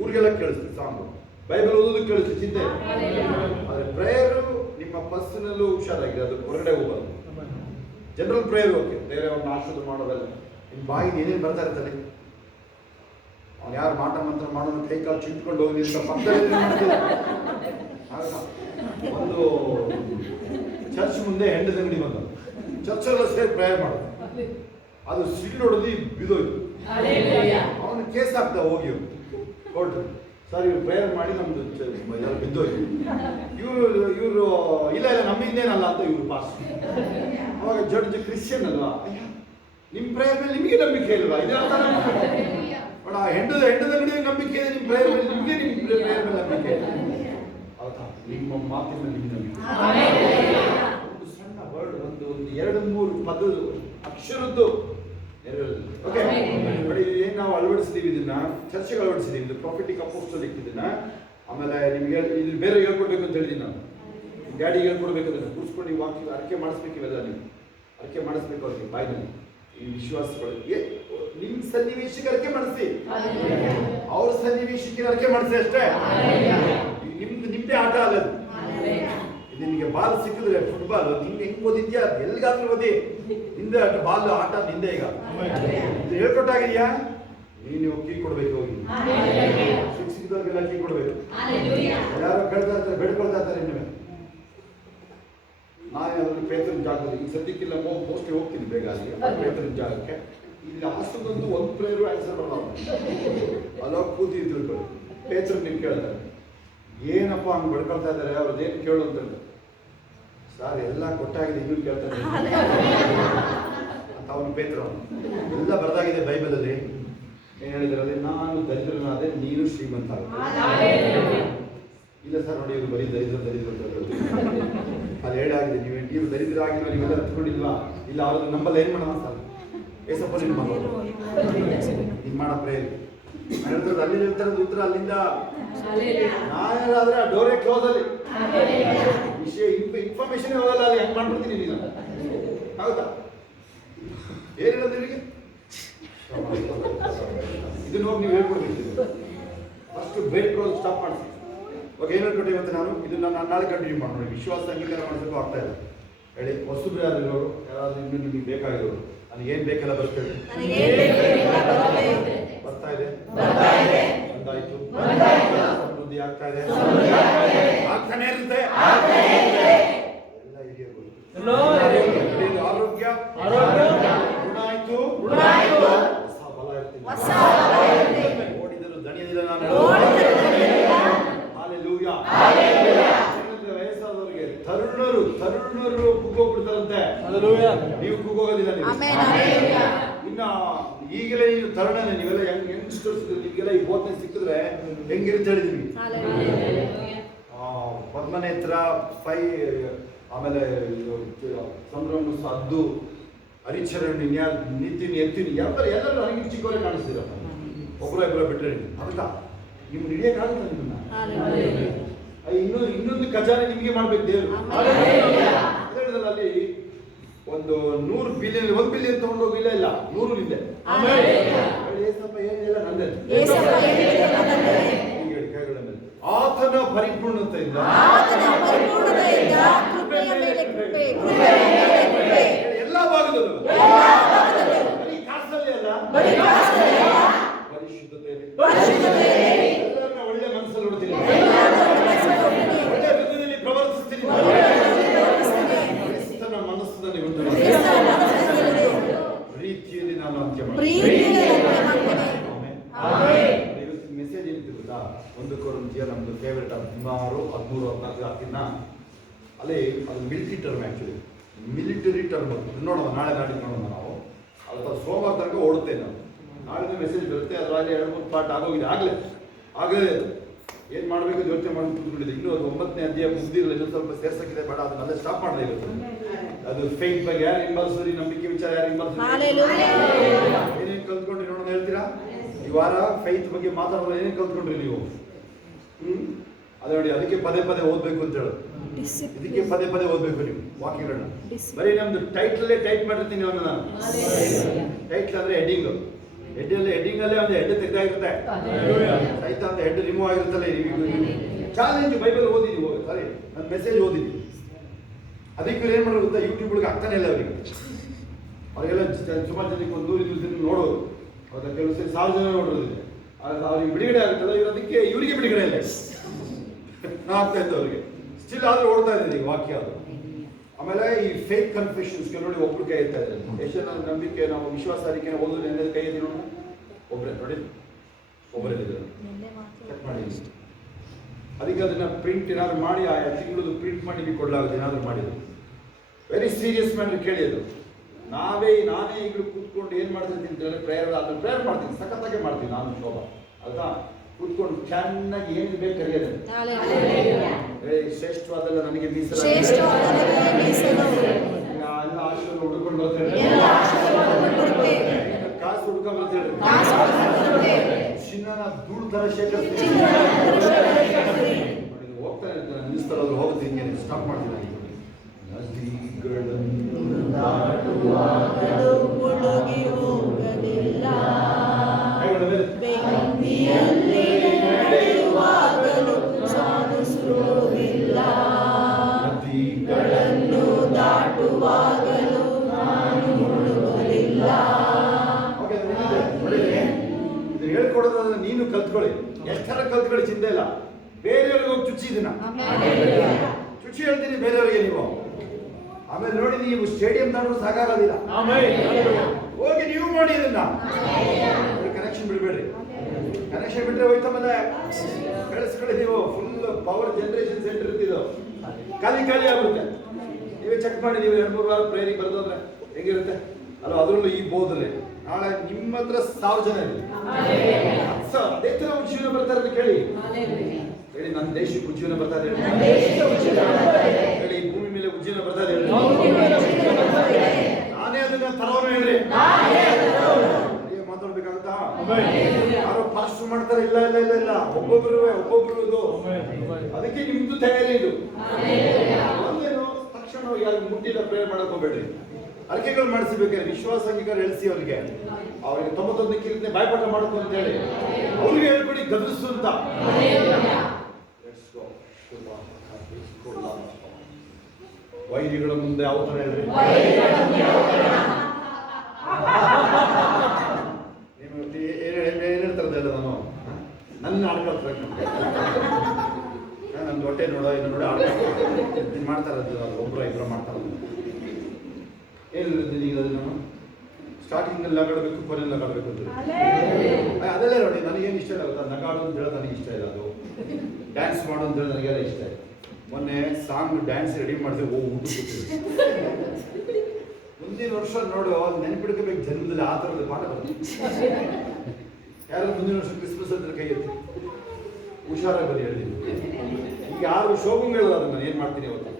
ಊರಿಗೆಲ್ಲ ಕೇಳಿಸ್ತೀವಿ ಸಾಂಗು, ಬೈಬಲ್ ಓದೋದಕ್ಕೆ ಕೇಳಿಸ್ತೀವಿ, ಚಿಂತೆ. ಆದರೆ ಪ್ರೇಯರು ನಿಮ್ಮ ಪರ್ಸನಲ್ಲು ಹುಷಾರಾಗಿದೆ, ಅದು ಹೊರಗಡೆ ಹೋಗೋದು. ಜನರಲ್ ಪ್ರೇಯರ್ ಓಕೆ, ಬೇರೆ ಅವ್ರನ್ನ ಆಶೀರ್ವಾದ ಮಾಡೋದಲ್ಲ. ನಿಮ್ಮ ಬಾಯಿಗೆ ಏನೇನು ಬರ್ತಾ ಇರ್ತಾರೆ, ಅವ್ನು ಯಾರು ಮಾಟ ಮಂತ್ರ ಮಾಡೋದು ಕೈ ಕಾಲು ಚಿಂಟ್ಕೊಂಡು ಹೋಗಿ ಅಂತ ಪಕ್ಕದಲ್ಲಿ ಒಂದು ಚರ್ಚ್ ಮುಂದೆ ಹೆಂಡದ ಅಂಗಡಿ ಬಂದ, ಚರ್ಚೆಲ್ಲ ಸೇರಿ ಪ್ರೇಯರ್ ಮಾಡೋದು. ಅದು ಸಿಲ್ ಹೊಡೆದು ಬಿದ್ದೋಯ್ತು. ಅವನು ಕೇಸ್ ಆಗ್ತಾ ಹೋಗಿ ಕೋರ್ಟ್, ಸರ್ ಇವ್ರು ಪ್ರೇಯರ್ ಮಾಡಿ ನಮ್ದು ಎಲ್ಲ ಬಿದ್ದೋಯ್ತು. ಇವರು ಇಲ್ಲ ನಮ್ಮಿಂದೇನಲ್ಲ ಅಂತ ಇವ್ರು ಪಾಸ್. ಅವಾಗ ಜಡ್ಜ್ ಕ್ರಿಶ್ಚಿಯನ್ ಅಲ್ವಾ, ನಿಮ್ಮ ಪ್ರೇಯರ್ ಮೇಲೆ ನಿಮಗೆ ನಂಬಿಕೆ ಇಲ್ವಾ? ಇದೇ ಅರ್ಥ ನೋಡ, ಹೆಂಡದ ಅಂಗಡಿ ನಂಬಿಕೆ ಇದೆ, ನಿಮ್ಮ ಪ್ರೇಯರ್ ಮೇಲೆ ನಿಮಗೆ, ನಿಮ್ಮ ಪ್ರೇಯರ್ ಮೇಲೆ ನಂಬಿಕೆ ಇದೆ. ಹೌದಾ? ನಿಮ್ಮ ಮಾತಿನ ಮೇಲೆ ನಿಮ್ಗೆ ನಂಬಿಕೆ. ಒಂದು ಸಣ್ಣ ವರ್ಡ್, ಒಂದು 2-3 ಪದದ ಅಕ್ಷರದ್ದು ಓಕೆ. ಏನು ನಾವು ಅಳವಡಿಸಿದೀವಿ, ಇದನ್ನ ಚರ್ಚೆಗೆ ಅಳವಡಿಸಿದೀವಿ, ಇದು ಪ್ರಾಫಿಟಿಕ್ ಅಪೋಸ್ಟಲಿಕ್ ಇದನ್ನ. ಆಮೇಲೆ ನಿಮ್ಗೆ ಇದು ಬೇರೆ ಹೇಳ್ಕೊಡ್ಬೇಕು ಅಂತ ಹೇಳಿದ್ದೀನಿ ನಾನು. ಡ್ಯಾಡಿಗೆ ಹೇಳ್ಕೊಡ್ಬೇಕು, ಅದನ್ನು ಕೂರಿಸ್ಕೊಂಡು ಈ ವಾಕ್ಯ ಅರಿಕೆ ಮಾಡಿಸ್ಬೇಕು. ಇವೆಲ್ಲ ನೀವು ಅರಿಕೆ ಮಾಡಿಸ್ಬೇಕು ಅವ್ರಿಗೆ ಬಾಯಿನಲ್ಲಿ. ಈ ವಿಶ್ವಾಸಗಳಿಗೆ ನಿಮ್ಮ ಸನ್ನಿವೇಶಕ್ಕೆ ಅರಿಕೆ ಮಾಡಿಸಿ, ಅವ್ರ ಸನ್ನಿವೇಶಕ್ಕೆ ಅರಿಕೆ ಮಾಡಿಸಿ ಅಷ್ಟೇ. ನಿಮ್ದೇ ಆಟ ಅಲ್ಲದು. ನಿನಗೆ ಬಾಲ್ ಸಿಕ್ಕಿದ್ರೆ ಫುಟ್ಬಾಲ್, ನಿಂಗೆ ಹೆಂಗ್ ಓದಿದ್ಯಾ, ಎಲ್ಲಿಗಾದ್ರೂ ಓದಿ, ನಿಂದೆ ಬಾಲ್ ಆಟ ನಿಂದೆ. ಈಗ ಇದು ಹೇಳ್ಕೊಟ್ಟಾಗಿದ್ಯಾ, ನೀನು ಕೀ ಕೊಡ್ಬೇಕು, ಹೋಗಿ ಸಿಕ್ಕಿದವ್ರಿಗೆಲ್ಲ ಕೀ ಕೊಡ್ಬೇಕು. ಯಾರೋ ಕೇಳ್ತಾ ಇರ್ತಾರೆ, ಬೇಡ್ಕೊಳ್ತಾ ಇರ್ತಾರೆ. ಇನ್ನೂ ನಾನು ಅದ್ರಲ್ಲಿ ಪೇತ್ರನ ಜಾಗದಲ್ಲಿ ಈ ಸದ್ಯಕ್ಕಿಲ್ಲ, ಮೋಸ್ಟ್ಲಿ ಹೋಗ್ತೀನಿ ಬೇಗ ಅಲ್ಲಿ ಪೇತ್ರನ ಜಾಗಕ್ಕೆ. ಇಲ್ಲಿ ಹಾಸನದಂತೂ ಒಂದು ಪ್ರೇಯರು ಆನ್ಸರ್ ಮಾಡಲ್ಲ. ಅಲ್ಲ ಕೂತಿದ್ರು ಪೇತ್ರ ನೀವು ಕೇಳ್ತಾರೆ, ಏನಪ್ಪ ಹಂಗೆ ಬಡ್ಕೊಳ್ತಾ ಇದ್ದಾರೆ, ಅವ್ರದ್ದೇನು ಕೇಳು ಅಂತ. ಸರ್ ಎಲ್ಲ ಕೊಟ್ಟಾಗಿದೆ, ಇನ್ನೂ ಕೇಳ್ತಾರೆ ಅಂತ ಅವನು ಪೇತ್ರ. ಎಲ್ಲ ಬರೆದಾಗಿದೆ ಬೈಬಲಲ್ಲಿ. ಏನು ಹೇಳಿದಾರೆ, ನಾನು ದರಿದ್ರನಾದೆ, ನೀನು ಶ್ರೀಮಂತ. ಇಲ್ಲ ಸರ್ ನೋಡಿ, ಇವರು ಬರೀ ದರಿದ್ರ ಅದು ಹೇಳಾಗಿದೆ. ನೀವು ದರಿದ್ರ ಆಗಿಲ್ವಾ, ನೀವೆಲ್ಲ ಹತ್ಕೊಂಡಿಲ್ವಾ? ಇಲ್ಲ ಅವ್ರದ್ದು ನಂಬಲ್ಲ, ಏನು ಮಾಡೋಣ ಸರ್? ಏಸಪ್ಪ ನಿನ್ನ ಮಗ ನೀನು ಮಾಡೋ ಪ್ರೇಯರ್. ನಾನು ಹೇಳ್ತಾರೆ ಅಲ್ಲಿಂದ ಹೇಳ್ತಾರದು ಉತ್ತರ ಅಲ್ಲಿಂದ. ನಾನೇನಾದ್ರೆ ಆ ಡೋರೇ ಕ್ಲೋಸ್ ಅಲ್ಲಿ ವಿಷಯ ಇನ್ಫಾರ್ಮೇಶನ್ ಹೋಗಲ್ಲ ಅಲ್ಲಿ. ಹೆಂಗೆ ಮಾಡ್ಬಿಡ್ತೀನಿ ನೀನು? ಹೌದಾ? ಏನು ಹೇಳೋದು ನಿಮಗೆ? ಇದನ್ನ ಹೋಗಿ ನೀವು ಹೇಳ್ಕೊಡ್ಬೇಕು. ಫಸ್ಟ್ ಬ್ರೇಕ್ ಕ್ಲೋಸ್ ಸ್ಟಾಪ್ ಮಾಡಿಸಿ. ಇವಾಗ ಏನು ಹೇಳ್ಕೊಟ್ಟೆ ಇವತ್ತು ನಾನು ಇದನ್ನ ನಾನು ನಾಳೆ ಕಂಟಿನ್ಯೂ ಮಾಡೋಣ. ವಿಶ್ವಾಸ ಅಂಗೀಕಾರ ಮಾಡಿಸಬೇಕು ಆಗ್ತಾ ಇಲ್ಲ ಹೇಳಿ. ಹೊಸಬ್ರು ಯಾರು ಇರೋರು, ಯಾರಾದ್ರೂ ಇನ್ನೂ ನಿಮಗೆ ಬೇಕಾಗಿರೋರು, ನನಗೆ ಏನು ಬೇಕೆಲ್ಲ ಬರ್ತೇವೆ ಬರ್ತಾ ಇದೆ, ಬಂದಾಯ್ತು, ಸಮೃದ್ಧಿ ಆಗ್ತಾ ಇದೆ, ಆಗ್ತಾನೆ ಇರುತ್ತೆ. ಎಲ್ಲ ಹಿರಿಯರು ಆರೋಗ್ಯ ಗುಣ ಆಯ್ತು, ಹೊಸ ಬಲ ಇರ್ತೀನಿ, ಓಡಿದರು ದಣಿಯದಿಲ್ಲ ನಾನು. ಹಾಲೆಲೂಯಾ. ವಯಸ್ಸಾದವರಿಗೆ ತರುಣರು ಕುಗ್ಗೋಗ್ಬಿಡ್ತಾರಂತೆ. ನೀವು ಕುಗ್ಗೋಗೋದಿಲ್ಲ. ಇನ್ನ ಈಗಲೇ ನೀನು ತರುಣನೇ, ನೀವೆಲ್ಲ ಯಂಗ್ಸ್ಟರ್ಸ್, ನಿಮಗೆಲ್ಲ ಈ ಬೋಧನೆ ಸಿಕ್ಕಿದ್ರೆ ಹೆಂಗಿರುತ್ತೆ ಹೇಳಿದ್ವಿ. ಪದ್ಮನೇತ್ರ 5, ಆಮೇಲೆ ಸಂಭ್ರಮ ಅದ್ದು ಹರಿಚರಣಿ ನಿತಿನ್ ಎತ್ತಿನಿ ಎಲ್ಲರೂ ನನಗೆ ಚಿಕ್ಕವರೇ ಕಾಣಿಸ್ತೀರಪ್ಪ. ಒಬ್ಬರ ಬಿಟ್ಟರೆ ಅದಕ್ಕ ನಿಮ್ಗೆ ಹಿಡಿಯೋಕ್ಕಾಗುತ್ತೆ ನಿಮ್ಮನ್ನ. ಇನ್ನೊಂದು ಖಜಾನೆ ನಿಮಗೆ ಮಾಡ್ಬೇಕು ದೇವರು. ಅಲ್ಲಿ ಒಂದು 100 ಬಿಲಿಯನ್ 1 ಬಿಲಿಯನ್ ತಗೊಂಡೋಗಿಲ್ಲ, ಇಲ್ಲ 100 ಇದೆ. ಏಸಪ್ಪ ಏನಿಲ್ಲ ನಂದೇ. ಆತನ ಪರಿಪೂರ್ಣತೆಯಿಂದ ಎಲ್ಲ ಭಾಗದಲ್ಲೂ ಕಾಸಲ್ಲಿ ಅಲ್ಲ, ಪರಿಶುದ್ಧತೆಯಲ್ಲಿ ಎಲ್ಲರನ್ನ ಒಳ್ಳೆ ಮನಸ್ಸಲ್ಲಿ ನೋಡ್ತೀನಿ, ಒಳ್ಳೆ ಹೃದಯದಲ್ಲಿ ಪ್ರವರ್ತಿಸ್ತೀನಿ, ಕ್ರಿಸ್ತನ ಮನಸ್ಸಿನಲ್ಲಿ ಉಂಟು ಪ್ರೀತಿಯಲ್ಲಿ ನಾನು ಅಂತ್ಯ ಮಾಡ್ತೀನಿ. ಮೆಸೇಜ್ ಏನಿತ್ತು ಗೊತ್ತಾ? 1 ಕೊರಿಂಥಿಯ ನಮ್ದು ಫೇವ್ರೇಟ್, 16, 13, 14 ಹಾಕಿನ ಅಲ್ಲಿ ಅದು military term. Actually military term ನೋಡೋಣ, ನಾಳೆ ನಾಡಿದ್ದು ನೋಡೋಣ. ನಾವು ಅದು ಸೋಮವಾರ ತನಕ ಓಡುತ್ತೇವೆ ನಾವು. ನಾಳೆ ಮೆಸೇಜ್ ಬರುತ್ತೆ, ಅದರಲ್ಲಿ 2-3 ಪಾರ್ಟ್ ಆಗೋಗಿದೆ. ಆಗಲೇ ಏನು ಮಾಡಬೇಕು ಯೋಚನೆ ಮಾಡಿ ಕೂತ್ಕೊಂಡಿದೆ. ಇನ್ನೂ ಅದು 9ನೇ ಅಧ್ಯಾಯ ಮುಗ್ದಿರಲ್ಲ, ಇನ್ನೂ ಸ್ವಲ್ಪ ಸೇರ್ಸಕ್ಕಿದೆ, ಬೇಡ ಅದನ್ನೆಲ್ಲ ಸ್ಟಾಪ್ ಮಾಡದೇ ಇರುತ್ತೆ. ಅದು ಫೇಕ್ ಬಗ್ಗೆ ಯಾರು ಹಿಂಬಾಲಿಸೋರಿ, ನಂಬಿಕೆ ವಿಚಾರ ಯಾರು ಹಿಂಬಾಲಿಸೋರಿ, ಏನೇನು ಕಲ್ತ್ಕೊಂಡ್ರಿ ನೋಡೋಣ ಹೇಳ್ತೀರಾ? ಈ ವಾರ ಫೈತ್ ಬಗ್ಗೆ ಮಾತಾಡೋದು ಏನೇನು ಕಲ್ತ್ಕೊಂಡ್ರಿ ನೀವು? ಅದೇ ನೋಡಿ, ಅದಕ್ಕೆ ಪದೇ ಓದಬೇಕು ಅಂತ ಹೇಳೋದು. ಇದಕ್ಕೆ ಪದೇ ಓದಬೇಕು ನೀವು ವಾಕ್ಯಗಳನ್ನ. ಬರೀ ನಮ್ದು ಟೈಟ್ಲಲ್ಲೇ ಟೈಟ್ ಮಾಡಿರ್ತೀನಿ ಅವನ್ನ ನಾನು. ಟೈಟ್ಲ್ ಅಂದ್ರೆ ಹೆಡ್ಡಿಂಗ್ ಅಲ್ಲೇ ಒಂದು ಹೆಡ್ ತೆಗೆದಾಗಿರುತ್ತೆ, ಸಹಿತ ಅಂತ ಹೆಡ್ ರಿಮೂವ್ ಆಗಿರುತ್ತಲ್ಲ. ಚಾಲೆಂಜ್ ಬೈಬಲ್ ಓದಿದ್ವಿ, ಸಾರಿ ನನ್ನ ಮೆಸೇಜ್ ಓದಿದ್ವಿ. ಅದಕ್ಕೆ ಏನು ಮಾಡೋದು ಗೊತ್ತಾ? ಯೂಟ್ಯೂಬ್ಗಳಿಗೆ ಆಗ್ತಾನೆ ಇಲ್ಲ ಅವ್ರಿಗೆಲ್ಲ ಸುಮಾರು ಜನಕ್ಕೆ ಒಂದು 100 ದಿವಸ ನೋಡೋದು. ಅವ್ರ ಕೆಲವು ಸರಿ 1000 ಜನ ನೋಡೋದಿದೆ. ಅವ್ರಿಗೆ ಬಿಡುಗಡೆ ಆಗುತ್ತಲ್ಲ, ಅದಕ್ಕೆ ಇವರಿಗೆ ಬಿಡುಗಡೆ ಇಲ್ಲ. ನಾ ಆಗ್ತಾ ಇತ್ತು ಅವ್ರಿಗೆ, ಸ್ಟಿಲ್ ಆದ್ರೂ ಓಡ್ತಾ ಇದ್ದೀನಿ ಈಗ ವಾಕ್ಯ ಅದು. ಆಮೇಲೆ ಈ ಫೇಕ್ ಕನ್ಫೆಷನ್ಸ್ ನೋಡಿ ಒಬ್ರು ಕೈ ಎತ್ತಾ ಇದ್ದಾರೆ. ಎಷ್ಟು ನಂಬಿಕೆ ನಾವು ವಿಶ್ವಾಸ ಅರಿಕೆನ ಓದೋದು ಎನ್ನೋದು ಕೈ ಎತ್ತಿ ನೋಡೋಣ. ಒಬ್ಬರೇ ನೋಡಿ, ಒಬ್ಬರೇ ಚೆಕ್ ಮಾಡಿ. ಅದಕ್ಕೆ ಅದನ್ನ ಪ್ರಿಂಟ್ ಏನಾದ್ರು ಮಾಡಿ ಆ ತಿಂಗಳದು ಪ್ರಿಂಟ್ ಮಾಡಿ ನಿಮಗೆ ಕೊಡಲಾಗುತ್ತೆ. ಏನಾದ್ರು ಮಾಡಿದ್ರು ವೆರಿ ಸೀರಿಯಸ್ ಮ್ಯಾಟ್ರ್ ಕೇಳಿ. ಅದು ನಾನೇ ಈಗಲೂ ಕೂತ್ಕೊಂಡು ಏನು ಮಾಡ್ತೀನಿ ಅಂತಂದ್ರೆ ಪ್ರೇಯರ್ ಮಾಡ್ತೀನಿ, ಸಖತ್ತಾಗೆ ಮಾಡ್ತೀನಿ ನಾನು. ಶೋಭಾ ಅಲ್ವಾ? ಕೂತ್ಕೊಂಡು ಚೆನ್ನಾಗಿ ಏನು ಬೇಕು ಕರೆಯೋದು. ಶ್ರೇಷ್ಠವಾದಲ್ಲ ನನಗೆ ಮೀಸಲು, ಎಲ್ಲ ಆಶೀರ್ವಾದ ಹುಡ್ಕೊಂಡು ಬರ್ತೇನೆ, ಕಾಸು ಹುಡ್ಕೊಂಡ್ ಬರ್ತೇನೆ, ಚಿನ್ನನ ಧೂಳು ತರ ಶೇಖರಿಸ್ತೀನಿ. ಹೋಗ್ತಾನೆ ಇರ್ತಾನೆ, ನಿಲ್ಲಿಸ್ತಾರೆ, ಅವ್ರು ಹೋಗುತ್ತೆ. ಹಿಂಗೆ ಸ್ಟಾಪ್ ಮಾಡ್ತೀನಿ. ಹೇಳ್ಕೊಡೋದಾದ್ರೆ ನೀನು ಕಲ್ತ್ಕೊಳ್ಳಿ, ಎಷ್ಟರ ಕಲ್ತ್ಕೊಳ್ಳಿ, ಚಿಂತೆ ಇಲ್ಲ. ಬೇರೆಯವ್ರಿಗೆ ಹೋಗಿ ಚುಚ್ಚಿ ಇದನ್ನ ಚುಚ್ಚಿ ಹೇಳ್ತೀನಿ ಬೇರೆಯವರಿಗೆ ನೀವು. ಆಮೇಲೆ ನೋಡಿ, ನೀವು ಸ್ಟೇಡಿಯಂ ತಾಂಡ್ರು ಸಾಕಾಗೋದಿಲ್ಲ, ಹೋಗಿ ನೀವು ಮಾಡಿ ಇದನ್ನ. ಕನೆಕ್ಷನ್ ಬಿಡಬೇಡ್ರಿ, ಕನೆಕ್ಷನ್ ಬಿಟ್ರೆ ಹೋಯ್ತಾ ಮೇಲೆ ಬೆಳೆಸ್ಕೊಳ್ಳಿ. ನೀವು ಫುಲ್ ಪವರ್ ಜನರೇಷನ್ ಸೆಂಟರ್ ಇರ್ತಿದ್ದು ಖಾಲಿ ಆಗುತ್ತೆ. ನೀವೇ ಚೆಕ್ ಮಾಡಿ. ನೀವು 2-3 ವಾರ ಪ್ರೇಯರಿಗೆ ಬರೆದೋದ್ರೆ ಹೆಂಗಿರುತ್ತೆ ಅಲ್ವಾ? ಅದರಲ್ಲೂ ಈ ಬೋಧನೆ ನಾಳೆ ನಿಮ್ಮ ಹತ್ರ 1000 ಜನ ಇರಲಿ, ಅದೇ ತರ ಉಜ್ಜೀವನ ಬರ್ತಾರೆ ಅಂತ ಕೇಳಿ. ಹೇಳಿ, ನನ್ನ ದೇಶಕ್ಕೆ ಉಜ್ಜೀವನ ಬರ್ತಾರೆ ಹೇಳಿ, ಭೂಮಿ ಮೇಲೆ ಉಜ್ಜೀವನ ಬರ್ತಾರೆ ಹೇಳಿ. ನಾನೇ ಅದನ್ನ ತರೋನು ಹೇಳ್ರಿ, ಮಾತಾಡ್ಬೇಕಾಗುತ್ತಾ? ಮಾಡ್ತಾರೆ? ಇಲ್ಲ ಇಲ್ಲ ಇಲ್ಲ ಇಲ್ಲ, ಒಬ್ಬೊಬ್ರು ಇದು. ಅದಕ್ಕೆ ನಿಮ್ದು ತಯಾರಿ ಇದು. ಒಂದೇನು ತಕ್ಷಣ ಯಾರು ಮುಟ್ಟಿಲ್ಲ ಪ್ರೇಯರ್ ಮಾಡಕ್ ಹೋಗ್ಬೇಡ್ರಿ. ಅರ್ಕೆಗಳು ಮಾಡಿಸಬೇಕಾದ್ರೆ ವಿಶ್ವಾಸ ಅಂಗೀಕಾರ ಹೇಳಿಸಿ ಅವರಿಗೆ 91 ಕೀರ್ತನೆ ಬಾಯ್ಪಾಠ ಮಾಡಬೇಕು ಅಂತ ಹೇಳಿ ಅವ್ರಿಗೆ ಹೇಳ್ಕೊಡಿ, ಗದರಿಸು ಅಂತ. ವೈರಿಗಳ ಮುಂದೆ ಯಾವ ತರ ಹೇಳ್ರಿ? ಏನ್ ಹೇಳ್ತಾರದಲ್ಲ, ನಾನು ನನ್ನ ಆಡ್ಕೊಳ್ತಾರೆ, ನಮ್ದು ಹೊಟ್ಟೆ ನೋಡೋ ಇದು ನೋಡಿ ಆಡ್ಕೊಳ್ತೀನಿ ಮಾಡ್ತಾರದ್ದು. ಒಬ್ಬರು ಇಬ್ಬರು ಮಾಡ್ತಾರದು. ಏನಿರುತ್ತೆ ಈಗ? ಅದು ನಾನು ಸ್ಟಾರ್ಟಿಂಗಲ್ಲಿ ನಗಾಡಬೇಕು, ಕೊನೆಯಲ್ಲಿ ನಗಾಡಬೇಕು ಅಂತ ಅದೆಲ್ಲ ನೋಡಿ. ನನಗೇನು ಇಷ್ಟ ಇಲ್ಲ ಗೊತ್ತಾ? ನಗಾಡು ಅಂತ ಹೇಳೋದು ನನಗೆ ಇಷ್ಟ ಇಲ್ಲ. ಅದು ಡ್ಯಾನ್ಸ್ ಮಾಡು ಅಂತ ಹೇಳಿ ನನಗೆಲ್ಲ ಇಷ್ಟ ಇಲ್ಲ. ಮೊನ್ನೆ ಸಾಂಗ್ ಡ್ಯಾನ್ಸ್ ರೆಡಿ ಮಾಡಿದ್ರೆ ಊಟ ಕೂತಿದೆ. ಮುಂದಿನ ವರ್ಷ ನೋಡು, ನೆನಪಿಡ್ಕೋಬೇಕು ಜನ್ಮದಲ್ಲಿ ಆ ಥರದ ಪಾಠ ಬರ್ತದೆ. ಯಾರು ಮುಂದಿನ ವರ್ಷ ಕ್ರಿಸ್ಮಸ್ ಅಂತ ಕೈ ಎತ್ತಿ ಹುಷಾರಾಗಿ ಬರೀ ಹೇಳಿ. ಈಗ ಯಾರು ಶೋಭಂಗ್ ಹೇಳೋದು ಅದನ್ನ ಏನು ಮಾಡ್ತೀನಿ ಅವತ್ತು?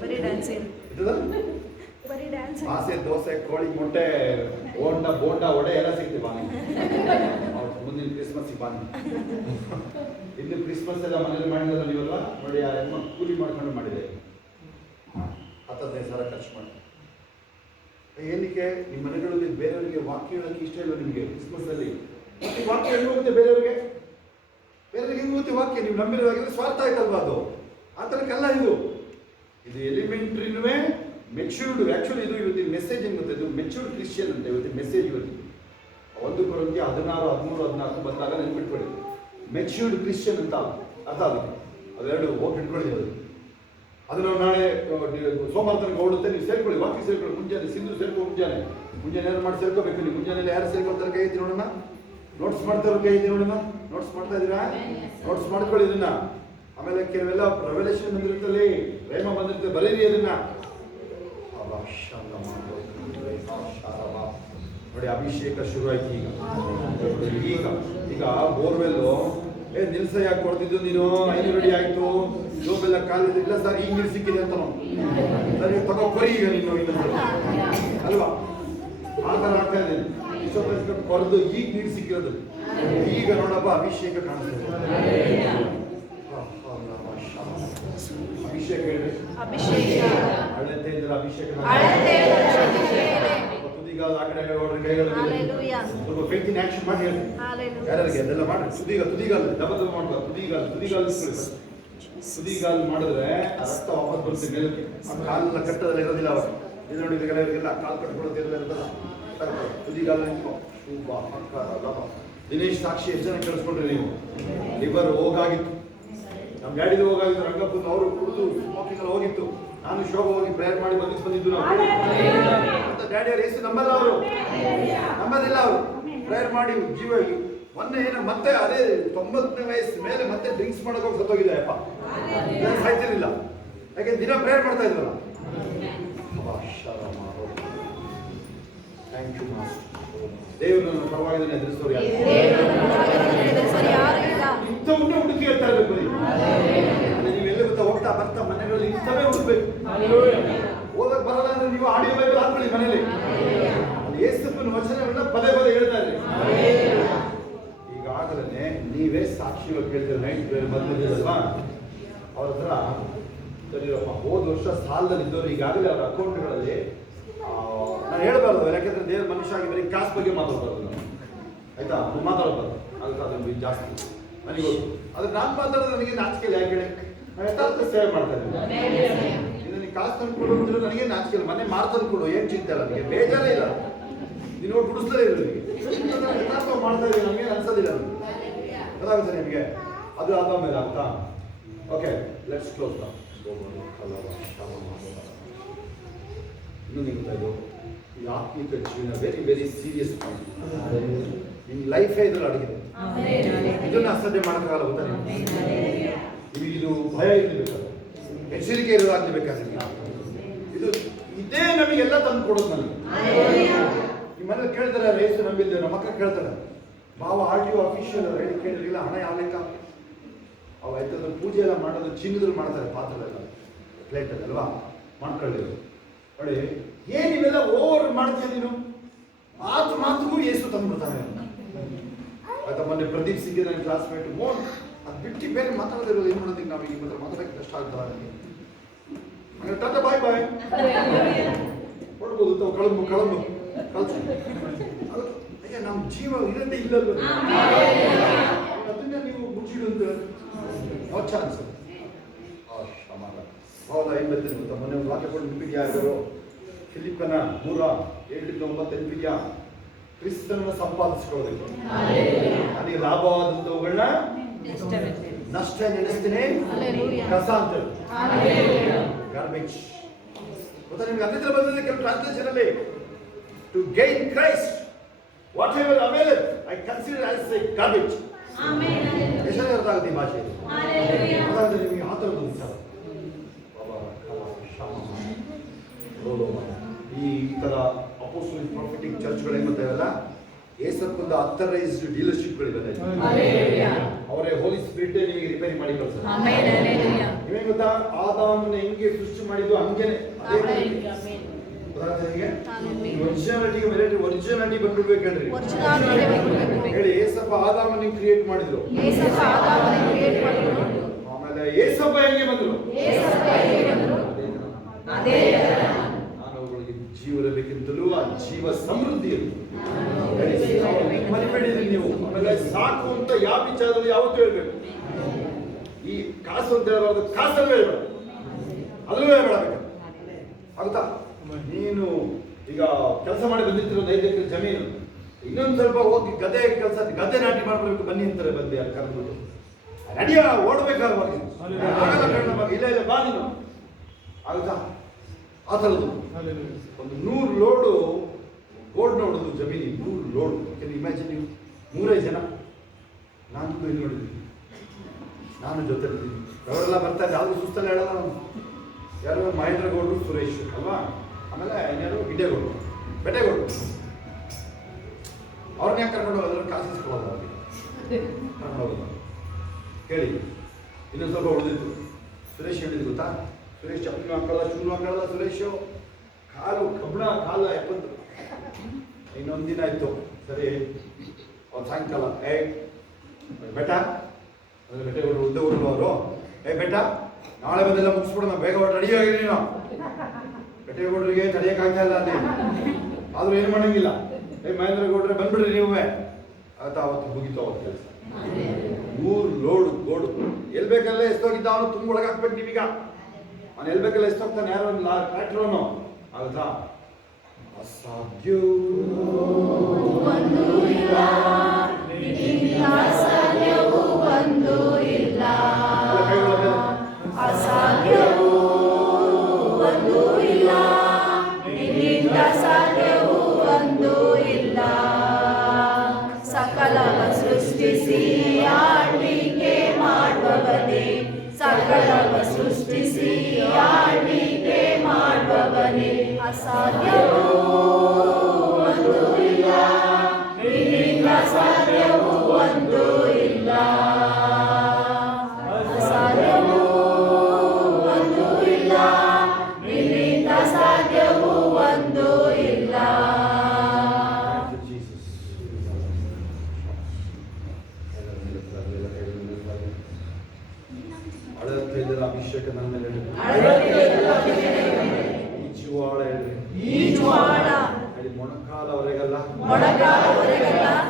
ಬರೀ ಡ್ಯಾನ್ಸ್, ಆಸೆ, ದೋಸೆ, ಕೋಳಿ, ಮೊಟ್ಟೆ, ಬೋಂಡ, ವಡೆ ಎಲ್ಲ ಸಿಗ್ತೀವಿ ಬಾನಿ. ಮುಂದಿನ ಕ್ರಿಸ್ಮಸ್ಸಿಗೆ ಬಾನಿ. ಇನ್ನು ಕ್ರಿಸ್ಮಸ್ ಎಲ್ಲ ಮನೇಲಿ ಮಾಡಿದ್ರೆ ನೀವೆಲ್ಲ ನೋಡಿ, ಆ ಹೆಣ್ಣು ಕೂಲಿ ಮಾಡ್ಕೊಂಡು ಮಾಡಿದೆ 10,000 ಖರ್ಚು ಮಾಡಿ. ಏನಕ್ಕೆ? ನಿಮ್ಮ ಮನೆಗಳಲ್ಲಿ ಬೇರೆಯವರಿಗೆ ವಾಕ್ಯ ಹೇಳೋಕ್ಕೆ ಇಷ್ಟ ಇಲ್ಲ ನಿಮಗೆ ಕ್ರಿಸ್ಮಸ್ ಅಲ್ಲಿ. ವಾಕ್ಯ ಹೆಂಗೆ ಹೋಗುತ್ತೆ ಬೇರೆಯವ್ರಿಗೆ ಹೆಂಗೆ ಹೋಗುತ್ತೆ ವಾಕ್ಯ? ನೀವು ನಂಬಿರೋದಾಗಿದ್ರೆ ಸ್ವಾರ್ಥ ಆಯ್ತಲ್ವಾ? ಅದು ಆ ಥರಕ್ಕೆಲ್ಲ ಇದು ಎಲಿಮೆಂಟ್ರಿನುವೇ ಮೆಚ್ಯೂರ್ಡ್. ಆ್ಯಕ್ಚುಲಿ ಇದು ಇವತ್ತಿನ ಮೆಸೇಜ್ ಏನು ಗೊತ್ತೆ? ಇದು ಮೆಚ್ಯೂರ್ಡ್ ಕ್ರಿಶ್ಚಿಯನ್ ಅಂತ ಇವತ್ತಿನ ಮೆಸೇಜ್. ಇವತ್ತು 1 ಕೊರಿಂಥಿ 16, 13, 14 ಬಂದಾಗ ನೆನ್ಪಿಟ್ಕೊಳ್ಳಿ. ಮೆಚ್ಯೂರ್ಡ್ ಕ್ರಿಶ್ಚಿಯನ್ ಅಂತ ಅರ್ಥ ಆಗುತ್ತೆ. ಅದೆರಡು ಹೋಗಿ ಇಟ್ಕೊಳ್ಳಿ. ಅದು ನಾವು ನಾಳೆ ಸೋಮವಾರ ತನಕ ಓಡುತ್ತೆ. ನೀವು ಸೇರ್ಕೊಳ್ಳಿ, ವಾಕ್ಯ ಸೇರ್ಕೊಳ್ಳಿ. ಮುಂಜಾನೆ ಸಿಂಧು ಸೇರ್ಕೊ, ಮುಂಜಾನೆ ಏನಾರು ಮಾಡಿ ಸೇರ್ಕೋಬೇಕು. ನೀವು ಮುಂಜಾನೆ ಯಾರು ಸೇರ್ಕೊಳ್ತಾರೆ ಕೈ ಐತಿ ನೋಡೋಣ. ನೋಟ್ಸ್ ಮಾಡ್ತಾರೋ ಕೈ ಐತಿ ನೋಡೋಣ. ನೋಟ್ಸ್ ಮಾಡ್ತಾ ಇದ್ದೀರಾ? ನೋಟ್ಸ್ ಮಾಡ್ಕೊಳ್ಳಿ ಇದನ್ನ. ಆಮೇಲೆ ಕೆಲವೆಲ್ಲ ರೆವಲ್ಯೂಷನ್ ಬಂದಿರುತ್ತಲ್ಲಿ, ರೇಮ ಬಂದಿರುತ್ತೆ, ಬರೀರಿ ಅದನ್ನ. ನೋಡಿ, ಅಭಿಷೇಕ ಶುರು ಆಯ್ತು ಈಗ ಬೋರ್ವೆಲ್ಲು ನಿಲ್ಸ ಯಾಕೆ ಕೊಡ್ತಿದ್ದು ನೀನು? 5 ಅಡಿ ಆಯ್ತು, ಜೋಬೆಲ್ಲ ಕಾಲಿದ್ದು. ಇಲ್ಲ ಸರ್, ಈಗ ನೀರು ಸಿಕ್ಕಿದೆ ಅಂತ ಸರಿ ತಗೋ ಕೊರಿ ಈಗ ನೀನು ಇನ್ನೊಂದು ಅಲ್ವಾ? ಆ ಥರ ಆಗ್ತಾ ಇದೆ. ಇಷ್ಟೊತ್ತು ಕೊರೆದು ಈಗ ನೀರು ಸಿಕ್ಕಿರೋದು. ಈಗ ನೋಡಪ್ಪ ಅಭಿಷೇಕ ಕಾಣಿಸ್ತದೆ. ಅಭಿಷೇಕ ಹೇಳಿ. ಹಳತೆ ಇದ್ರೆ ಅಭಿಷೇಕ. ತುದಿಗಾಲ ಆ ಕಡೆ ಹೊಡ್ರಿ, ಕೈಗಳು ಸ್ವಲ್ಪ ಫೇತಿನ ಆಕ್ಷನ್ ಮಾಡಿ ಹೇಳಿ ಯಾರಿಗೆ ಅದೆಲ್ಲ ಮಾಡಿ. ತುದಿಗಾಲ ದಬ ಮಾಡ್ತಾರೆ. ತುದಿಗಾಲ್ ಮಾಡಿದ್ರೆ ಆ ರಕ್ತ ವಾಪಸ್ ಬರುತ್ತೆ ಮೇಲಕ್ಕೆ. ಆ ಕಾಲೆಲ್ಲ ಕಟ್ಟದಲ್ಲಿ ಇರೋದಿಲ್ಲ. ಅವರು ಇದು ನೋಡಿ, ಕೆಲವರಿಗೆಲ್ಲ ಕಾಲು ಕಟ್ಕೊಳ್ಳೋದಿಲ್ಲ ಇರೋದಲ್ಲ. ತುದಿಗಾಲ ದಿನೇಶ್ ಸಾಕ್ಷಿ ಎಷ್ಟು ಜನ ಕೇಳಿಸ್ಕೊಂಡ್ರಿ ನೀವು? ಲಿವರ್ ಹೋಗಾಗಿತ್ತು, ನಮ್ಮ ಡ್ಯಾಡಿದು ಹೋಗಾಗಿತ್ತು. ರಂಗಪ್ಪನ ಅವರು ಕುಡಿದು ಸ್ಮೋಕಿಂಗ್ ಅಲ್ಲಿ ಹೋಗಿತ್ತು. ನಾನು ಶೋಭ ಹೋಗಿ ಪ್ರೇಯರ್ ಮಾಡಿ ಬಂದಿದ್ದು ನಾವು. ಡ್ಯಾಡಿಯವ್ರು ಏಸು ನಂಬಲ್ಲ, ಅವರು ನಂಬದಿಲ್ಲ. ಅವರು ಪ್ರೇಯರ್ ಮಾಡಿ ಜೀವ ಮೊನ್ನೆ ಮತ್ತೆ ಅದೇ 90ನೇ ವಯಸ್ಸು ಮೇಲೆ ಮತ್ತೆ ಡ್ರಿಂಕ್ಸ್ ಮಾಡೋಕೆ ಹೋಗಿ ಸತ್ತೋಗಿದೆ. ಅಪ್ಪ ಸಾಯ್ತಿರ್ಲಿಲ್ಲ, ಯಾಕೆ ದಿನ ಪ್ರೇಯರ್ ಮಾಡ್ತಾ ಇದ್ರಲ್ಲ. Thank you master. ದೇವರು ನನ್ನ ಪರವಾಗಿ ಎದುರಿಸೋರು ಇಂಥವನ್ನೇ ಹುಡುಕಿ ಹೇಳ್ತಾ ಇರ್ಬೇಕು. ನೀವೆಲ್ಲ ಗೊತ್ತಾ, ಹೋಗ್ತಾ ಬರ್ತಾ ಮನೆಗಳಲ್ಲಿ ಇಂಥವೇ ಹುಡುಕ್ಬೇಕು. ಓದಕ್ ಬರಲ್ಲ ಅಂದ್ರೆ ನೀವು ಆಡಿಯೋ ಬೈಬಲ್ ಹಾಕೊಳ್ಳಿ ಮನೇಲಿ. ಯೇಸುವಿನ ವಚನಗಳನ್ನ ಪದೇ ಹೇಳ್ತಾ ಇರಿ. ಈಗಾಗಲೇ ನೀವೇ ಸಾಕ್ಷಿಗಳು ಕೇಳ್ತೀರ. ನೈಟ್ ಪ್ರೇಯರ್ ಬಂದಿದ್ದೀರಲ್ವಾ, ಅವ್ರ ಹತ್ರ ಸರಿಯಪ್ಪ, ಹೋದ ವರ್ಷ ಸಾಲದಲ್ಲಿ ಇದ್ದವರು ಈಗಾಗಲೇ ಅವರ ಅಕೌಂಟ್ಗಳಲ್ಲಿ ನಾನು ಹೇಳ್ಬಾರ್ದು, ಯಾಕೆಂದ್ರೆ ದೇವ್ರ ಮನುಷ್ಯ ಆಗಿ ಬರೀ ಕಾಸು ಬಗ್ಗೆ ಮಾತಾಡ್ಬಾರ್ದು ನಾನು, ಆಯ್ತಾ? ಮಾತಾಡ್ಬಾರ್ದು, ಅದಕ್ಕೆ ಅದನ್ನು ಜಾಸ್ತಿ ನನಗೆ ಗೊತ್ತು. ಅದಕ್ಕೆ ನಾನು ಮಾತಾಡೋದು ನನಗೆ ನಾಚಿಕೆ ಯಾಕೆ ಹೇಳಿ? ನಾನು ಯಥಾರ್ಥ ಸೇವೆ ಮಾಡ್ತಾ ಇದ್ದೀನಿ. ನನಗೆ ಕಾಸು ತಂದು ಕೊಡು ಅಂದ್ರೆ ನನಗೆ ನಾಚಿಕೆ. ಮನೆ ಮಾರ್ತಂದು ಕೊಡು, ಏನು ಚಿಂತೆ ಇಲ್ಲ, ನನಗೆ ಬೇಜಾರೇ ಇಲ್ಲ. ನೀನು ನೋಡಿ ಬಿಡಿಸ್ಲೇ ಇಲ್ಲ ನನಗೆ. ಯಥಾರ್ಥ ಮಾಡ್ತಾ ಇದ್ದೀನಿ, ನಮಗೆ ಅನ್ಸೋದಿಲ್ಲ. ಗೊತ್ತಾಗುತ್ತೆ ನಿಮಗೆ? ಅದು ಆದ್ಮೇಲೆ ಅರ್ಥ. Okay, let's close. ಇನ್ನೂ ನಿಮ್ಗೆ ಇದು ಈ ಆತ್ಮಿಕ ಜೀವನ ವೆರಿ ವೆರಿ ಸೀರಿಯಸ್ ಪಾಯಿಂಟ್. ನಿಮ್ಮ ಲೈಫೇ ಇದ್ರಲ್ಲಿ ಅಡಗಿದೆ. ಇದನ್ನ ಅಸಡ್ಡೆ ಮಾಡೋಕ್ಕಾಗಲ್ಲ, ಗೊತ್ತಾ ನಿಮಗೆ? ಇದು ಭಯ ಇರಬೇಕಾದ್ರೆ, ಎಚ್ಚರಿಕೆ ಇರೋದಾಗಬೇಕಾದ್ರೆ, ಇದು ಇದೇ ನಮಗೆಲ್ಲ ತಂದು ಕೊಡೋದು. ನನಗೆ ನಿಮ್ಮ ಮನೇಲಿ ಕೇಳ್ತಾರೆ, ರೇಸು ನಂಬಿಲ್ದೆ ನಮ್ಮ ಮಕ್ಕಳು ಕೇಳ್ತಾರೆ, ಬಾವ RTO ಅಫಿಷಿಯಲ್ ಹೇಳಿ ಕೇಳಿರಲಿಲ್ಲ, ಹಣ ಯಾವ ಲೆಕ್ಕ? ಅವು ಆಯ್ತದ ಪೂಜೆ ಎಲ್ಲ ಮಾಡೋದು ಚಿನ್ನದಲ್ಲಿ ಮಾಡ್ತಾರೆ, ಪಾತ್ರೆಲ್ಲ ಪ್ಲೇಟಲ್ಲಿ ಅಲ್ವಾ ಮಾಡ್ಕೊಳ್ಳಿರೋದು. ನೋಡಿ, ಏನಿವೆಲ್ಲ ಓವರ್ ಮಾಡ್ತೀಯ ನೀನು? ಮಾತಿಗೂ ಯೇಸು ತಂದ್ಬಿಡ್ತಾನೆ. ಆಯ್ತಾ? ಮೊನ್ನೆ ಪ್ರದೀಪ್ ಸಿಂಗ್ ನನ್ನ ಕ್ಲಾಸ್ಮೇಟ್ ಮೋನ್ ಅದು ಬಿಟ್ಟು ಬೇರೆ ಮಾತಾಡೋದಿರೋದು ಏನು ಮಾಡೋದಕ್ಕೆ ನಾವು ಈಗ ಮಾತ್ರ ಮಾತಾಡೋಕ್ಕೆ ಕಷ್ಟ ಆಗ್ತದೆ ನನಗೆ. ಹಂಗೆ ಟಾಟಾ ಬಾಯ್ ಬಾಯ್ ಹೊಡ್ಬೋದು ತಾವು ಕಳಂಬು ಕಳ್ಸಿ ಅಯ್ಯ ನಮ್ಮ ಜೀವ ಇರೋದೇ ಇಲ್ಲಲ್ವ, ಅದನ್ನ ನೀವು ಮುಚ್ಚಿಡು ಅಂತ ನೋ ಚಾನ್ಸ್. ಹೌದಾ? ಏನು ಬರ್ತೀನಿ ಗೊತ್ತಾ, ಮೊನ್ನೆ ಒಂದು ವಾಕ್ಯ ಕೊಟ್ಟು ನೆನಪಿಗೆ ಯಾರು? ಫಿಲಿಪ್ಪನ 3:7-9 ನೆನಪಿಗೆ, ಕ್ರಿಸ್ತನನ್ನು ಸಂಪಾದಿಸ್ಕೊಳ್ಳೋದಕ್ಕೆ ನನಗೆ ಲಾಭವಾದಂಥವುಗಳನ್ನ ನಷ್ಟ ನೆನೆಸ್ತೀನಿ, ಕಸ ಅಂತ ಗಾರ್ಬೇಜ್. ಗೊತ್ತಾ ನಿಮ್ಗೆ? ಅದೇ ಬಂದಿದೆ ಕೆಲವು ಟ್ರಾನ್ಸ್ಲೇಷನ್ ಅಲ್ಲಿ, to gain Christ whatever available I consider as a garbage. ಎಷ್ಟು ಅರ್ಥ ಆಗುತ್ತೆ ಈ ಭಾಷೆ? ನಿಮಗೆ ಆ ಥರದ್ದು ವಿಚಾರ ಈ ಥರ ಅಪೋಸ್ಟಲಿಕ್ ಪ್ರಾಫಿಟಿಕ್ ಚರ್ಚ್ಗಳು ಏನು ಮಾಡ್ತಾವಲ್ಲ, ಏಸಪ್ಪಂದ ಅಥರೈಸ್ಡ್ ಡೀಲರ್ಶಿಪ್ಗಳಿವೆ. ಅವರೇ ಹೋಲಿ ಸ್ಪಿರಿಟ್ ನಿಮಗೆ ರಿಪೇರಿ ಮಾಡಿ ಕಳ್ಸೋದು. ನೀವೇನು ಗೊತ್ತಾ, ಆದಾಮನ ಹೆಂಗೆ ಸೃಷ್ಟಿ ಮಾಡಿದ್ವು ಹಂಗೇನೆ ಒರಿಜಿನಾಲಿಟಿ ಬಂದ್ಬಿಡ್ಬೇಕು ಹೇಳ್ರಿ. ಹೇಳಿ, ಏಸಪ್ಪ ಆದಾಮನ ಕ್ರಿಯೇಟ್ ಮಾಡಿದ್ರು, ಆಮೇಲೆ ಏಸಪ್ಪ ಹೆಂಗೆ ಬಂದ್ರು, ನಾನು ಅವರಿಗೆ ಜೀವನಬೇಕೆಂತಲೂ ಆ ಜೀವ ಸಮೃದ್ಧಿ ಮರಿಬೇಡಿದ್ರಿ ನೀವು. ಆಮೇಲೆ ಸಾಕು ಅಂತ ಯಾವ ವಿಚಾರದಲ್ಲಿ ಯಾವತ್ತೂ ಹೇಳ್ಬೇಕು. ಈ ಕಾಸು ಅಂತ ಹೇಳಬಾರ್ದು, ಕಾಸಲ್ಲಿ ಹೇಳ್ಬೇಡ, ಅದ್ರಲ್ಲೂ ಹೇಳ್ಬೇಡ. ಆಗುತ್ತಾ? ನೀನು ಈಗ ಕೆಲಸ ಮಾಡಿ ಬಂದಿರ್ತಿರೋದು 5 ಎಕರೆ ಜಮೀನು, ಇನ್ನೊಂದು ಸ್ವಲ್ಪ ಹೋಗಿ ಗದ್ದೆ ನಾಟಿ ಮಾಡ್ಬೇಕು ಬನ್ನಿ ಅಂತಾರೆ. ಬಂದು ಯಾರು ಕರೆದ್ಬಿಟ್ಟು ನಡಿಯ ಓಡ್ಬೇಕಾಗ ಇಲ್ಲ ಬಾ ನೀನು. ಆಗುತ್ತಾ? ಆ ಥರದ್ದು ಒಂದು 100 ಲೋಡು ಗೋಲ್ಡ್ ನೋಡೋದು ಜಮೀನಿ, 100 ಲೋಡ್. ಇಮ್ಯಾಜಿನ್ ನೀವು 3-5 ಜನ, ನಾನು ಇಲ್ಲಿ ನೋಡಿದ್ದೀನಿ, ನಾನು ಜೊತೆ ಇದ್ದೀನಿ, ಅವರೆಲ್ಲ ಬರ್ತಾರೆ. ಯಾವುದು ಸುಸ್ತಲ್ಲ ಹೇಳಲ್ಲ ನಾನು. ಯಾರು? ಮಹೇಂದ್ರ ಗೌಡರು, ಸುರೇಶ್ ಅಲ್ವಾ, ಆಮೇಲೆ ಇನ್ಯಾರು ಗಿಡ್ಡೇಗೌಡರು, ಬೆಟ್ಟೇಗೌಡರು. ಅವ್ರನ್ನ ಯಾಕೆ ಕರ್ಕೊಂಡು ಹೋಗೋದ್ರ? ಕಾಸು ಇಸ್ಕೊಳ್ಳೋದು ಅವ್ರಿಗೆ ಕರ್ಕೊಂಡು ಹೋಗೋದು. ಕೇಳಿ, ಇನ್ನೊಂದು ಸ್ವಲ್ಪ ಉಳಿದಿತ್ತು. ಸುರೇಶ್ ಹೇಳಿದ್ದು ಗೊತ್ತಾ? ಸುರೇಶ್ ಚಪ್ಪಲಿ ಹಾಕೊಳ್ಳಲ್ಲ ಸುರೇಶ್, ಕಾಲು ಕಬ್ಬಣ, ಕಾಲ 70. ಇನ್ನೊಂದು ದಿನ ಇತ್ತು, ಸರಿ ಅವ್ರು ಸಾಯಂಕಾಲ ಬೆಟ್ಟ ಅಂದರೆ ಬೆಟ್ಟೆಗೌಡರು ಉದ್ದ ಊರು ಅವರು, ಬೆಟ್ಟ ನಾಳೆ ಬಂದೆಲ್ಲ ಮುಗಿಸ್ಬಿಡೋಣ, ಬೇಗ ರೆಡಿ ಆಗಿರಿ ನೀನು. ಬೆಟ್ಟೆಗೌಡರಿಗೆ ತಡೆಯೋಕ್ಕಾಗ್ತಾ ಇಲ್ಲ ಅಲ್ಲಿ, ಆದರೂ ಏನು ಮಾಡೋಂಗಿಲ್ಲ. ಮಹೇಂದ್ರ ಗೌಡ್ರೆ ಬಂದ್ಬಿಡ್ರಿ ನೀವೇ ಆಯ್ತಾ? ಅವತ್ತು ಮುಗಿತು ಅವತ್ತು ಕೆಲಸ. 100 ಲೋಡು ಗೋಡು ಎಲ್ಲಿ ಬೇಕಲ್ಲ ಎಷ್ಟೋಗಿದ್ದ ಅವನು ತುಂಬ ಒಳಗೆ ಹಾಕ್ಬೇಕು. ನೀವೀಗ ಅವನು ಎಲ್ಲಿ ಬೇಕಲ್ಲ ಎಷ್ಟೋಗ್ತಾನೆ, ಯಾರೋ ಒಂದು ಟ್ರ್ಯಾಕ್ಟ್ರೋನು. ಆಗುತ್ತಾ? ಅಸಾಧ್ಯ ಸಕಲವ ಸೃಷ್ಟಿಸಿ ಆಳ್ವಿಕೆ ಮಾಡುವವನೇ, ಸಕಲವ ಸೃಷ್ಟಿಸಿ ಆಳ್ವಿಕೆ ಮಾಡುವವನೇ. ಅಸಾಧ್ಯವೂ ಒಂದು ಇಲ್ಲ, ನಿನ್ನಿಂದ ಸಾಧ್ಯವೂ ಒಂದು ಇಲ್ಲ. ಅಸಾಧ್ಯವೂ ಒಂದು ಇಲ್ಲ, ನಿನ್ನಿಂದ ಸಾಧ್ಯವೂ ಒಂದು ಇಲ್ಲ. ಅಭಿಷೇಕ ನನ್ನ ಮೇಲೆ ಈಜುವಾಳ ಹೇಳಿ, ಮೊಣಕಾಲವರೆಗಲ್ಲ,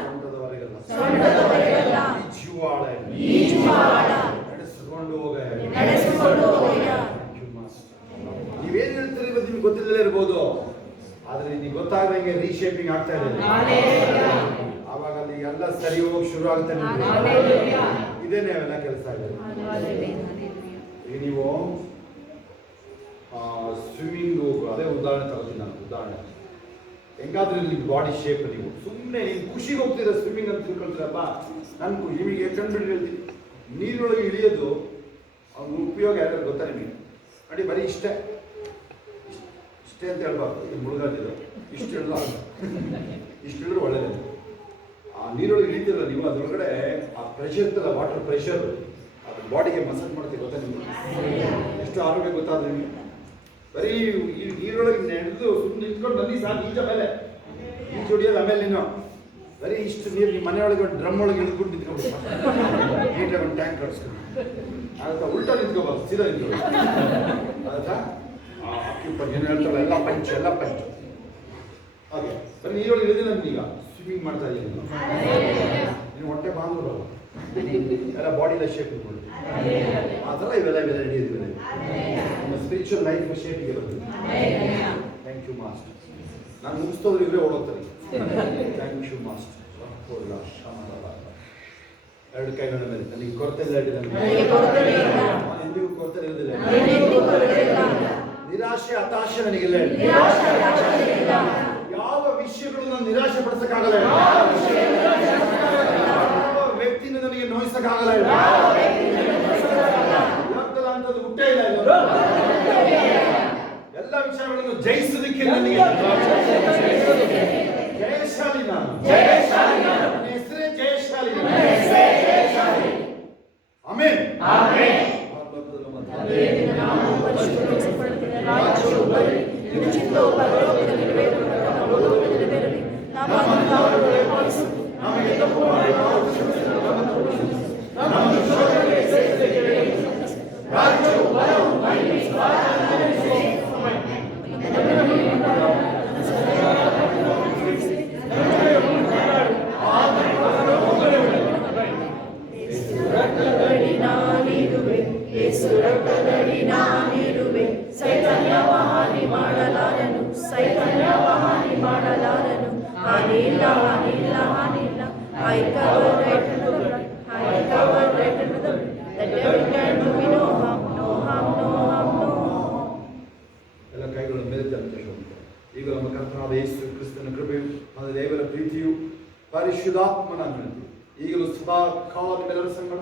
ಸೊಂಟದವರೆಗಲ್ಲ, ಈಜುವಾಳ ನಡೆಸಿಕೊಂಡು ಹೋಗ. ನೀವೇನು ಹೇಳ್ತೀರಿ ಇವತ್ತು ನಿಮ್ಗೆ ಗೊತ್ತಿಲ್ಲದೆ ಇರ್ಬೋದು, ಆದ್ರೆ ನಿಮಗೆ ಗೊತ್ತಾಗದಂಗೆ ರೀಶೇಪಿಂಗ್ ಆಗ್ತಾ ಇದೆ. ಆವಾಗ ಅಲ್ಲಿ ಎಲ್ಲ ಸರಿ ಹೋಗಿ ಶುರು ಆಗ್ತಾನೆ. ಇದೇನೆ ಅವೆಲ್ಲ ಕೆಲಸ ಇದೆ. ಈಗ ನೀವು ಸ್ವಿಮ್ಮಿಂಗ್, ಅದೇ ಉದಾಹರಣೆ ತಗೋತೀನಿ ನಾನು. ಉದಾಹರಣೆ ಹೆಂಗಾದ್ರೆ ನಿಮ್ಮ ಬಾಡಿ ಶೇಪ್, ನೀವು ಸುಮ್ಮನೆ ನೀವು ಖುಷಿಗೆ ಹೋಗ್ತೀರ ಸ್ವಿಮ್ಮಿಂಗ್ ಅಂತ ತಿಳ್ಕೊಳ್ತೀರಪ್ಪ. ನಾನು ನಿಮಗೆ ಕಂಡುಬಿಟ್ಟು ಹೇಳ್ತೀನಿ, ನೀರೊಳಗೆ ಇಳಿಯೋದು ಅವ್ನ ಉಪಯೋಗ ಯಾರು ಗೊತ್ತಾ ನಿಮಗೆ? ನೋಡಿ, ಬರೀ ಇಷ್ಟೇ ಅಂತ ಹೇಳ್ಬಾರ್ದು. ಇದು ಮುಳುಗಾದಿದೆ, ಇಷ್ಟು ಹೇಳಿದ್ರು ಇಷ್ಟು ಹೇಳಿದ್ರು ಒಳ್ಳೆಯದು. ಆ ನೀರೊಳಗೆ ಇಳಿತೀರಲ್ಲ ನೀವು, ಅದರೊಳಗಡೆ ಆ ಪ್ರೆಷರ್ ಇರ್ತಲ್ಲ, ವಾಟರ್ ಪ್ರೆಷರ್, ಅದು ಬಾಡಿಗೆ ಮಸಾಜ್ ಮಾಡ್ತೀವಿ ಗೊತ್ತಾ ನಿಮಗೆ? ಎಷ್ಟು ಆರೋಗ್ಯ ಗೊತ್ತಾದ್ರೆ ನಿಮಗೆ? ಬರೀ ಈ ನೀರೊಳಗೆ ನಡೆದು ಸುಮ್ಮನೆ ನಿಂತ್ಕೊಂಡು ಬನ್ನಿ ಸಾಕು, ಈಜ ಮೇಲೆ ಈಜು ಹೊಡಿಯೋದು. ಆಮೇಲೆ ನೀನು ಬರೀ ಇಷ್ಟು ನೀರು ನಿಮ್ಮ ಮನೆಯೊಳಗೆ ಒಂದು ಡ್ರಮ್ ಒಳಗೆ ಇಳ್ಕೊಂಡು ನಿಂತ್ಕೊಬೇಕು. ನೀಟಾಗಿ ಒಂದು ಟ್ಯಾಂಕ್ ಕಟ್ಸ್ಕೊಂಡು ಆಯ್ತಾ, ಉಲ್ಟಾ ನಿಂತ್ಕೋಬಾರ್ದು, ಸೀದಾ ನಿಂತ್ಕೋಬೇಕು ಆಯ್ತಾ. ಆಕ್ಯುಪರ್ ಏನು ಹೇಳ್ತಾರಲ್ಲ, ಎಲ್ಲ ಪಂಚ್ ಹಾಗೆ. ಬರೀ ನೀರೊಳಗೆ ಇಳಿದಿಲ್ಲ ಈಗ ಸ್ವಿಮ್ಮಿಂಗ್ ಮಾಡ್ತಾ ಇದ್ದೀನಿ ನೀನು ಹೊಟ್ಟೆ ಬಾಂಧವರು ಎಲ್ಲ ಬಾಡಿ ಎಲ್ಲ ಶೇಪ್ ಇಟ್ಕೊಂಡು ಆ ಥರ ಇವೆಲ್ಲ ಹಿಡಿಯೋದು. ನಮ್ಮ ಸ್ಪಿರಿಚುವಲ್ ಲೈಫ್ ಶೇಪಿಗೆ ಬರ್ತದೆ. Thank you master. ನಾನು ಮುಗಿಸ್ತೋದ್ರೆ ಇವರೇ ಓಡೋಗ್ತಾರೆ. Thank you master. ಎರಡು ಕೈಗಳ ಮೇಲೆ ನನಗೆ ಕೊರತೆ ಇಲ್ಲ, ಎಂದಿಗೂ ಕೊರತೆ ಇರೋದಿಲ್ಲ. ನಿರಾಶೆ ಹತಾಶೆ ನನಗಿಲ್ಲ. ಯಾವ ವಿಷಯಗಳು ನಾನು ನಿರಾಶೆ ಪಡಿಸಕ್ಕಾಗಲ್ಲ. ಯಾವ ವ್ಯಕ್ತಿನ ನನಗೆ ನೋಯಿಸಕ್ಕಾಗಲ್ಲ. ಲೋಕದಲ್ಲಿ ಅಂಥದ್ದು ಹುಟ್ಟೇ ಇಲ್ಲ. ಎಲ್ಲ ವಿಷಯಗಳನ್ನು ಜಯಿಸೋದಕ್ಕೆ ನನಗೆ ಜಯಶಾಲಿ ನಾನು. ನನ್ನ ಹೆಸರೇ ಜಯಶಾಲಿ. ಆಮೆನ್. ಎಲ್ಲ ಕೈಗಳ ಮೇಲೆ ಈಗ ನಮ್ಮ ಕರ್ತನಾದ ಯೇಸು ಕ್ರಿಸ್ತನ ಕೃಪೆಯು, ನನ್ನ ದೇವರ ಪ್ರೀತಿಯು, ಪರಿಶುದ್ಧಾತ್ಮನ ಅನುಮತಿ ಈಗಲೂ ಸದಾ ಕಾಲ ನಿಮ್ಮೆಲ್ಲರ ಸಂಗಡ,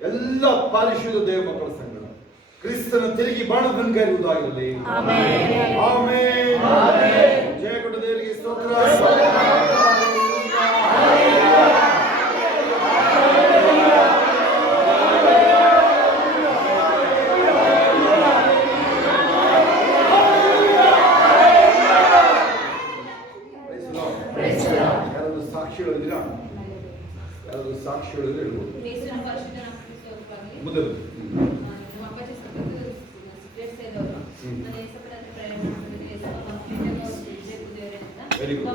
ಎಲ್ಲ ಪರಿಶುದ್ಧ ದೇವ ಮಕ್ಕಳ ಸಂಗಡ ಕ್ರಿಸ್ತನ ತಿರುಗಿ ಬಾಣವನ್ನು ಕರೆಯುವುದಾಗಿರಲಿ. ಆಮೆನ್. ಜಯ ಕೊಟ್ಟ ದೇವರಿಗೆ ಸ್ತೋತ್ರ. ಯಾರಾದ್ರೂ ಸಾಕ್ಷಿಗಳು ಹೇಳ್ಬೋದು. ಮೊದಲು ವೆರಿ ಗುಡ್.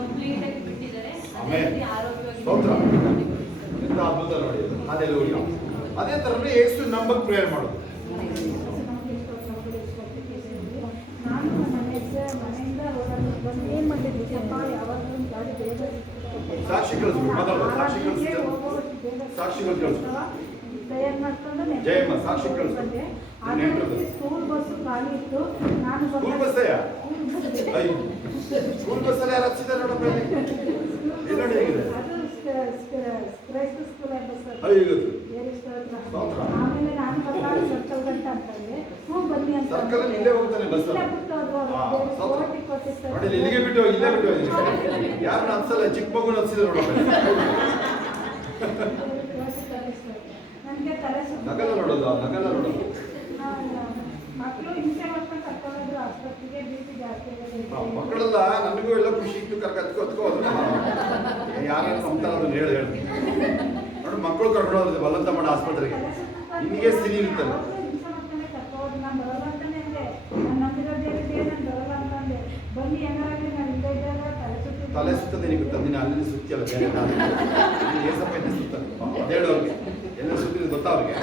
ಸ್ತೋತ್ರ. ಎಂತ ಅದ್ಭುತ ನೋಡಿ. ಹಲ್ಲೆಲೂಯಾ. ಅದೇ ತರನೇ ಯೇಸು ನಂಬಕ್ ಪ್ರೇಯರ್ ಮಾಡೋದು. ಸಾಕ್ಷಿ ಕಳಿಸ್ಬೇಕು. ಸಾಕ್ಷಿಗಳು ಕಳಿಸ್ಬೇಕು. ಜಯಮ್ಮ ಸಾಕ್ಷಿ ಕಳಿಸ್ಬೇಕು. ಸ್ಕೂಲ್ ಬಸ್ ಖಾಲಿ ಇತ್ತು. ಸ್ಕೂಲ್ ಬಸ್ ಸ್ಕೂಲ್ ಬಸ್ಸಲ್ಲಿ ಯಾರು ಹಚ್ಚಿದ್ದಾರೆ ನೋಡಪ್ಪ. ಇಲ್ಲಿ ನೋಡಿ ಹೇಗಿದೆ. ಕ್ರೈಸ್ತ ಸ್ಕೂಲ್ ಆಮೇಲೆ ನಾನು ಸರ್ಕಲ್ ಗಂಟ ಅಂತಂದ್ರೆ ಬನ್ನಿ ಅಂತ ಸರ್ಕಲ್ ಇಲ್ಲೇ ಹೋಗ್ತಾನೆ ಬಸ್. ನೋಡಿ ಇಲ್ಲಿಗೆ ಬಿಟ್ಟು ಇಲ್ಲೇ ಬಿಟ್ಟು ಯಾರನ್ನ ಹತ್ಸಲ್ಲ, ಚಿಕ್ಕ ಮಗುನ ಹಚ್ಚಿದ್ರು ನೋಡಪ್ಪ. ನಗಲ ನೋಡೋದು, ನಗಲ ನೋಡೋದು. ಮಕ್ಕಳು ಹಿಂಸೆ ಮಾಡ್ಕೊಂಡು ಕರ್ಕೊಂಡ್ರು ಆಸ್ಪತ್ರೆಗೆ ಬಿ.ಪಿ ಜಾಸ್ತಿ ಮಕ್ಕಳೆಲ್ಲ ನನಗೂ ಎಲ್ಲ ಖುಷಿ ಇತ್ತು. ಕರ್ಕೋದು ಯಾರು ಅಂತಾರ ಅದನ್ನ ಹೇಳಿ ನೋಡಿ. ಮಕ್ಕಳು ಕರ್ಕೊಂಡೋದ್ರೆ ಬಲವಂತ ಮಾಡಿ ಆಸ್ಪತ್ರೆಗೆ ನಿನಗೆ ಸ್ಥಿತಿ ಇರುತ್ತಲ್ಲ. ತಲೆ ಸುತ್ತದೆ ನಿನಗೆ ತಂದಿನ ಅಲ್ಲಿ ಸುತ್ತಿಯಲ್ಲ ಬೇರೆ ಏಸಪ್ಪ ಎಣ್ಣೆ ಸುತ್ತಾರೆ. ಅದೇಳು ಅವ್ರಿಗೆ ಎಲ್ಲ ಸುತ್ತಿದ್ರೆ ಗೊತ್ತಾ ಅವ್ರಿಗೆ.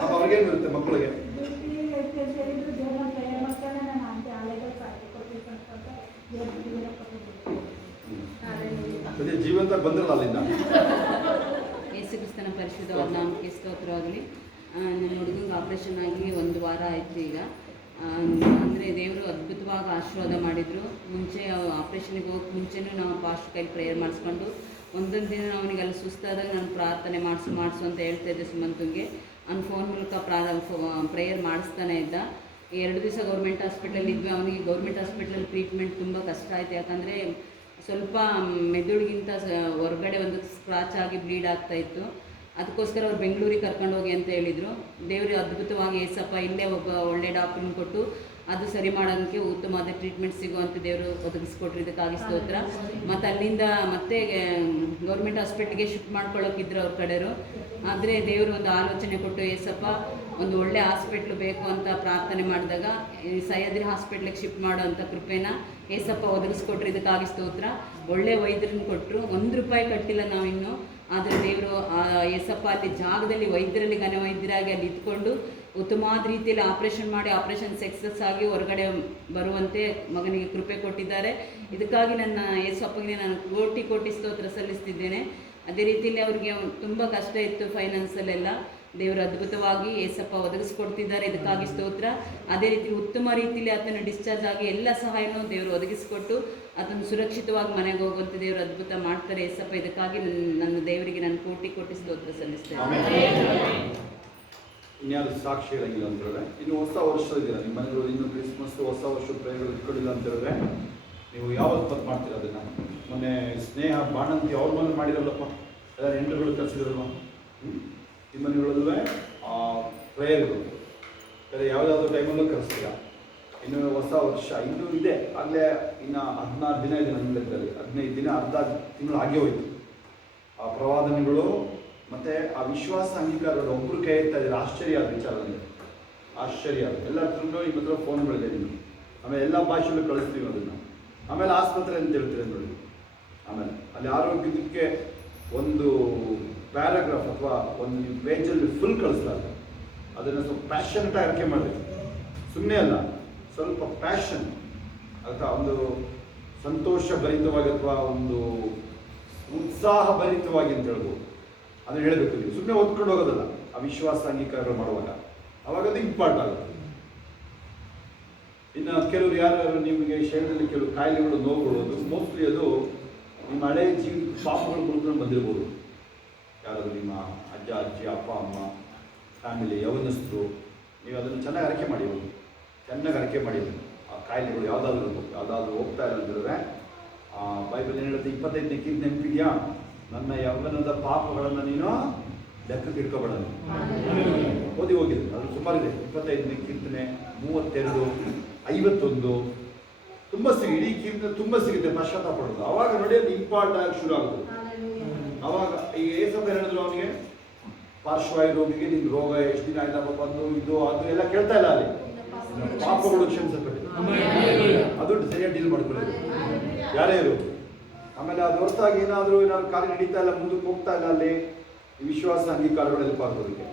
ಪಾಪ ಅವ್ರಿಗೇನು ಇರುತ್ತೆ ಮಕ್ಕಳಿಗೆ. ಜೀವಂತ ಬಂದಿರಲ್ಲ ಅಲ್ಲಿಂದ. ಯೇಸು ಕ್ರಿಸ್ತನ ಪರಿಶುದ್ಧವಾದ ನಾಮಕ್ಕೆ ಸ್ತೋತ್ರವಾಗಲಿ. ನಮ್ಮ ಹುಡುಗಂಗೆ ಆಪ್ರೇಷನ್ ಆಗಿ 1 ವಾರ ಆಯಿತು ಈಗ. ಅಂದರೆ ದೇವರು ಅದ್ಭುತವಾಗಿ ಆಶೀರ್ವಾದ ಮಾಡಿದರು. ಮುಂಚೆ ಆಪ್ರೇಷನ್ಗೆ ಹೋಗೋಕ್ಕೆ ಮುಂಚೆನೂ ನಾವು ಪಾಸ್ಟ್ ಕೈಲಿ ಪ್ರೇಯರ್ ಮಾಡಿಸ್ಕೊಂಡು ಒಂದೊಂದು ದಿನ ಅವನಿಗೆ ಅಲ್ಲಿ ಸುಸ್ತಾದಾಗ ನಾನು ಪ್ರಾರ್ಥನೆ ಮಾಡಿಸು ಅಂತ ಹೇಳ್ತಾ ಇದ್ದೆ ಸುಮಂತಂಗೆ. ಅವ್ನು ಫೋನ್ ಮೂಲಕ ಪ್ರೇಯರ್ ಮಾಡಿಸ್ತಾನೆ ಇದ್ದ. 2 ದಿವಸ ಗೌರ್ಮೆಂಟ್ ಹಾಸ್ಪಿಟಲ್ ಇದ್ವಿ. ಅವನಿಗೆ ಗೌರ್ಮೆಂಟ್ ಹಾಸ್ಪಿಟಲ್ ಟ್ರೀಟ್ಮೆಂಟ್ ತುಂಬ ಕಷ್ಟ ಆಯಿತು. ಯಾಕಂದರೆ ಸ್ವಲ್ಪ ಮೆದುಳಿಗಿಂತ ಹೊರಗಡೆ ಒಂದು ಸ್ಕ್ರಾಚ್ ಆಗಿ ಬ್ಲೀಡ್ ಆಗ್ತಾಯಿತ್ತು. ಅದಕ್ಕೋಸ್ಕರ ಅವ್ರು ಬೆಂಗಳೂರಿಗೆ ಕರ್ಕೊಂಡೋಗಿ ಅಂತ ಹೇಳಿದರು. ದೇವರು ಅದ್ಭುತವಾಗಿ ಏಸಪ್ಪ ಇಲ್ಲೇ ಒಬ್ಬ ಒಳ್ಳೆ ಡಾಕ್ಟ್ರನ್ನ ಕೊಟ್ಟು ಅದು ಸರಿ ಮಾಡೋಕ್ಕೆ ಉತ್ತಮವಾದ ಟ್ರೀಟ್ಮೆಂಟ್ ಸಿಗುವಂಥ ದೇವರು ಒದಗಿಸ್ಕೊಟ್ರು, ಇದಕ್ಕಾಗಿ ಸ್ತೋತ್ರ. ಮತ್ತು ಅಲ್ಲಿಂದ ಮತ್ತೆ ಗೌರ್ಮೆಂಟ್ ಹಾಸ್ಪಿಟ್ಲಿಗೆ ಶಿಫ್ಟ್ ಮಾಡ್ಕೊಳ್ಳೋಕಿದ್ರು ಅವ್ರ ಕಡೆಯವರು. ಆದರೆ ದೇವರು ಒಂದು ಆಲೋಚನೆ ಕೊಟ್ಟು, ಏಸಪ್ಪ ಒಂದು ಒಳ್ಳೆ ಹಾಸ್ಪಿಟ್ಲು ಬೇಕು ಅಂತ ಪ್ರಾರ್ಥನೆ ಮಾಡಿದಾಗ ಈ ಸಹ್ಯಾದ್ರಿ ಹಾಸ್ಪಿಟ್ಲಿಗೆ ಶಿಫ್ಟ್ ಮಾಡೋವಂಥ ಕೃಪೆನ ಏಸಪ್ಪ ಒದಗಿಸ್ಕೊಟ್ರು, ಇದಕ್ಕಾಗಿ ಸ್ತೋತ್ರ. ಒಳ್ಳೆ ವೈದ್ಯರನ್ನು ಕೊಟ್ಟರು, 1 ರೂಪಾಯಿ ಕಟ್ಟಿಲ್ಲ ನಾವಿನ್ನು. ಆದರೆ ದೇವರು ಏಸಪ್ಪ ಅಲ್ಲಿ ಜಾಗದಲ್ಲಿ ವೈದ್ಯರಲ್ಲಿ ಘನವೈದ್ಯರಾಗಿ ಅಲ್ಲಿ ಇದ್ಕೊಂಡು ಉತ್ತಮವಾದ ರೀತಿಯಲ್ಲಿ ಆಪರೇಷನ್ ಮಾಡಿ ಆಪರೇಷನ್ ಸಕ್ಸಸ್ ಆಗಿ ಹೊರಗಡೆ ಬರುವಂತೆ ಮಗನಿಗೆ ಕೃಪೆ ಕೊಟ್ಟಿದ್ದಾರೆ. ಇದಕ್ಕಾಗಿ ನನ್ನ ಏಸಪ್ಪಗೆ ನಾನು ಕೋಟಿ ಸ್ತೋತ್ರ ಸಲ್ಲಿಸ್ತಿದ್ದೇನೆ. ಅದೇ ರೀತಿಯಲ್ಲಿ ಅವ್ರಿಗೆ ತುಂಬ ಕಷ್ಟ ಇತ್ತು ಫೈನಾನ್ಸಲ್ಲೆಲ್ಲ, ದೇವರು ಅದ್ಭುತವಾಗಿ ಏಸಪ್ಪ ಒದಗಿಸ್ಕೊಡ್ತಿದ್ದಾರೆ, ಇದಕ್ಕಾಗಿ ಸ್ತೋತ್ರ. ಅದೇ ರೀತಿ ಉತ್ತಮ ರೀತಿಯಲ್ಲಿ ಆತನ ಡಿಸ್ಚಾರ್ಜ್ ಆಗಿ ಎಲ್ಲ ಸಹಾಯನೂ ದೇವರು ಒದಗಿಸಿಕೊಟ್ಟು ಅದನ್ನು ಸುರಕ್ಷಿತವಾಗಿ ಮನೆಗೆ ಹೋಗುವಂಥ ದೇವರು ಅದ್ಭುತ ಮಾಡ್ತಾರೆ ಏಸಪ್ಪ. ಇದಕ್ಕಾಗಿ ನನ್ನ ದೇವರಿಗೆ ನಾನು ಕೋಟಿ ಸ್ತೋತ್ರ ಸಲ್ಲಿಸ್ತೇನೆ. ಇನ್ಯಾರು ಸಾಕ್ಷಿ ಹೇಳಂಗಿಲ್ಲ ಅಂತ ಹೇಳಿದ್ರೆ, ಇನ್ನು ಹೊಸ ವರ್ಷದಿಲ್ಲ ನಿಮ್ಮ ಮನೆಗಳು, ಇನ್ನು ಕ್ರಿಸ್ಮಸ್ ಹೊಸ ವರ್ಷದ ಪ್ರಯೋಗಗಳು ಇಟ್ಕೊಂಡಿಲ್ಲ ಅಂತ ಹೇಳಿದ್ರೆ ನೀವು ಯಾವತ್ತು ಬಂದು ಮಾಡ್ತೀರ ಅದನ್ನು? ಮೊನ್ನೆ ಸ್ನೇಹ ಬಾಣಂತಿ ಅವ್ರ ಮನೆ ಮಾಡಿರಲ್ಲಪ್ಪ, ಎಲ್ಲ ಹೆಂಡರುಗಳು ಕಲಿಸಿದ್ರಲ್ವ, ನಿಮ್ಮ ಮನೆಗಳಲ್ಲೂ ಪ್ರೇಯರ್ಗಳು ಬೇರೆ ಯಾವುದಾದ್ರೂ ಟೈಮಲ್ಲೂ ಕಲಿಸ್ತೀರ. ಇನ್ನು ಹೊಸ ವರ್ಷ ಇನ್ನೂ ಇದೆ, ಆಗಲೇ ಇನ್ನು 16 ದಿನ ಇದೆ ನನ್ನ ಲೆಕ್ಕದಲ್ಲಿ, 15 ದಿನ, ಅರ್ಧ ತಿಂಗಳು ಆಗೇ ಹೋಯ್ತು. ಆ ಪ್ರವಾದನೆಗಳು ಮತ್ತು ಆ ವಿಶ್ವಾಸ ಅಂಗೀಕಾರಗಳು ಒಬ್ಬರು ಕೈ ಇರ್ತಾ ಇದ್ದಾರೆ. ಆಶ್ಚರ್ಯ ಆದ ವಿಚಾರ ನನಗೆ, ಆಶ್ಚರ್ಯ. ಎಲ್ಲ ಹತ್ರನೂ ನಿಮ್ಮ ಹತ್ರ ಫೋನ್ಗಳಿದೆ ನಿಮಗೆ, ಆಮೇಲೆ ಎಲ್ಲ ಭಾಷೆಯಲ್ಲೂ ಕಳಿಸ್ತೀವಿ ಅದನ್ನು. ಆಮೇಲೆ ಆಸ್ಪತ್ರೆ ಅಂತ ಹೇಳ್ತೀವಿ ನೋಡಿ, ಆಮೇಲೆ ಅಲ್ಲಿ ಆರೋಗ್ಯದಕ್ಕೆ ಒಂದು ಪ್ಯಾರಾಗ್ರಾಫ್ ಅಥವಾ ಒಂದು ಪೇಜಲ್ಲಿ ಫುಲ್ ಕಳಿಸ್ಲಾಗ, ಅದನ್ನು ಸ್ವಲ್ಪ ಪ್ಯಾಷನ್ಟಾಗಿ ಅರಿಕೆ ಮಾಡಬೇಕು. ಸುಮ್ಮನೆ ಅಲ್ಲ, ಸ್ವಲ್ಪ ಪ್ಯಾಷನ್ ಅಥವಾ ಒಂದು ಸಂತೋಷ ಭರಿತವಾಗಿ ಅಥವಾ ಒಂದು ಉತ್ಸಾಹ ಭರಿತವಾಗಿ ಅಂತ ಹೇಳ್ಬೋದು. ಅದನ್ನು ಹೇಳಬೇಕು ನೀವು, ಸುಮ್ಮನೆ ಓದ್ಕೊಂಡು ಹೋಗೋದಲ್ಲ. ಆ ವಿಶ್ವಾಸ ಅಂಗೀಕಾರಗಳು ಮಾಡುವಾಗ ಅವಾಗ ಅದು ಇಂಪಾರ್ಟ್ ಆಗುತ್ತೆ. ಇನ್ನು ಕೆಲವರು ಯಾರು ನಿಮಗೆ ಶರೀರದಲ್ಲಿ ಕೆಲವು ಕಾಯಿಲೆಗಳು, ನೋವುಗಳು, ಅದು ಮೋಸ್ಟ್ಲಿ ಅದು ನಿಮ್ಮ ಹಳೆ ಪಾಪಗಳ ಮೂಲಕ ಬಂದಿರ್ಬೋದು. ಯಾರಾದರೂ ನಿಮ್ಮ ಅಜ್ಜ ಅಜ್ಜಿ, ಅಪ್ಪ ಅಮ್ಮ, ಫ್ಯಾಮಿಲಿ, ಯವನಸ್ಥರು, ನೀವು ಅದನ್ನು ಚೆನ್ನಾಗಿ ಅರಕೆ ಮಾಡಿ, ಚೆನ್ನಾಗಿ ಅರಕೆ ಮಾಡಿ. ಆ ಕಾಯಿಲೆಗಳು ಯಾವುದಾದ್ರೂ ಹೋಗ್ತಾ ಇಲ್ಲ ಅಂತಂದರೆ ಬೈಬಲ್ ಏನು ಹೇಳುತ್ತೆ, 25ನೇ ಕೀರ್ತನೆ ನೆನಪಿದೆಯಾ? ನನ್ನ ಯೌವನದ ಪಾಪಗಳನ್ನು ನೀನು ಲೆಕ್ಕಕ್ಕೆ ಇಟ್ಕೋಬೇಡ. ಓದಿ ಹೋಗಿದೆ, ಅದು ಸುಮಾರಿದೆ. 25ನೇ ಕೀರ್ತನೆ 32, 51 ತುಂಬ ಇಡೀ ಕೀರ್ತನೆ ತುಂಬ ಸಿಗುತ್ತೆ ಪಶ್ಚಾತ್ತಾಪ ಪಡೋದು. ಅವಾಗ ನೋಡಿ ಅದು ಇಂಪಾರ್ಟ್ ಆಗಿ ಶುರು ಆಗುತ್ತೆ. ಅವಾಗ ಈಗ ಏಸಪ್ಪ ಹೇಳಿದ್ರು ಅವನಿಗೆ, ಪಾರ್ಶ್ವವಾಯು ರೋಗಿಗೆ ನಿನ್ನ ರೋಗ ಎಷ್ಟು ದಿನ ಆಯ್ತಪ್ಪ, ಬಂದು ಇದು ಅದು ಎಲ್ಲ ಕೇಳ್ತಾ ಇಲ್ಲ, ಅಲ್ಲಿ ಪಾಪಗಳು ಕ್ಷಮಿಸಲ್ಪಟ್ಟಿದೆ, ಅದು ಸರಿಯಾಗಿ ಡೀಲ್ ಮಾಡ್ಕೊಳ್ಳೋದು ಯಾರೇ ಇರು. ಆಮೇಲೆ ಅದು ಹೊರತಾಗಿ ಏನಾದರೂ ಕಾರ್ಯ ನಡೀತಾ ಇಲ್ಲ, ಮುಂದಕ್ಕೆ ಹೋಗ್ತಾ ಇಲ್ಲ, ಅಲ್ಲಿ ವಿಶ್ವಾಸ ಅಂಗೀಕಾರಗಳು ಹೆಲ್ಪ್ ಆಗೋದಕ್ಕೆ.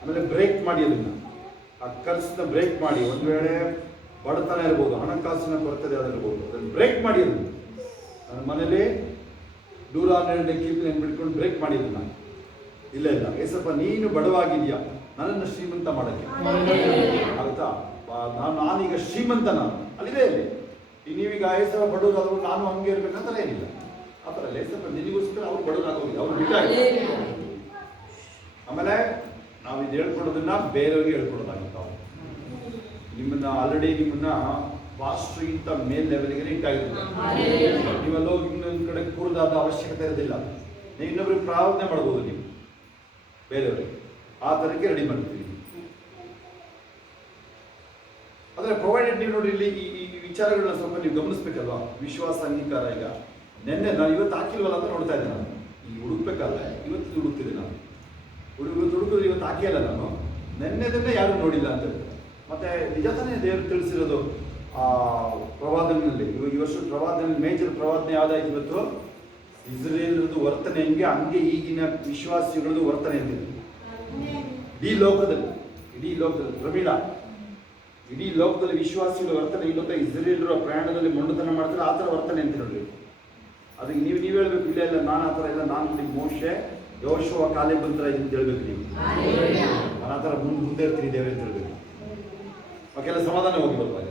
ಆಮೇಲೆ ಬ್ರೇಕ್ ಮಾಡಿ ಅದನ್ನು, ಆ ಖರ್ಚನ್ನ ಬ್ರೇಕ್ ಮಾಡಿ. ಒಂದು ವೇಳೆ ಬಡತನ ಇರ್ಬೋದು, ಹಣಕಾಸಿನ ಕೊರತೆ ಯಾವ್ದಿರ್ಬೋದು, ಅದನ್ನು ಬ್ರೇಕ್ ಮಾಡಿ. ಅದನ್ನು ನನ್ನ ಮನೇಲಿ 112ನೇ ಕೀರ್ತನೆ ಬಿಟ್ಕೊಂಡು ಬ್ರೇಕ್ ಮಾಡಿದ್ದು ಇಲ್ಲ ಏಸಪ್ಪ ನೀನು ಬಡವಾಗಿದೆಯಾ, ನನ್ನನ್ನು ಶ್ರೀಮಂತ ಮಾಡೋಕ್ಕೆ ಆಗುತ್ತಾ? ನಾನೀಗ ಶ್ರೀಮಂತ, ನಾನು ಅಲ್ಲಿದೆ ಅಲ್ಲಿ. ನೀವೀಗ ಏಸಪ್ಪ ಬಡವರಾದ್ರು ನಾನು ಹಂಗೆ ಇರ್ಬೇಕಂತ ಏನಿಲ್ಲ, ಆ ಥರ ಇಲ್ಲ. ಏಸಪ್ಪ ನಿನಗೋಸ್ಕರ ಅವ್ರು ಬಡವರಾಗೋದಿಲ್ಲ, ಅವ್ರು ಬಿಟ್ಟಾಗಿ. ಆಮೇಲೆ ನಾವು ಇದು ಹೇಳ್ಕೊಡೋದನ್ನ ಬೇರೆಯವ್ರಿಗೆ ಹೇಳ್ಕೊಡೋದಾಗುತ್ತೆ. ಅವ್ರು ನಿಮ್ಮನ್ನ ಆಲ್ರೆಡಿ ನಿಮ್ಮನ್ನ ಪಾಸ್ಟ್ರಿಗಿಂತ ಮೇಲ್ ಲೆವೆಲ್ಗೆ ಇಟ್ಟಾಗಿರುತ್ತೆ. ನೀವೆಲ್ಲ ಹೋಗಿ ಇನ್ನೊಂದು ಕಡೆ ಕೂರದಾದ ಅವಶ್ಯಕತೆ ಇರೋದಿಲ್ಲ. ನೀವು ಇನ್ನೊಬ್ರಿಗೆ ಪ್ರಾರ್ಥನೆ ಮಾಡ್ಬೋದು, ನೀವು ಬೇರೆಯವ್ರಿಗೆ ಆ ಥರಕ್ಕೆ ರೆಡಿ ಮಾಡ್ತೀವಿ. ಆದರೆ ಪ್ರೊವೈಡೆಡ್ ನೀವು ನೋಡಿ ಇಲ್ಲಿ ಈ ವಿಚಾರಗಳನ್ನ ಸ್ವಲ್ಪ ನೀವು ಗಮನಿಸ್ಬೇಕಲ್ವಾ. ವಿಶ್ವಾಸ ಅಂಗೀಕಾರ ಈಗ ನೆನ್ನೆ ನಾನು ಇವತ್ತು ಹಾಕಿಲ್ವಲ್ಲ ಅಂತ ನೋಡ್ತಾ ಇದ್ದೆ. ನಾನು ಈಗ ಹುಡುಕ್ಬೇಕಲ್ಲ, ಇವತ್ತು ಹುಡುಕ್ತಿದ್ದೆ ನಾನು. ಹುಡುಕಿದ್ರೆ ಇವತ್ತು ಹಾಕಿಯಲ್ಲ ನಾನು, ನೆನ್ನೆದನ್ನೇ ಯಾರು ನೋಡಿಲ್ಲ ಅಂತ ಹೇಳ್ತಾರೆ. ಮತ್ತೆ ನಿಜ ತಾನೇ ದೇವರು ತಿಳಿಸಿರೋದು ಆ ಪ್ರವಾದನೆಯಲ್ಲಿ. ಈ ವರ್ಷ ಪ್ರವಾದನೆ, ಮೇಜರ್ ಪ್ರವಾದನೆ ಯಾವುದಾಯ್ತು ಇವತ್ತು? ಇಸ್ರೇಲ್ರದ್ದು ವರ್ತನೆ ಹೆಂಗೆ ಹಂಗೆ ಈಗಿನ ವಿಶ್ವಾಸಿಗಳದ್ದು ವರ್ತನೆ ಅಂತಿದೆ. ಇಡೀ ಲೋಕದಲ್ಲಿ ಪ್ರವೀಣ, ಇಡೀ ಲೋಕದಲ್ಲಿ ವಿಶ್ವಾಸಿಗಳ ವರ್ತನೆ ಇವತ್ತು ಇಸ್ರೇಲ್ರ ಪ್ರಯಾಣದಲ್ಲಿ ಮೊಂಡತನ ಮಾಡ್ತಾರೆ, ಆ ಥರ ವರ್ತನೆ ಅಂತ ನೋಡ್ರಿ. ಅದಕ್ಕೆ ನೀವು ಹೇಳ್ಬೇಕು, ಇಲ್ಲ ನಾನು ಆ ಥರ ಇಲ್ಲ, ನಾನು ನಿಮ್ಮ ಮೋಶೆ ಯೋಶುವ ಕಾಲೇ ಬಂತರ ಅಂತ ಹೇಳ್ಬೇಕು. ನೀವು ನಾನು ಆ ಥರ ಮುಂದೆ ಇರ್ತೀನಿ ದೇವರೇ ಅಂತ ಹೇಳ್ಬೇಕು. ಅವಕ್ಕೆಲ್ಲ ಸಮಾಧಾನ ಹೋಗಿ ಬರ್ತಾರೆ.